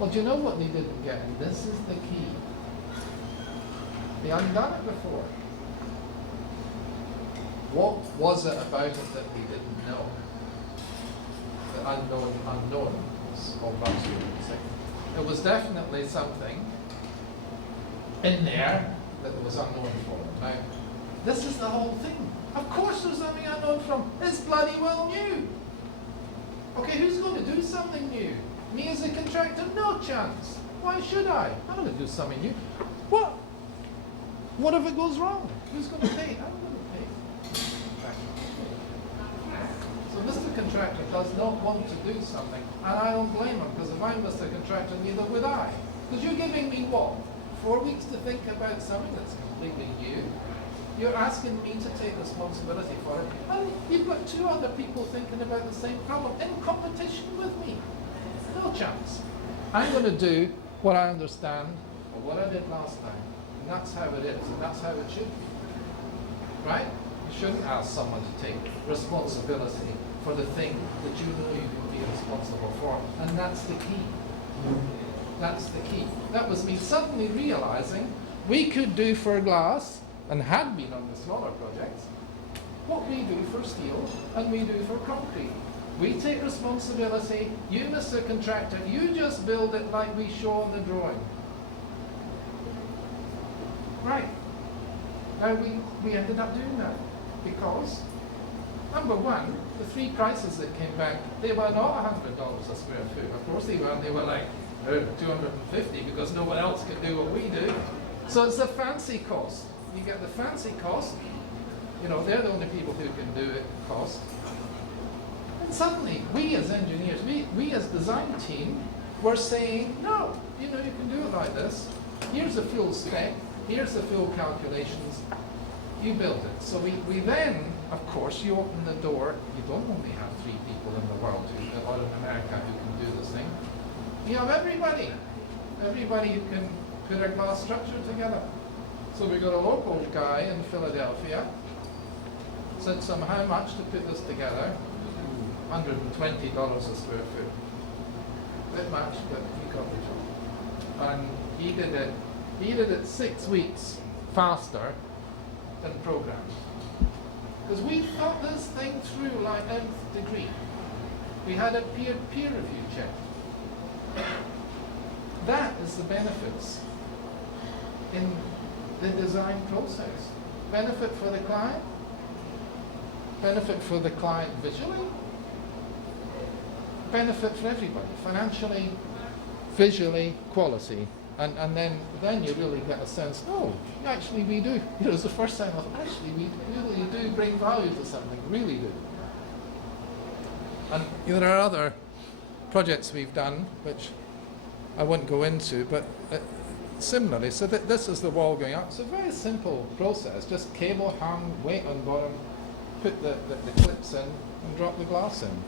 Well, do you know what they didn't get? And this is the key. They hadn't done it before. What was it about it that we didn't know? The unknowns of music. There was definitely something in there that was unknown for them. Now, this is the whole thing. Of course there's something unknown from. It's bloody well new. Okay, who's going to do something new? Me as a contractor? No chance. Why should I? I'm going to do something new. What? What if it goes wrong? Who's going to pay? I'm going to pay. So Mr. Contractor does not want to do something, and I don't blame him, because if I'm Mr. Contractor, neither would I. Because you're giving me what? 4 weeks to think about something that's completely new. You're asking me to take responsibility for it, and you've got 2 other people thinking about the same problem in competition with me. No chance. I'm going to do what I understand or what I did last time. And that's how it is, and that's how it should be. Right? You shouldn't ask someone to take responsibility for the thing that you know you can be responsible for. And that's the key. That's the key. That was me suddenly realizing we could do for glass, and had been on the smaller projects, what we do for steel and we do for concrete. We take responsibility, you, Mr. Contractor, you just build it like we show on the drawing. Right. Now we ended up doing that because, number one, the three prices that came back, they were not $100 a square foot. Of course they weren't. They were like 250 because no one else can do what we do. So it's the fancy cost. You get the fancy cost. You know, they're the only people who can do it cost. And suddenly, we as engineers, we as design team, were saying, no, you know, you can do it like this. Here's the full spec. Here's the full calculations. You build it. So we then, of course, you open the door. You don't only have 3 people in the world, or in America, who can do this thing. You have everybody. Everybody who can put a glass structure together. So we got a local guy in Philadelphia, said to him, how much to put this together? $120 a square foot. Bit much, but he got the job. And he did it 6 weeks faster than programmed. Because we thought this thing through like nth degree. We had a peer review check. That is the benefits in the design process. Benefit for the client, benefit for the client visually, benefit for everybody, financially, visually, quality. And then you really get a sense, oh, actually we do. You know, it's the first time I thought, actually we really do bring value to something, really do. And you know, there are other projects we've done, which I won't go into, but similarly, so this is the wall going up. It's a very simple process, just cable hung, weight on bottom, put the clips in and drop the glass in.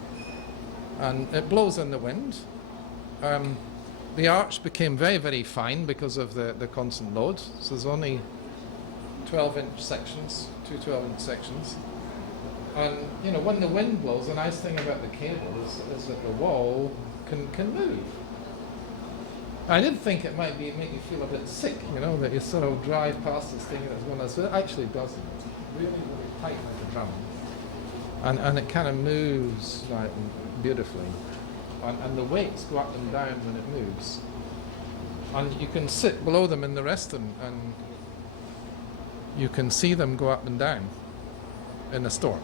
And it blows in the wind. The arch became very, very fine because of the constant load. So there's only 12-inch sections, 2 12-inch sections. And you know, when the wind blows, the nice thing about the cable is that the wall can move. I did think it might make you feel a bit sick, you know, that you sort of drive past this thing that's going to, so it actually doesn't. It's really, really tight like a drum. And it kind of moves like beautifully. And the weights go up and down when it moves. And you can sit below them in the rest and you can see them go up and down in the storm.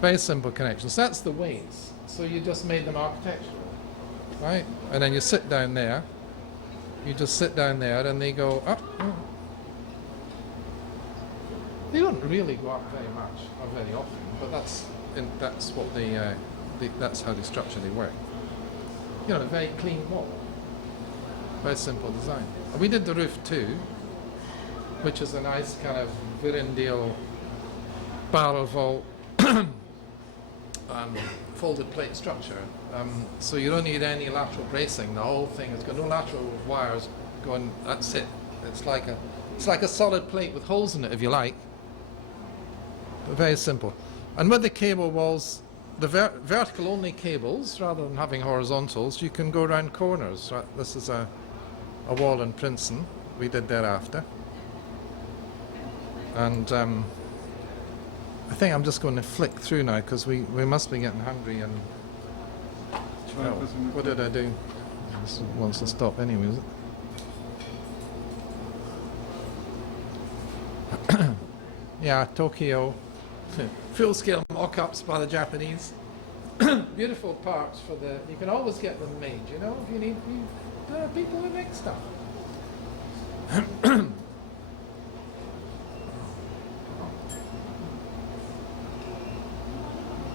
Very simple connections. That's the weights. So you just made them architectural, right? And then you sit down there. You just sit down there and they go up. They don't really go up very much or very often, but that's what that's how they structurally work. You know, a very clean wall. Very simple design. And we did the roof too, which is a nice kind of Virindale barrel vault folded plate structure. So you don't need any lateral bracing. The whole thing has got no lateral wires going. That's it. It's like a solid plate with holes in it, if you like. But very simple. And with the cable walls, the vertical only cables, rather than having horizontals, you can go around corners. Right? This is a wall in Princeton we did thereafter. And I think I'm just going to flick through now because we must be getting hungry and well, what did I do? This wants to stop anyway, is it? Yeah, Tokyo. Full-scale mock-ups by the Japanese. Beautiful parts for the... You can always get them made, you know, if you need... There are people who make stuff.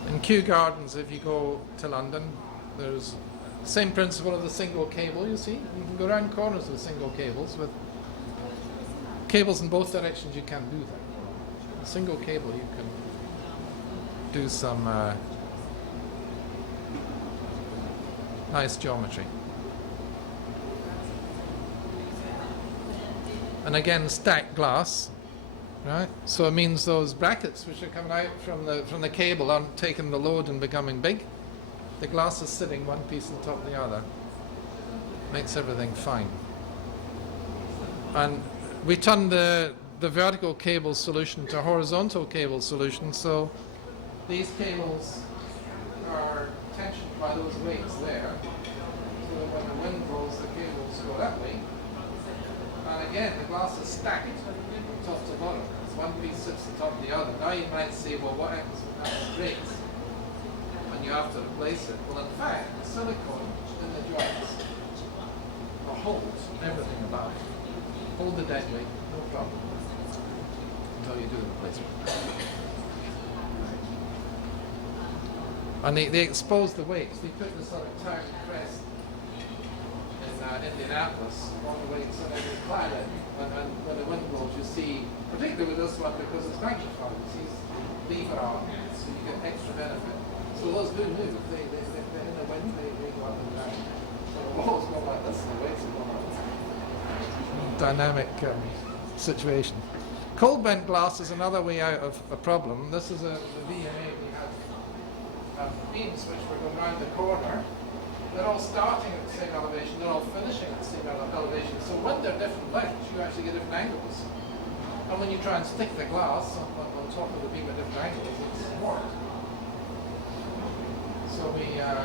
In Kew Gardens, if you go to London, there's the same principle of the single cable, you see. You can go around corners with single cables. With cables in both directions, you can do that. A single cable, you can do some nice geometry. and again stacked glass, right? So it means those brackets which are coming out from the cable aren't taking the load and becoming big. The glass is sitting one piece on top of the other. Makes everything fine. And we turned the vertical cable solution to horizontal cable solution, so these cables are tensioned by those weights there, so that when the wind blows, the cables go that way. And again, the glass is stacked top to bottom. One piece sits on top of the other. Now you might say, well, what happens when that breaks? And you have to replace it. Well, in fact, the silicone in the joints will hold everything about it. Hold the dead weight, no problem, until you do the replacement. And they expose the weights. They put this sort of town crest in Indianapolis, all the weights, and then they clad it. And when the wind blows, you see, particularly with this one, because it's magnified, you see lever arm, so you get extra benefit. So those do move. They're in the wind, they go up and down. So the walls go like this, and the weights are going like this. Dynamic situation. Cold bent glass is another way out of a problem. This is the VMA. We have beams which were going around the corner. They're all starting at the same elevation. They're all finishing at the same elevation. So when they're different lengths, you actually get different angles. And when you try and stick the glass on top of the beam at different angles, it's warped. So we had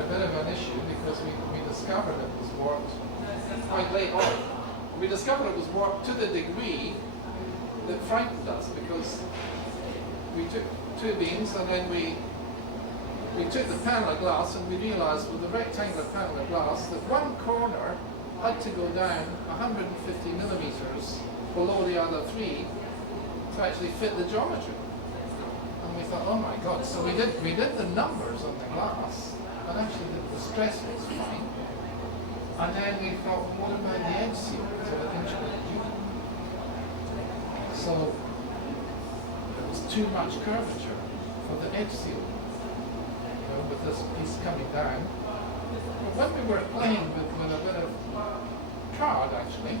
a bit of an issue because we discovered it was warped quite late on. We discovered it was warped to the degree that frightened us, because we took two beams and then we took the panel of glass and we realized with the rectangular panel of glass that one corner had to go down 150 millimeters below the other three to actually fit the geometry. And we thought, oh my God. So we did the numbers on the glass, and actually the stress was fine. And then we thought, well, what about the edge seal? So it was too much curvature for the edge seal, with this piece coming down. But when we were playing with a bit of card, actually,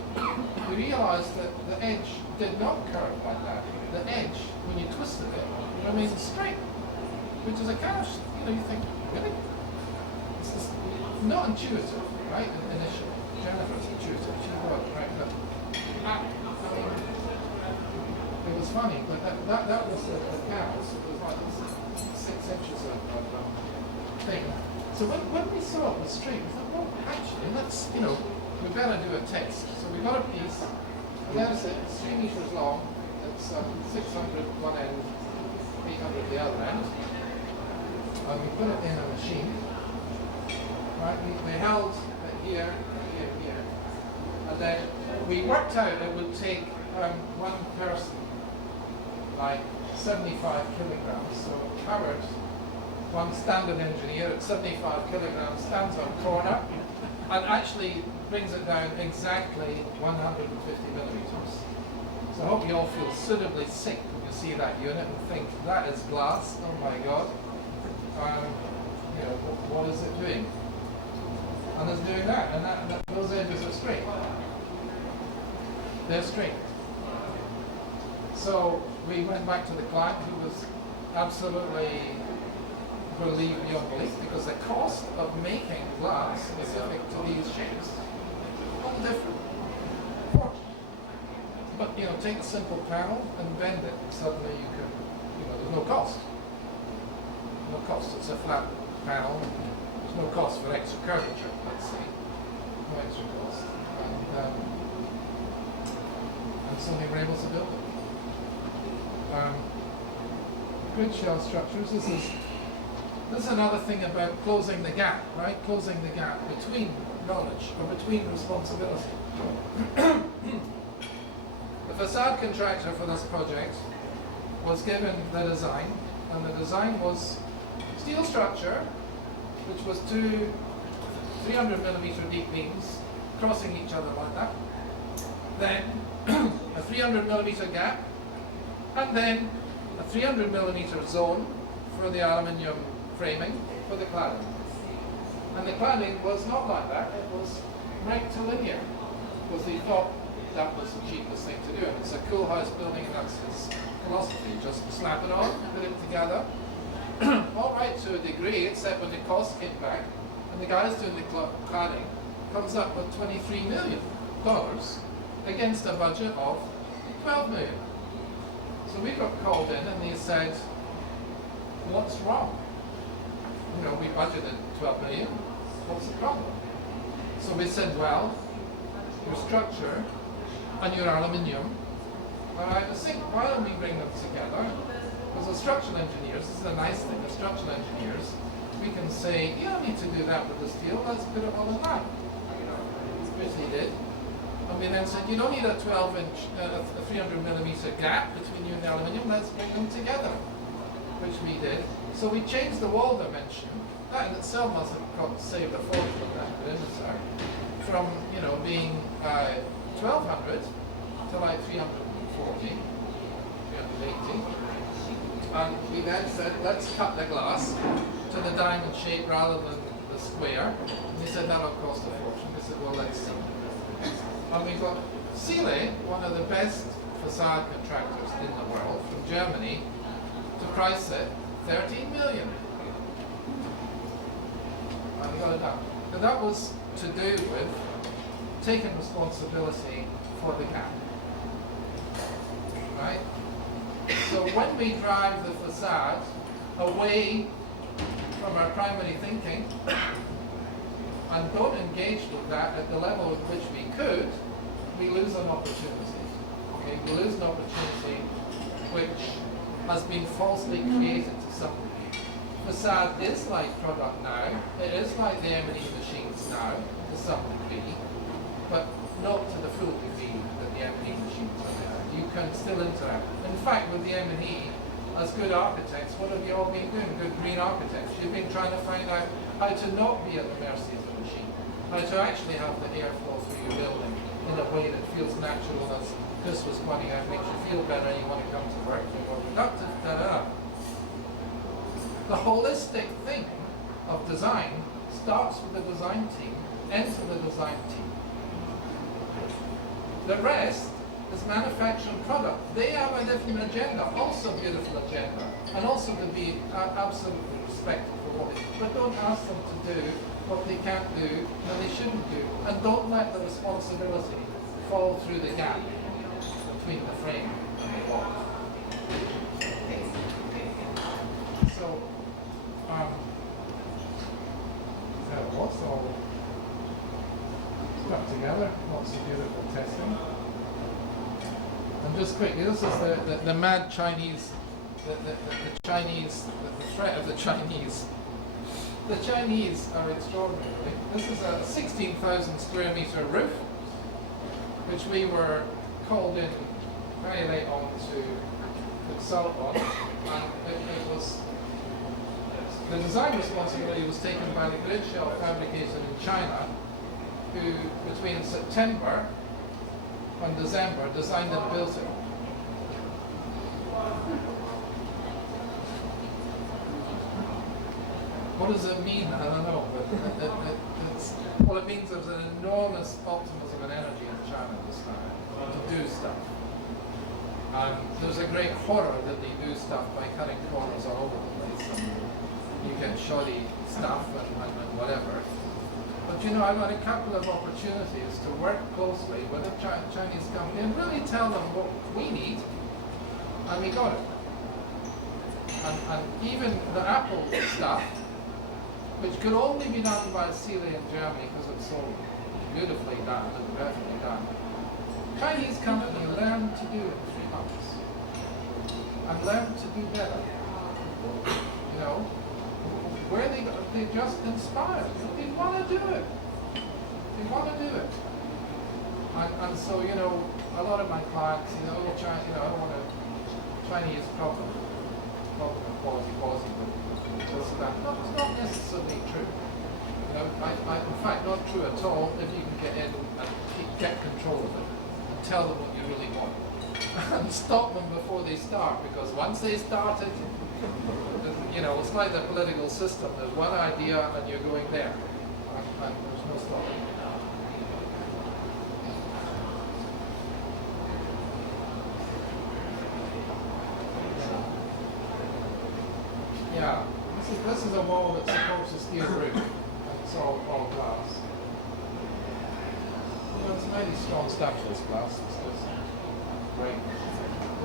we realized that the edge did not curve like that. The edge, when you twisted it, remained straight, which is a kind of, you think, really? This is not intuitive, right, initially. Jennifer's intuitive, she was, right? But, it was funny, but that was the canvas. It was like 6 inches of thing. So when we saw it was straight, we thought, well, actually, let's, we better do a test. So we got a piece, and there's it, it's 3 meters long, it's 600 one end, 800 the other end. And we put it in a machine. Right, we held it here, and then we worked out it would take one person like 75 kilograms, so Howard, one standard engineer at 75 kilograms, stands on corner and actually brings it down exactly 150 millimeters. So I hope you all feel suitably sick when you see that unit and think, that is glass, oh my God. What is it doing? And it's doing that, and those edges are straight. They're straight. So we went back to the client, who was absolutely relieved beyond belief, because the cost of making glass specific to these shapes is all different. But take a simple panel and bend it. Suddenly you can, there's no cost. No cost. It's a flat panel. There's no cost for extra curvature, let's say. No extra cost. And so they were able to build it. Grid shell structures. This is another thing about closing the gap, right? Closing the gap between knowledge or between responsibility. The facade contractor for this project was given the design, and the design was steel structure, which was two 300 millimeter deep beams crossing each other like that, then a 300 millimeter gap, and then a 300 millimeter zone for the aluminium framing for the cladding. And the cladding was not like that, it was rectilinear. because he thought that was the cheapest thing to do. And it's a cool house building, and that's his philosophy. Just slap it on, put it together. All right to a degree, except when the cost came back, and the guys doing the cladding comes up with $23 million against a budget of $12 million. So we got called in, and they said, "What's wrong? You know, we budgeted $12 million. What's the problem?" So we said, "Well, your structure and your aluminium are out of sync. Why don't we bring them together?" Because the structural engineers, this is a nice thing, the structural engineers, we can say, "You don't need to do that with the steel, let's put it all in line." Which he did. And we then said, "You don't need a 12-inch, a 300mm gap between you and the aluminium, let's bring them together." Which we did. So we changed the wall dimension. That in itself must have saved a fortune from that perimeter, from being 1200 to like 340, 380. And we then said, "Let's cut the glass to the diamond shape rather than the square." And they said, "That'll cost a fortune." We said, "Well, let's see." And we got Sealy, one of the best facade contractors in the world, from Germany, to price it 13 million. And we got it done. And that was to do with taking responsibility for the gap. Right? So when we drive the facade away from our primary thinking and don't engage with that at the level at which we could, we lose an opportunity. Okay? We lose an opportunity which has been falsely created to some degree. Facade is like product now, it is like the M&E machines now, to some degree, but not to the full degree that the M&E machines are there. You can still interact. In fact, with the M&E, as good architects, what have you all been doing? Good green architects. You've been trying to find out how to not be at the mercy of the machine, how to actually have the airflow through your building in a way that feels natural, as Chris was pointing out, makes you feel better and you want to come to work, you're more productive, da-da. The holistic thing of design starts with the design team, ends with the design team. The rest is manufacturing product. They have a different agenda, also a beautiful agenda, and also to be absolutely respectful for what they do. But don't ask them to do what they can't do and they shouldn't do. And don't let the responsibility fall through the gap between the frame and the wall. So, that was all stuck together, lots of beautiful testing. And just quickly, this is the mad Chinese, the threat of the Chinese. The Chinese are extraordinary. This is a 16,000 square meter roof, which we were called in very late on to consult on, and it was, the design responsibility was taken by the grid shell fabricator in China, who between September and December designed and built it. What does it mean? I don't know, but it means there's an enormous optimism and energy in China this time to do stuff. There's a great horror that they do stuff by cutting corners all over the place, and you get shoddy stuff and whatever. But I've had a couple of opportunities to work closely with a Chinese company and really tell them what we need, and we got it. And even the Apple stuff, which could only be done by Sealy in Germany because it's so beautifully done and perfectly done. Chinese company learned to do it in 3 months and learned to do better. Where they just inspired. They want to do it. They want to do it. And so, a lot of my clients, I don't want a Chinese problem of quality, but that. No, it's not necessarily true. In fact, not true at all if you can get in and get control of it and tell them what you really want. And stop them before they start, because once they started, it's like the political system. There's one idea and you're going there, and there's no stopping. is a wall that supports a steel roof, and it's all glass. You know, it's really strong stuff, this glass. It's just great.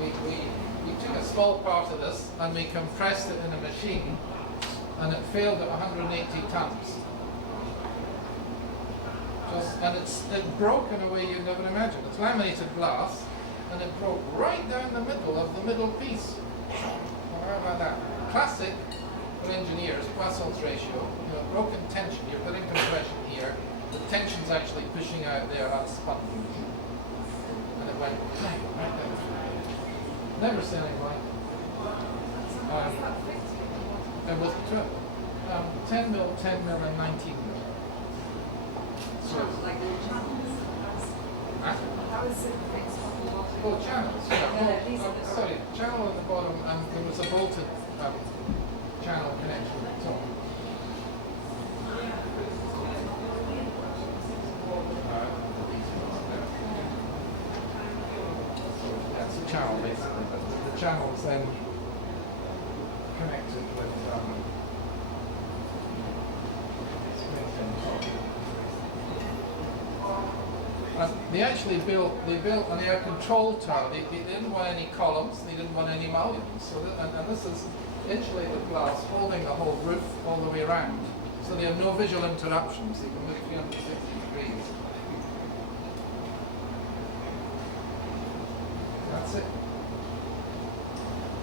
We took a small part of this and we compressed it in a machine, and it failed at 180 tons. It broke in a way you'd never imagine. It's laminated glass, and it broke right down the middle of the middle piece. Well, how about that? Classic for engineers, Poisson's ratio. You know, broken tension. You're putting compression here. The tension's actually pushing out there. That's spun. And it went right down. Never seen anything like it. And with 10 mil, 10 mil, and 19 mil. So, Like channels. How is it fixed on the bottom? oh, channels. Yeah, these are the- Sorry, channel at the bottom, and there was a bolted channel connection at the top. That's a channel basically, but the channel is then connected with they built an air control tower. They didn't want any columns, they didn't want any mullions. So and this is insulated glass holding the whole roof all the way around. So they have no visual interruptions. They can move 360 degrees. That's it.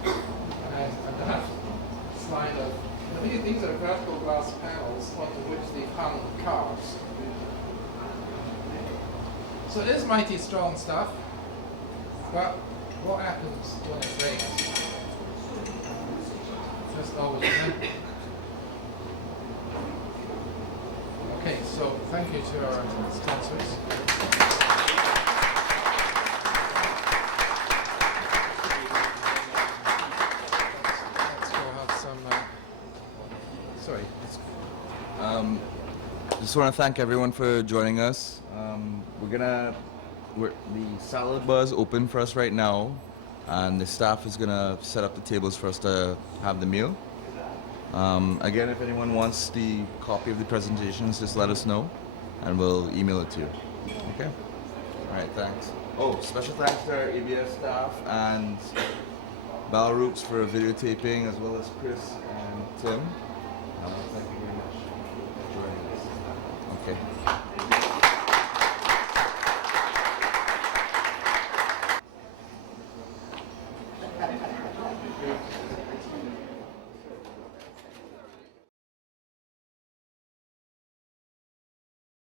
And that slide of, these are vertical glass panels onto which they've hung cars. So it is mighty strong stuff, but what happens when it rains? Just always remember. Okay, so thank you to our sponsors. Let's go have some. Sorry. Just want to thank everyone for joining us. The salad bar is open for us right now, and the staff is gonna set up the tables for us to have the meal. Again, if anyone wants the copy of the presentations, just let us know, and we'll email it to you. Okay. All right. Thanks. Oh, special thanks to our ABS staff and Balroops for videotaping, as well as Chris and Tim. Thank you very much for joining us. Okay.